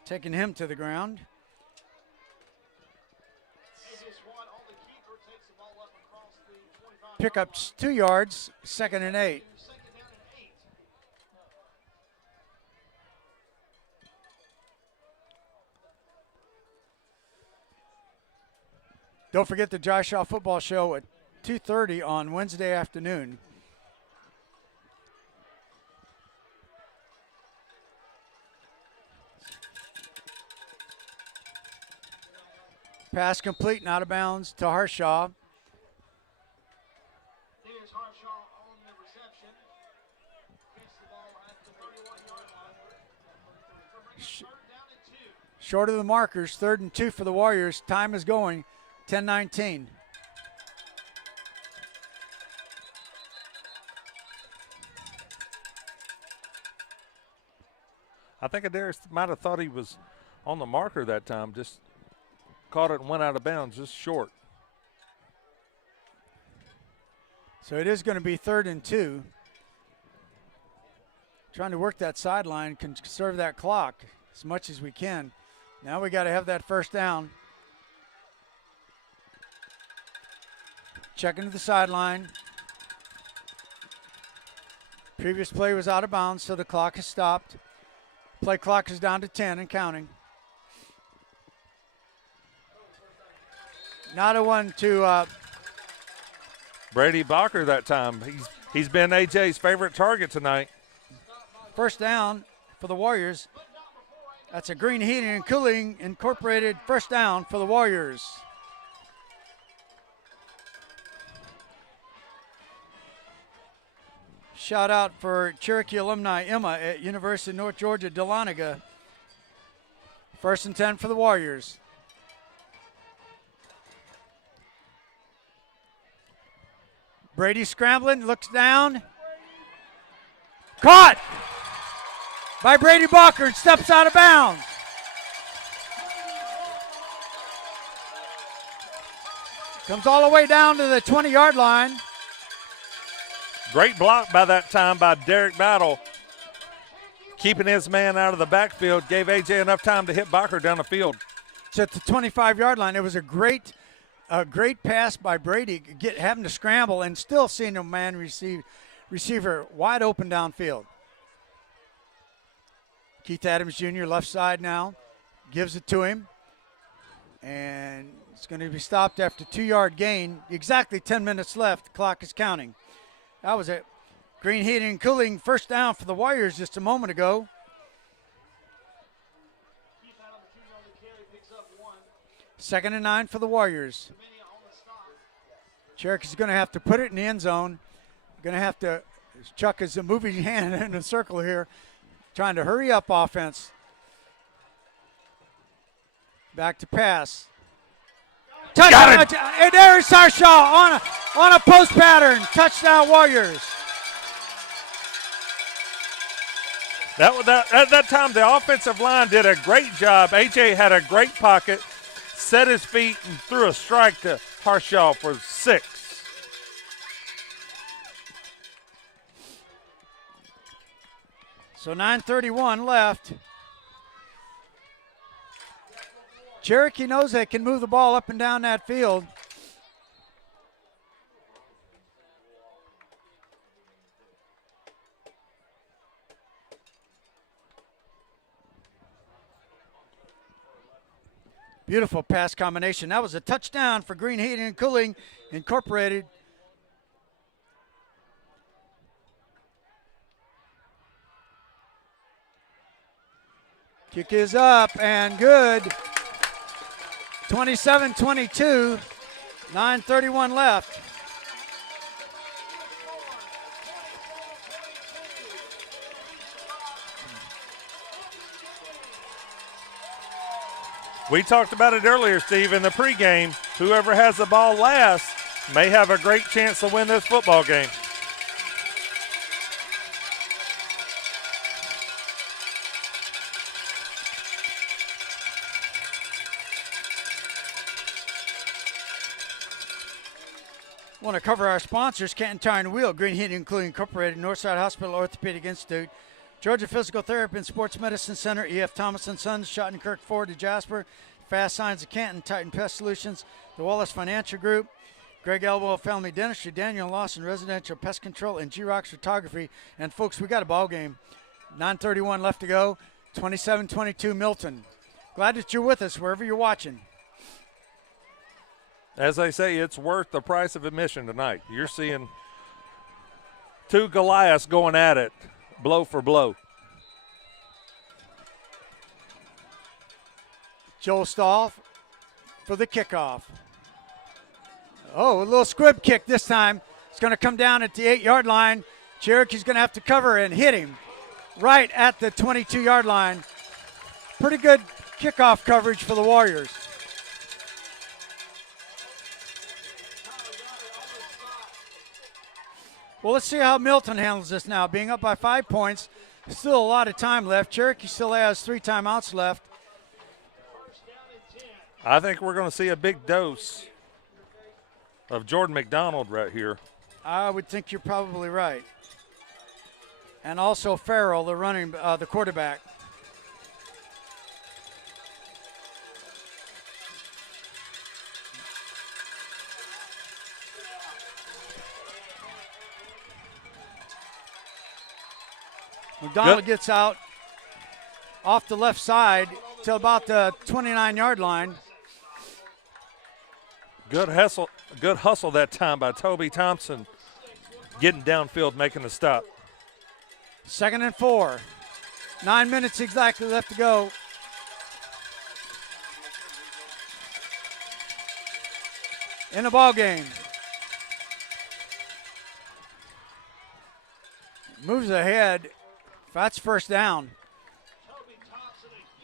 taking him to the ground. Pickups 2 yards, 2nd and 8. Don't forget the Josh Shaw Football Show at 2:30 on Wednesday afternoon. Pass complete and out of bounds to Harshaw. Here's Harshaw on the reception. Gets the ball at the 31-yard line. Third down and 2. Short of the markers, 3rd and 2 for the Warriors. Time is going, 10-19. I think Adair might have thought he was on the marker that time, just caught it and went out of bounds, just short. So it is going to be 3rd and 2. Trying to work that sideline, conserve that clock as much as we can. Now we got to have that 1st down. Checking to the sideline. Previous play was out of bounds, so the clock has stopped. Play clock is down to 10 and counting. Not a one to Brady Bacher that time. He's been AJ's favorite target tonight. 1st down for the Warriors. That's a Green Heating and Cooling Incorporated 1st down for the Warriors. Shout out for Cherokee alumni Emma at University of North Georgia, Dahlonega. 1st and 10 for the Warriors. Brady scrambling, looks down. Caught by Brady Bacher and steps out of bounds. Comes all the way down to the 20-yard line. Great block by that time by Derek Battle. Keeping his man out of the backfield, gave AJ enough time to hit Bacher down the field. So at the 25-yard line, it was a great a great pass by Brady, having to scramble and still seeing a man receiver wide open downfield. Keith Adams Jr. left side now, gives it to him, and it's going to be stopped after 2-yard gain. Exactly 10 minutes left. The clock is counting. That was it. Green Heating and Cooling first down for the Warriors just a moment ago. Second and 9 for the Warriors. Cherokee's going to have to put it in the end zone. Going to have to, Chuck is moving his hand in a circle here, trying to hurry up offense. Back to pass. Touchdown! And there's Sarshaw on a post pattern. Touchdown Warriors. At that time, the offensive line did a great job. AJ had a great pocket, set his feet, and threw a strike to Harshaw for 6. So 9:31 left. Cherokee knows they can move the ball up and down that field. Beautiful pass combination. That was a touchdown for Green Heating and Cooling Incorporated. Kick is up and good. 27-22, 9:31 left. We talked about it earlier, Steve, in the pregame. Whoever has the ball last may have a great chance to win this football game. Want to cover our sponsors: Canton Tire and Wheel, Green Heating Including Incorporated, Northside Hospital Orthopedic Institute, Georgia Physical Therapy and Sports Medicine Center, E.F. Thomas & Sons, Schottenkirk Ford to Jasper, Fast Signs of Canton, Titan Pest Solutions, the Wallace Financial Group, Greg Elwell Family Dentistry, Daniel Lawson Residential Pest Control, and G-Rocks Photography. And folks, we got a ball game. 9:31 left to go. 27-22 Milton. Glad that you're with us wherever you're watching. As they say, it's worth the price of admission tonight. You're seeing two Goliaths going at it, blow for blow. Joel Stahl for the kickoff. Oh, a little squib kick this time. It's going to come down at the 8-yard line. Cherokee's going to have to cover and hit him right at the 22-yard line. Pretty good kickoff coverage for the Warriors. Well, let's see how Milton handles this now. Being up by 5 points, still a lot of time left. Cherokee still has 3 timeouts left. I think we're going to see a big dose of Jordan McDonald right here. I would think you're probably right. And also Farrell, the quarterback. McDonald gets out off the left side till about the 29-yard line. Good hustle that time by Toby Thompson, getting downfield, making the stop. 2nd and 4. 9 minutes exactly left to go. In the ball game. Moves ahead. That's first down.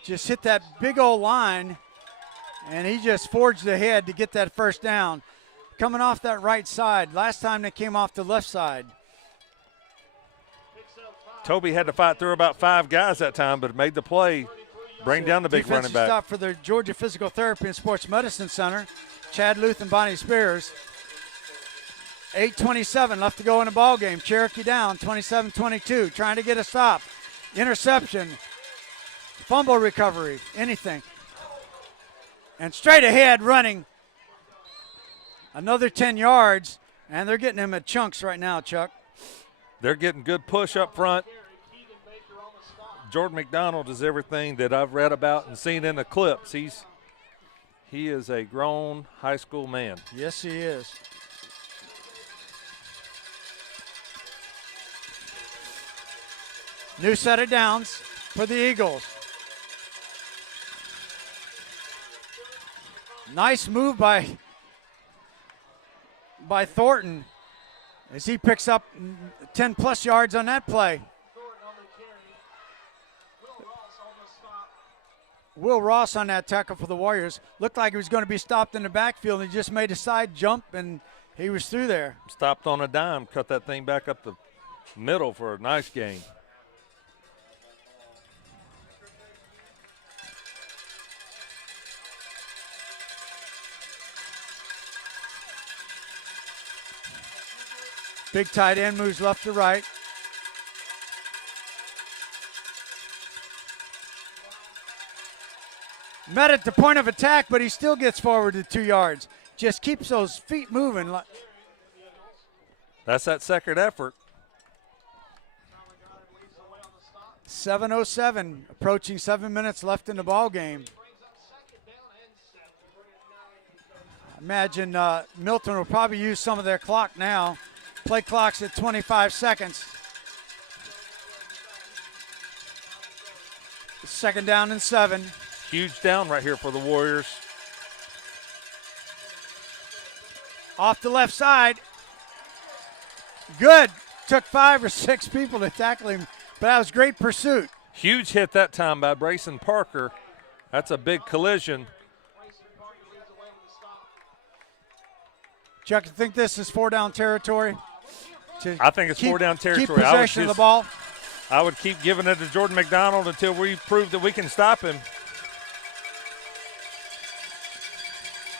Just hit that big old line, and he just forged ahead to get that first down. Coming off that right side. Last time they came off the left side. Toby had to fight through about 5 guys that time, but made the play, bring down the big running back. Stop for the Georgia Physical Therapy and Sports Medicine Center. Chad Luth and Bonnie Spears. 8:27 left to go in the ball game. Cherokee down, 27-22, trying to get a stop. Interception, fumble recovery, anything. And straight ahead running Another 10 yards, and they're getting him at chunks right now, Chuck. They're getting good push up front. Jordan McDonald is everything that I've read about and seen in the clips. He is a grown high school man. Yes, he is. New set of downs for the Eagles. Nice move by Thornton as he picks up 10-plus yards on that play. Will Ross on that tackle for the Warriors. Looked like he was going to be stopped in the backfield. He just made a side jump, and he was through there. Stopped on a dime, cut that thing back up the middle for a nice gain. Big tight end moves left to right. Met at the point of attack, but he still gets forward to 2 yards. Just keeps those feet moving. That's that second effort. 7:07, approaching 7 minutes left in the ball game. Imagine Milton will probably use some of their clock now. Play clock's at 25 seconds. Second down and 7. Huge down right here for the Warriors. Off the left side. Good. Took 5 or 6 people to tackle him, but that was great pursuit. Huge hit that time by Brayson Parker. That's a big collision. Chuck, you think this is 4-down territory? I think it's 4-down territory. Keep possession of the ball. I would keep giving it to Jordan McDonald until we prove that we can stop him.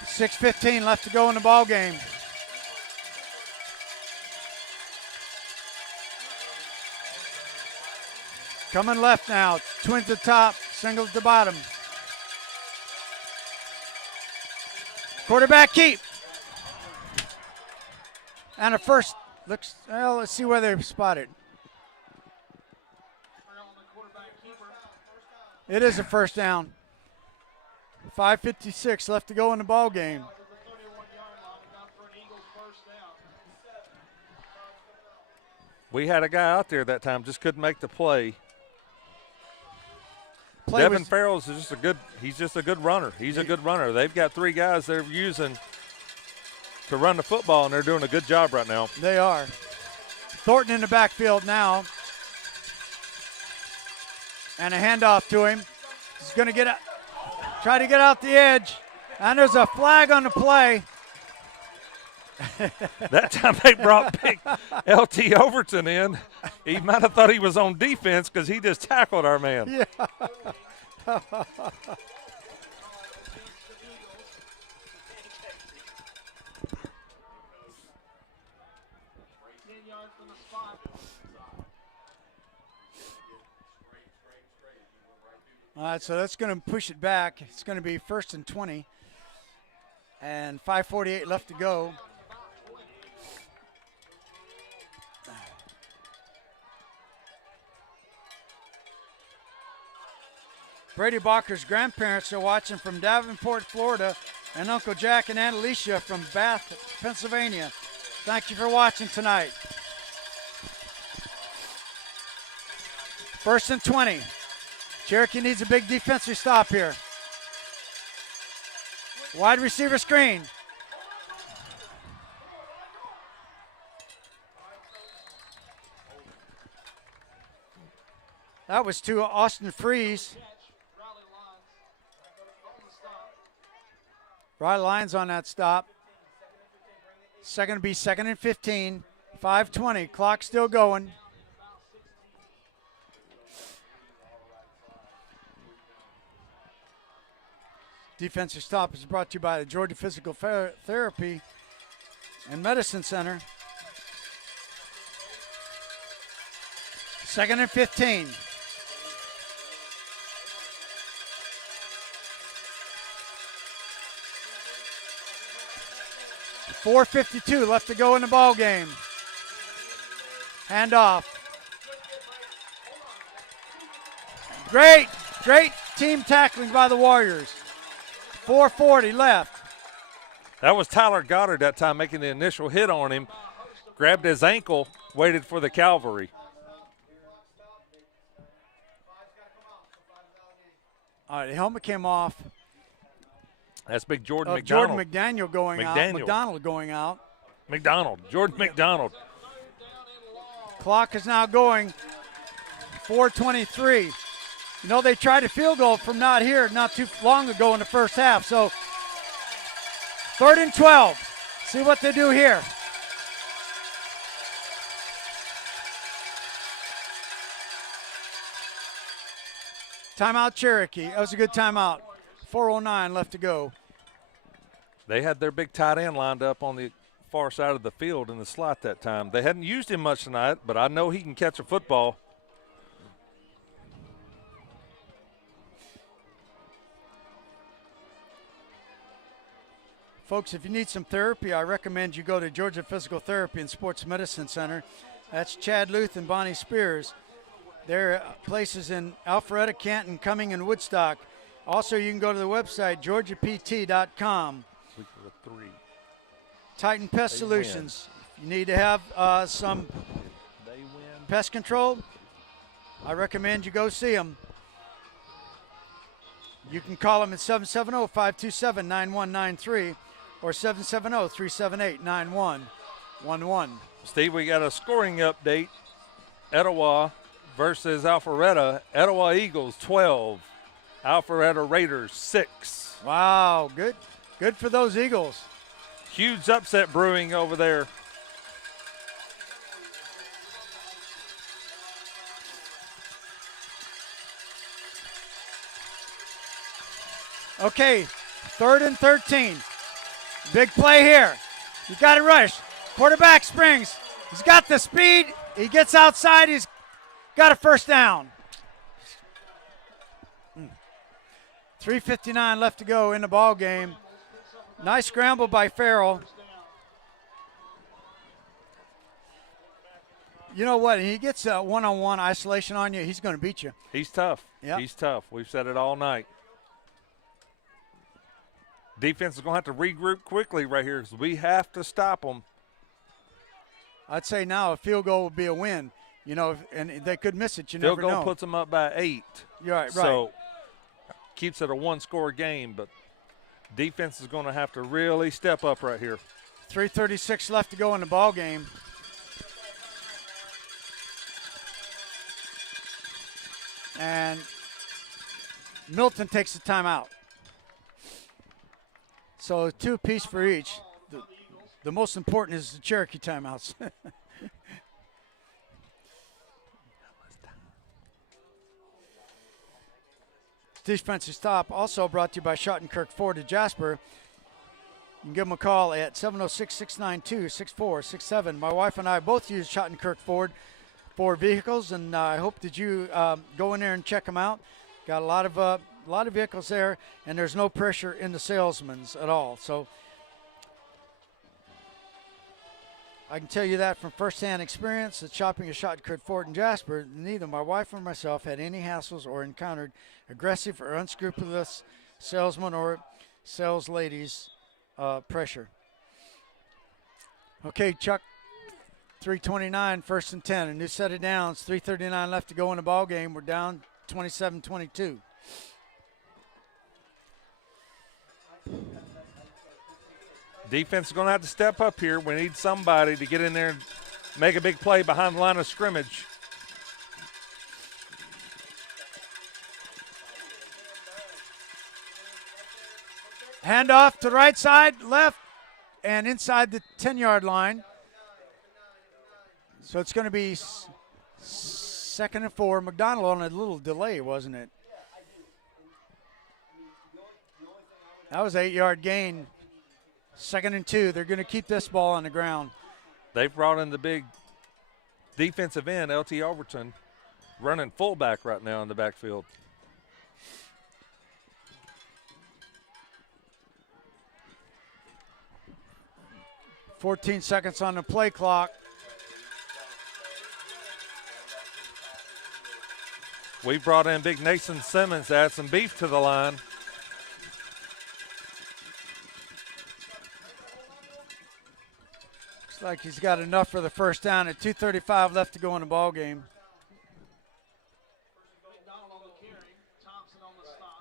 6:15 left to go in the ball game. Coming left now. Twins at the top, singles at the bottom. Quarterback keep. And a first. Let's see where they've spotted. It is a first down. 5:56 left to go in the ball game. We had a guy out there that time, just couldn't make the play. Devin Farrell's is he's just a good runner. He's a good runner. They've got 3 guys they're using to run the football, and they're doing a good job right now. They are. Thornton in the backfield now. And a handoff to him. He's going to try to get out the edge. And there's a flag on the play. That time they brought big LT Overton in. He might have thought he was on defense because he just tackled our man. Yeah. All right, so that's going to push it back. It's going to be 1st and 20. And 5:48 left to go. Brady Barker's grandparents are watching from Davenport, Florida, and Uncle Jack and Aunt Alicia from Bath, Pennsylvania. Thank you for watching tonight. 1st and 20. Cherokee needs a big defensive stop here. Wide receiver screen. That was to Austin Freeze. Riley Lyons on that stop. Second to be 2nd and 15. 5:20. Clock still going. Defensive stop is brought to you by the Georgia Physical Therapy and Medicine Center. 2nd and 15. 4:52 left to go in the ball game. Hand off. Great team tackling by the Warriors. 4:40 left. That was Tyler Goddard that time making the initial hit on him. Grabbed his ankle, waited for the cavalry. All right, the helmet came off. That's big Jordan McDonald. Jordan McDaniel going out. McDonald going out. Jordan McDonald. Clock is now going. 4:23. You know, they tried a field goal from not too long ago in the first half. So 3rd and 12. See what they do here. Timeout Cherokee. That was a good timeout. 4:09 left to go. They had their big tight end lined up on the far side of the field in the slot that time. They hadn't used him much tonight, but I know he can catch a football. Folks, if you need some therapy, I recommend you go to Georgia Physical Therapy and Sports Medicine Center. That's Chad Luth and Bonnie Spears. There are places in Alpharetta, Canton, Cumming, and Woodstock. Also, you can go to the website, georgiapt.com. Titan Pest Solutions. You need to have some pest control, I recommend you go see them. You can call them at 770-527-9193 or 770-378-9111. Steve, we got a scoring update. Etowah versus Alpharetta. Etowah Eagles 12, Alpharetta Raiders 6. Wow, good for those Eagles. Huge upset brewing over there. Okay, 3rd and 13. Big play here. You got to rush. Quarterback springs. He's got the speed. He gets outside. He's got a first down. 3:59 left to go in the ball game. Nice scramble by Farrell. You know what? He gets a one-on-one isolation on you, he's going to beat you. He's tough. Yep. He's tough. We've said it all night. Defense is going to have to regroup quickly right here because we have to stop them. I'd say now a field goal would be a win. You know, and they could miss it. You Field never know. goal puts them up by 8. You're right. So keeps it a one-score game, but defense is going to have to really step up right here. 3:36 left to go in the ball game. And Milton takes the timeout. So 2 apiece for each. The most important is the Cherokee timeouts. Defensive stop also brought to you by Schottenkirk Ford of Jasper. You can give them a call at 706-692-6467. My wife and I both use Schottenkirk Ford vehicles, and I hope that you go in there and check them out. Got a lot of vehicles there, and there's no pressure in the salesmen at all. So I can tell you that from firsthand experience that shopping at Schottenkirk Ford in Jasper, neither my wife or myself had any hassles or encountered aggressive or unscrupulous salesmen or sales ladies' pressure. Okay, Chuck, 3:29, 1st and 10. A new set of downs, 3:39 left to go in the ball game. We're down 27-22. Defense is going to have to step up here. We need somebody to get in there and make a big play behind the line of scrimmage. Handoff to the right side, left, and inside the 10-yard line. So it's going to be 2nd and 4. McDonald on a little delay, wasn't it? That was an 8-yard gain. 2nd and 2. They're going to keep this ball on the ground. They've brought in the big defensive end, L.T. Overton, running fullback right now in the backfield. 14 seconds on the play clock. We brought in big Nathan Simmons to add some beef to the line. Looks like he's got enough for the first down at 2:35 left to go in the ball game.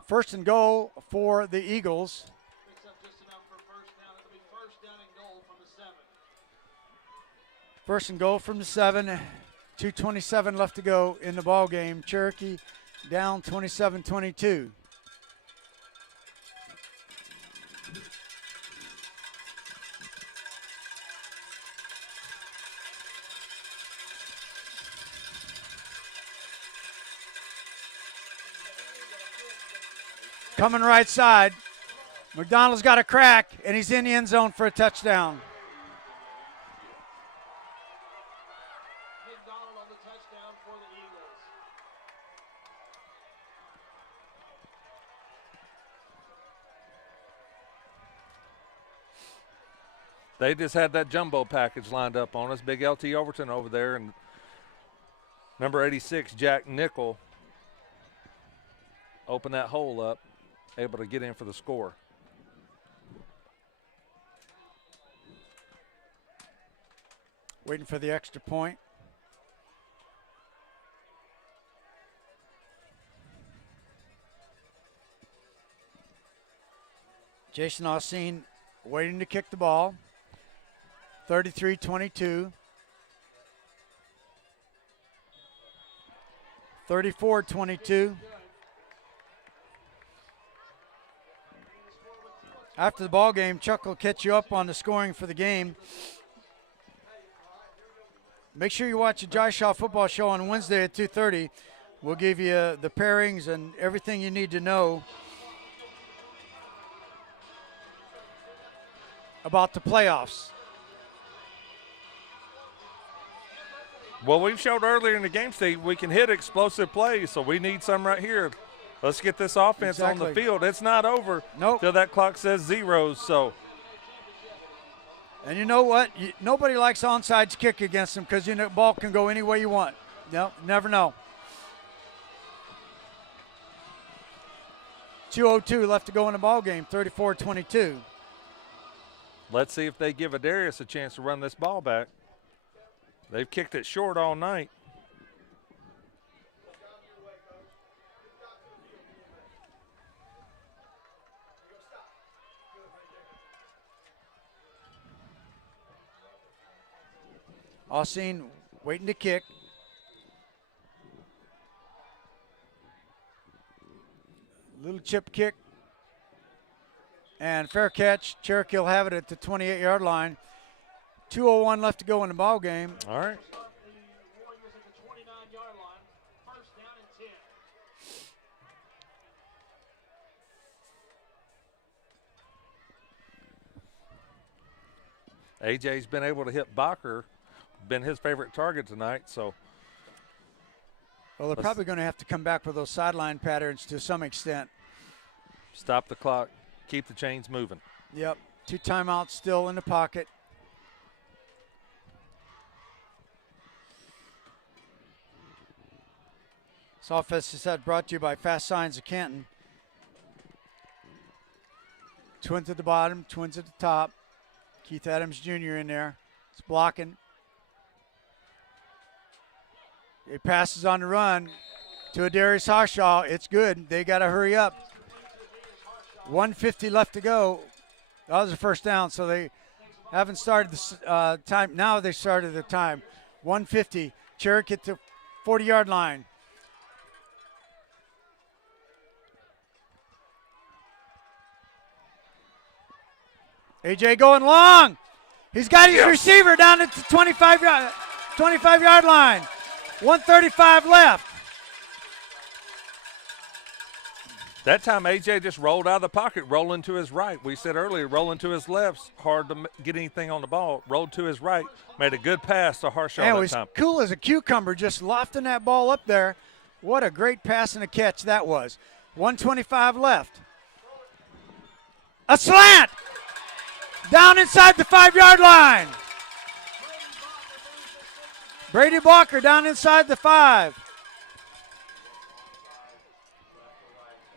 First and goal for the Eagles. First and goal from the 7. 2:27 left to go in the ball game. Cherokee down 27-22. Coming right side. McDonald's got a crack, and he's in the end zone for a touchdown. McDonald on the touchdown for the Eagles. They just had that jumbo package lined up on us. Big LT Overton over there, and number 86, Jack Nickel, opened that hole up, able to get in for the score. Waiting for the extra point. Jason Austin waiting to kick the ball. 33-22. 34-22. After the ball game, Chuck will catch you up on the scoring for the game. Make sure you watch the Jai Shaw Football Show on Wednesday at 2:30. We'll give you the pairings and everything you need to know about the playoffs. Well, we've showed earlier in the game, Steve, we can hit explosive plays, so we need some right here. Let's get this offense on the field. It's not over till that clock says 0. So, and you know what? Nobody likes onside kick against them because the ball can go any way you want. No, never know. 2:02 left to go in the ball game. 34-22. let's see if they give Adarius a chance to run this ball back. They've kicked it short all night. Austin waiting to kick. Little chip kick. And fair catch. Cherokee will have it at the 28-yard line. 2:01 left to go in the ball game. All right. AJ's been able to hit Bacher, been his favorite target tonight, so. Well, they're probably going to have to come back with those sideline patterns to some extent. Stop the clock, keep the chains moving. Yep, 2 timeouts still in the pocket. This offense is brought to you by Fast Signs of Canton. Twins at the bottom, twins at the top. Keith Adams Jr. in there. It's blocking. It passes on the run to Adarius Harshaw. It's good. They got to hurry up. 1:50 left to go. That was the first down, so they haven't started the time. Now they started the time. 1:50. Cherokee at the 40-yard line. AJ going long. He's got his receiver down at the 25-yard line. 1:35 left. That time, AJ just rolled out of the pocket, rolling to his right. We said earlier, rolling to his left, hard to get anything on the ball. Rolled to his right, made a good pass to Harshaw that time. It was cool as a cucumber, just lofting that ball up there. What a great pass and a catch that was. 1:25 left. A slant. Down inside the 5-yard line. Brady Blocker down inside the 5.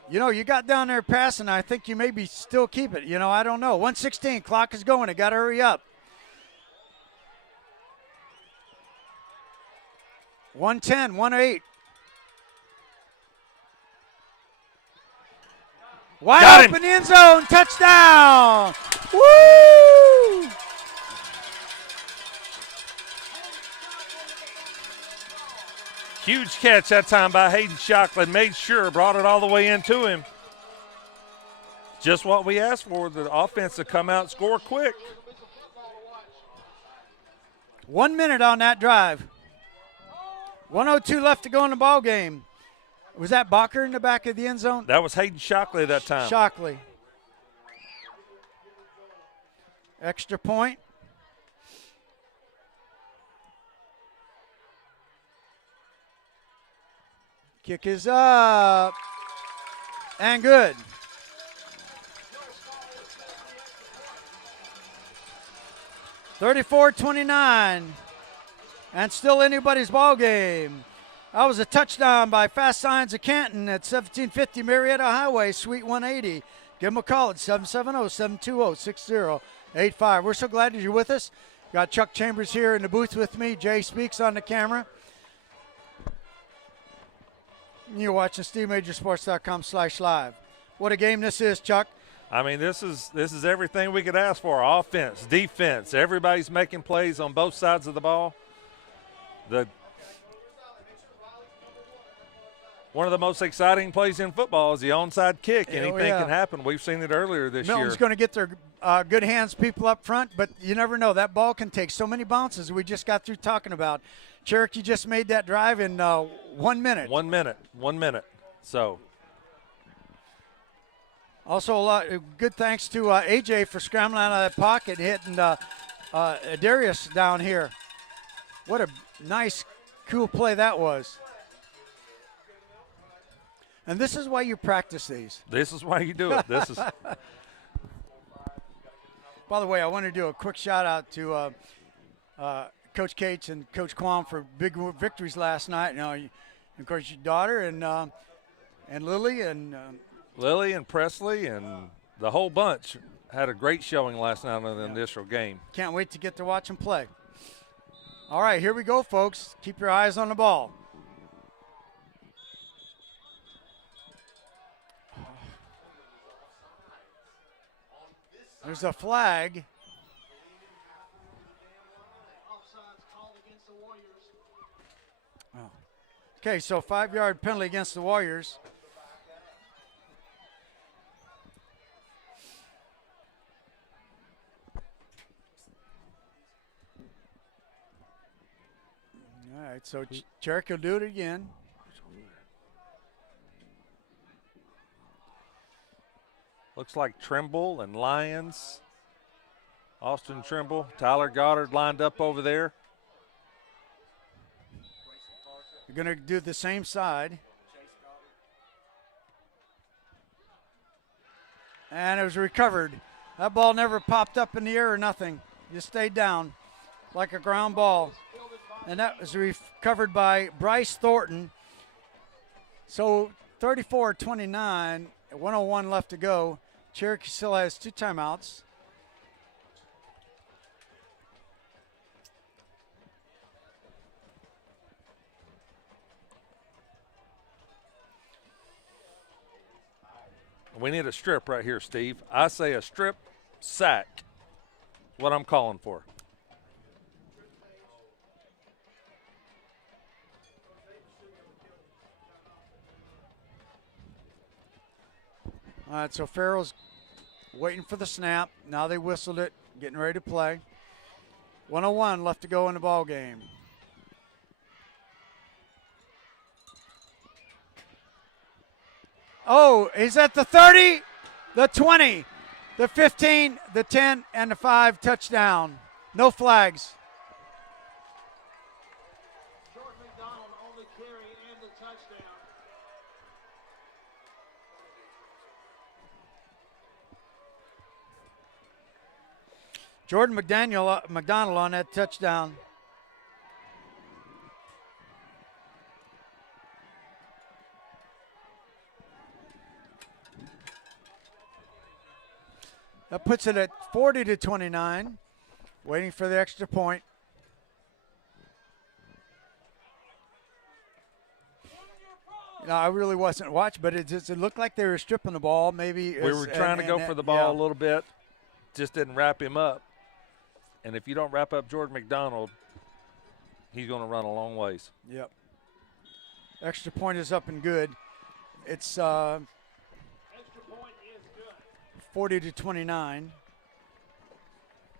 You know, you got down there passing. I think you maybe still keep it. You know, I don't know. 1:16. Clock is going. I got to hurry up. 1:10. 1:08. Wide open end zone. Touchdown. Woo! Huge catch that time by Hayden Shockley. Made sure, brought it all the way into him. Just what we asked for, the offense to come out and score quick. 1 minute on that drive. 1:02 left to go in the ball game. Was that Bacher in the back of the end zone? That was Hayden Shockley that time. Shockley. Extra point. Kick is up. And good. (34-29). And still anybody's ball game. That was a touchdown by Fast Signs of Canton at 1750 Marietta Highway, Suite 180. Give them a call at 770-720-6085. We're so glad that you're with us. Got Chuck Chambers here in the booth with me. Jay Speaks on the camera. You're watching SteveMajorSports.com/live. What a game this is, Chuck. I mean, this is everything we could ask for. Offense, defense, everybody's making plays on both sides of the ball. One of the most exciting plays in football is the onside kick. Anything can happen. We've seen it earlier this year. Milton's going to get their good hands people up front, but you never know. That ball can take so many bounces we just got through talking about. Cherokee just made that drive in 1 minute. 1 minute. 1 minute. So. Also, a lot good thanks to AJ for scrambling out of that pocket, hitting Darius down here. What a nice, cool play that was. And this is why you practice these. This is why you do it. This is. By the way, I want to do a quick shout out to Coach Cates and Coach Quam for big victories last night. You know, of course, your daughter and Lily and Lily and Presley and the whole bunch had a great showing last night in the initial game. Can't wait to get to watch them play. All right, here we go, folks. Keep your eyes on the ball. There's a flag. Oh. Okay, so 5-yard penalty against the Warriors. All right, so Cherokee will do it again. Looks like Trimble and Lyons. Austin Trimble, Tyler Goddard lined up over there. You're going to do the same side. And it was recovered. That ball never popped up in the air or nothing. Just stayed down like a ground ball. And that was recovered by Bryce Thornton. So 34-29, 1:01 left to go. Cherokee still has 2 timeouts. We need a strip right here, Steve. I say a strip sack. What I'm calling for. All right, so Farrell's waiting for the snap. Now they whistled it, getting ready to play. 1:01 left to go in the ball game. Oh, he's at the 30, the 20, the 15, the 10, and the 5 touchdown. No flags. George McDonald on the carry and the touchdown. Jordan McDonald on that touchdown. That puts it at 40-29, waiting for the extra point. No, I really wasn't watching, but it looked like they were stripping the ball. Maybe we were trying to go for the ball a little bit, just didn't wrap him up. And if you don't wrap up Jordan McDonald, he's going to run a long ways. Yep. Extra point is up and good. It's 40-29.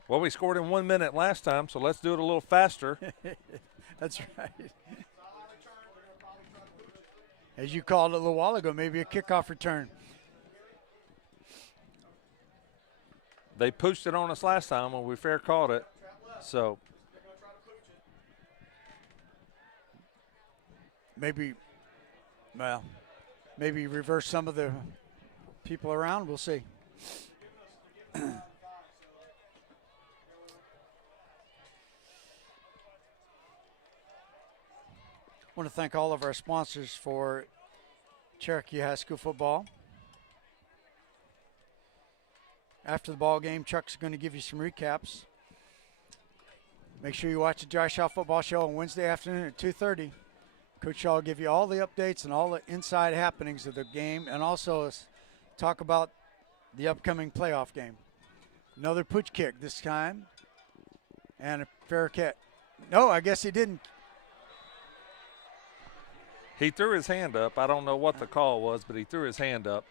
Well, we scored in 1 minute last time, so let's do it a little faster. That's right. As you called it a little while ago, maybe a kickoff return. They pushed it on us last time when we fair caught it. So maybe reverse some of the people around. We'll see. I want to thank all of our sponsors for Cherokee High School football. After the ball game, Chuck's going to give you some recaps. Make sure you watch the Dry Shaw Football Show on Wednesday afternoon at 2:30. Coach Shaw will give you all the updates and all the inside happenings of the game, and also talk about the upcoming playoff game. Another pooch kick this time, and a fair catch. No, I guess he didn't. he threw his hand up. I don't know what the call was, but he threw his hand up.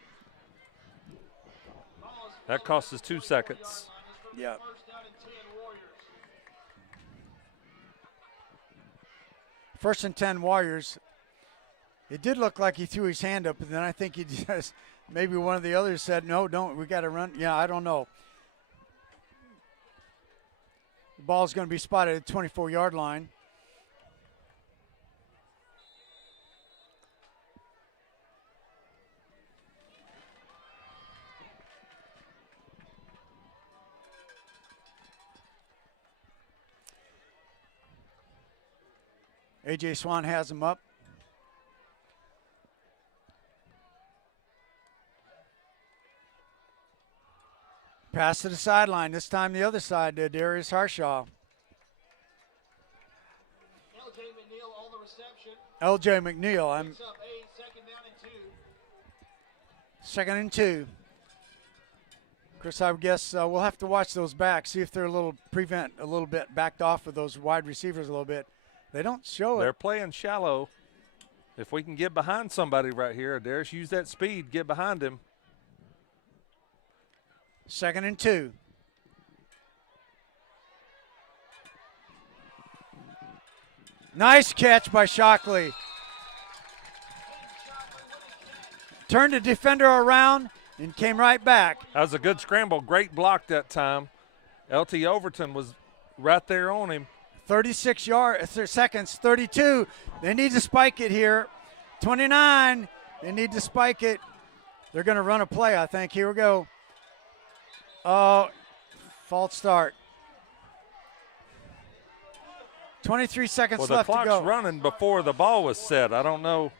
That cost us 2 seconds. Yeah. First and 10 Warriors. It did look like he threw his hand up, and then I think he just, maybe one of the others said, no, don't, we got to run. Yeah, I don't know. The ball's going to be spotted at the 24-yard line. A.J. Swan has him up. Pass to the sideline. This time the other side to Darius Harshaw. L.J. McNeil on the reception. L.J. McNeil. I'm Picks up a second down and 2. second and 2. Chris, I would guess we'll have to watch those backs, see if they're a little bit backed off of those wide receivers a little bit. They don't show They're it. playing shallow. If we can get behind somebody right here, Darius, use that speed, get behind him. Second and 2. Nice catch by Shockley. Turned the defender around and came right back. That was a good scramble. Great block that time. L.T. Overton was right there on him. 36 seconds, 32. They need to spike it here. 29. They need to spike it. They're going to run a play, I think. Here we go. Oh, false start. 23 seconds left to go. The clock's running before the ball was set. I don't know.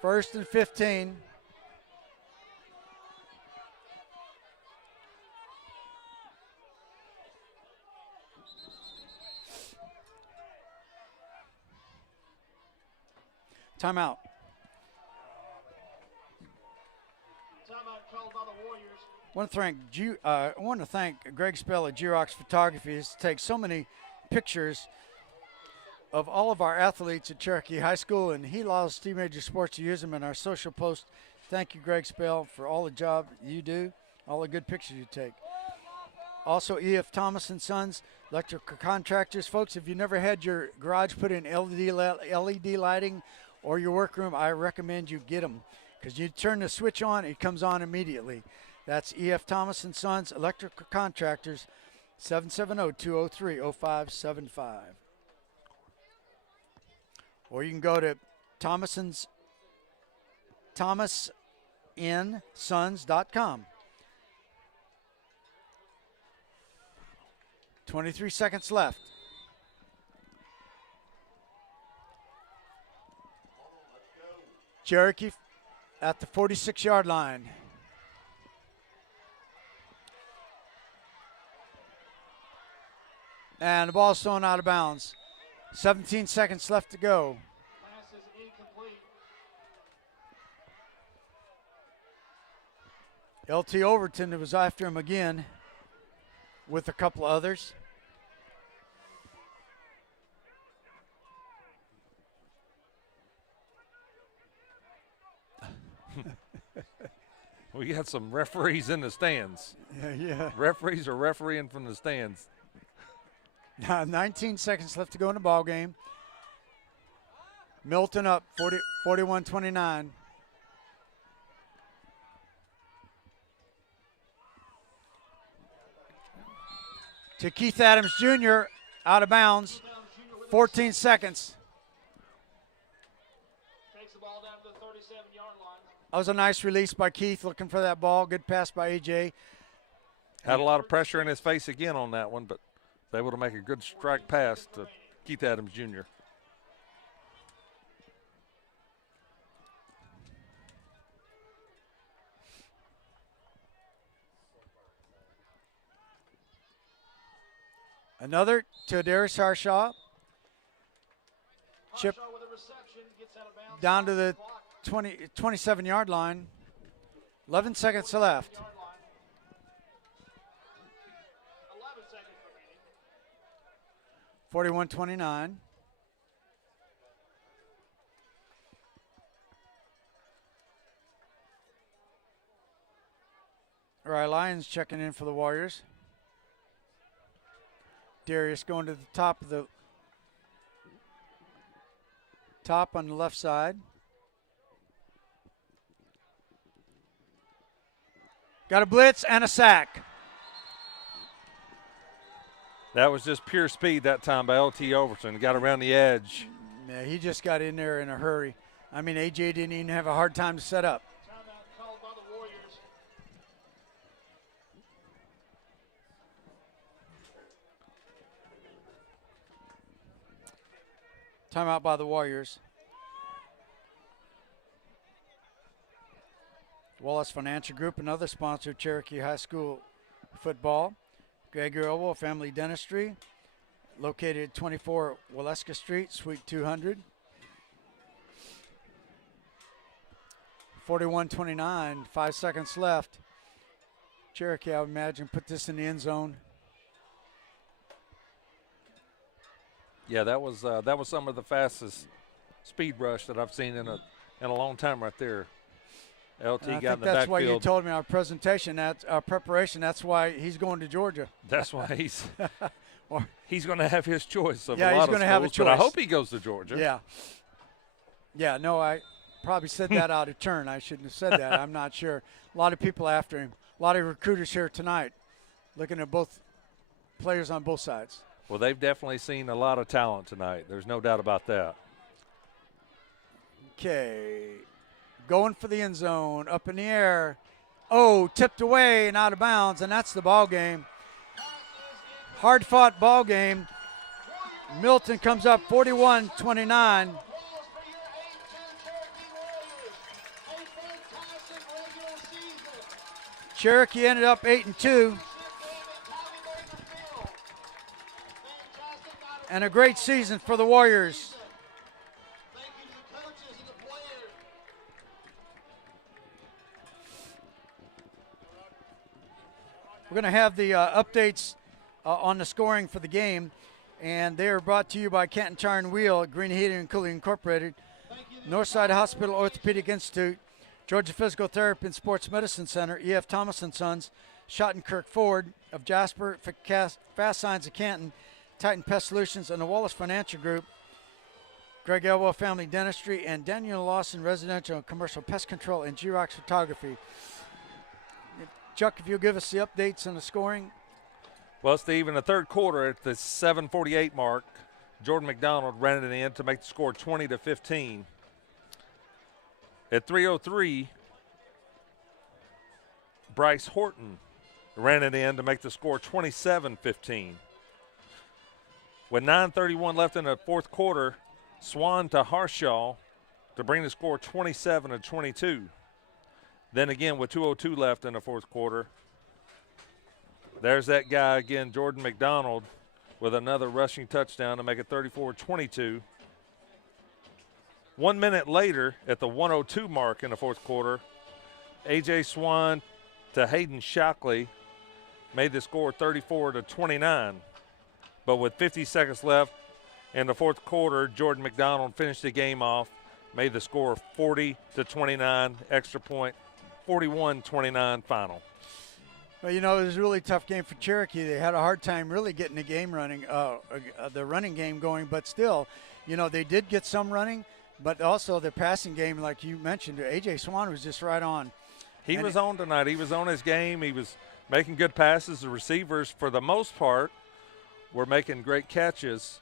First and 15. Timeout. Timeout called by the Warriors. I want to thank Greg Spell at Xerox Photography. He's take so many pictures of all of our athletes at Cherokee High School, and he allows Steve Major Sports to use them in our social posts. Thank you, Greg Spell, for all the job you do, all the good pictures you take. Also, E.F. Thomas & Sons, electrical contractors. Folks, if you've never had your garage put in LED lighting or your workroom, I recommend you get them, because you turn the switch on, it comes on immediately. That's E.F. Thomas & Sons, electrical contractors, 770-203-0575. Or you can go to Thomas rnsons.com. 23 seconds left. Cherokee at the 46-yard line. And the ball's thrown out of bounds. 17 seconds left to go. Pass is incomplete. LT Overton was after him again with a couple others. We got some referees in the stands. Yeah. Referees are refereeing from the stands. Now 19 seconds left to go in the ball game. Milton up 41-29. To Keith Adams Jr. out of bounds. 14 seconds. Takes the ball down to the 37-yard line. That was a nice release by Keith, looking for that ball. Good pass by AJ. Had a lot of pressure in his face again on that one, but was able to make a good strike pass to Keith Adams Jr. Another to Darius Harshaw. Chip Harshaw with a reception, gets out of bounds. down to the Clock. 27-yard line. 11 seconds left. Yard line. 11 seconds remaining. 41-29. All right, Lions checking in for the Warriors. Darius going to the top on the left side. Got a blitz and a sack. That was just pure speed that time by LT Overton. Got around the edge. Yeah, he just got in there in a hurry. I mean, AJ didn't even have a hard time to set up. Timeout called by the Warriors. Timeout by the Warriors. Wallace Financial Group, another sponsor of Cherokee High School football. Gregory Oval Family Dentistry, located at 24 Waleska Street, Suite 200. 41-29, 5 seconds left. Cherokee, I would imagine, put this in the end zone. Yeah, that was some of the fastest speed rush that I've seen in a long time right there. LT And I got think in the that's backfield. why you told me our presentation, that's our preparation. That's why he's going to Georgia. That's why he's Or- he's going to have his choice of Yeah, a he's lot of gonna have a schools, but I choice. hope he goes to Georgia. Yeah. Yeah, no, I probably said that out of turn. I shouldn't have said that. I'm not sure. A lot of people after him. A lot of recruiters here tonight looking at both players on both sides. Well, they've definitely seen a lot of talent tonight. There's no doubt about that. Okay. Going for the end zone, up in the air. Oh, tipped away and out of bounds, and that's the ball game. Hard-fought ball game. Milton comes up 41-29. Balls for your 8-2 Cherokee Warriors. A fantastic regular season. Cherokee ended up 8-2, Fantastic night of and a great season for the Warriors. Thank you to the coaches and the players. We're going to have the updates on the scoring for the game, and they are brought to you by Canton Tire and Wheel, Green Heating and Cooling Incorporated, Northside Hospital Orthopedic Institute, Georgia Physical Therapy and Sports Medicine Center, E.F. Thomas & Sons, Schottenkirk Ford of Jasper, Fast Signs of Canton, Titan Pest Solutions, and the Wallace Financial Group, Greg Elwell Family Dentistry, and Daniel Lawson Residential and Commercial Pest Control, and G-Rox Photography. Chuck, if you'll give us the updates on the scoring. Well, Steve, in the third quarter at the 7:48 mark, Jordan McDonald ran it in to make the score 20-15. At 3:03, Bryce Horton ran it in to make the score 27-15. With 9:31 left in the fourth quarter, Swan to Harshaw to bring the score 27-22. Then again with 2:02 left in the fourth quarter, there's that guy again, Jordan McDonald, with another rushing touchdown to make it 34-22. 1 minute later, at the 1:02 mark in the fourth quarter, A.J. Swan to Hayden Shockley made the score 34-29. But with 50 seconds left in the fourth quarter, Jordan McDonald finished the game off, made the score 40-29, extra point, 41-29 final. Well, you know, it was a really tough game for Cherokee. They had a hard time really getting the game running, the running game going, but still, you know, they did get some running, but also their passing game, like you mentioned, A.J. Swan was just right on. He was on tonight. He was on his game. He was making good passes. The receivers, for the most part, were making great catches.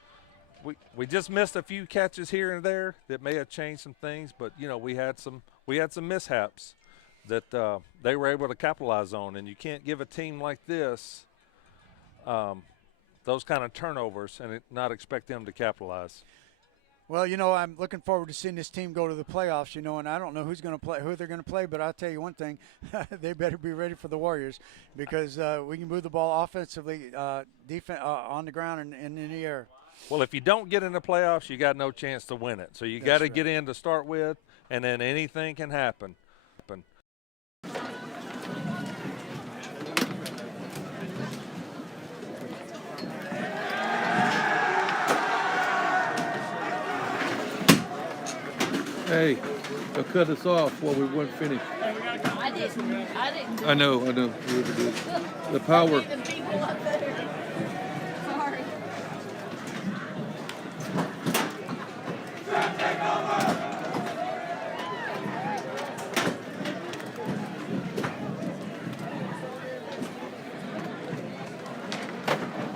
We just missed a few catches here and there that may have changed some things, but you know, we had some mishaps that they were able to capitalize on, and you can't give a team like this those kind of turnovers and not expect them to capitalize. Well, you know, I'm looking forward to seeing this team go to the playoffs, you know, and I don't know who they're going to play, but I'll tell you one thing, they better be ready for the Warriors, because we can move the ball offensively, defense on the ground and in the air. Well, if you don't get in the playoffs, you got no chance to win it. So you got to right. get in to start with, and then anything can happen. Hey, they'll cut us off while we weren't finished. I didn't. I know. The power. The people up there.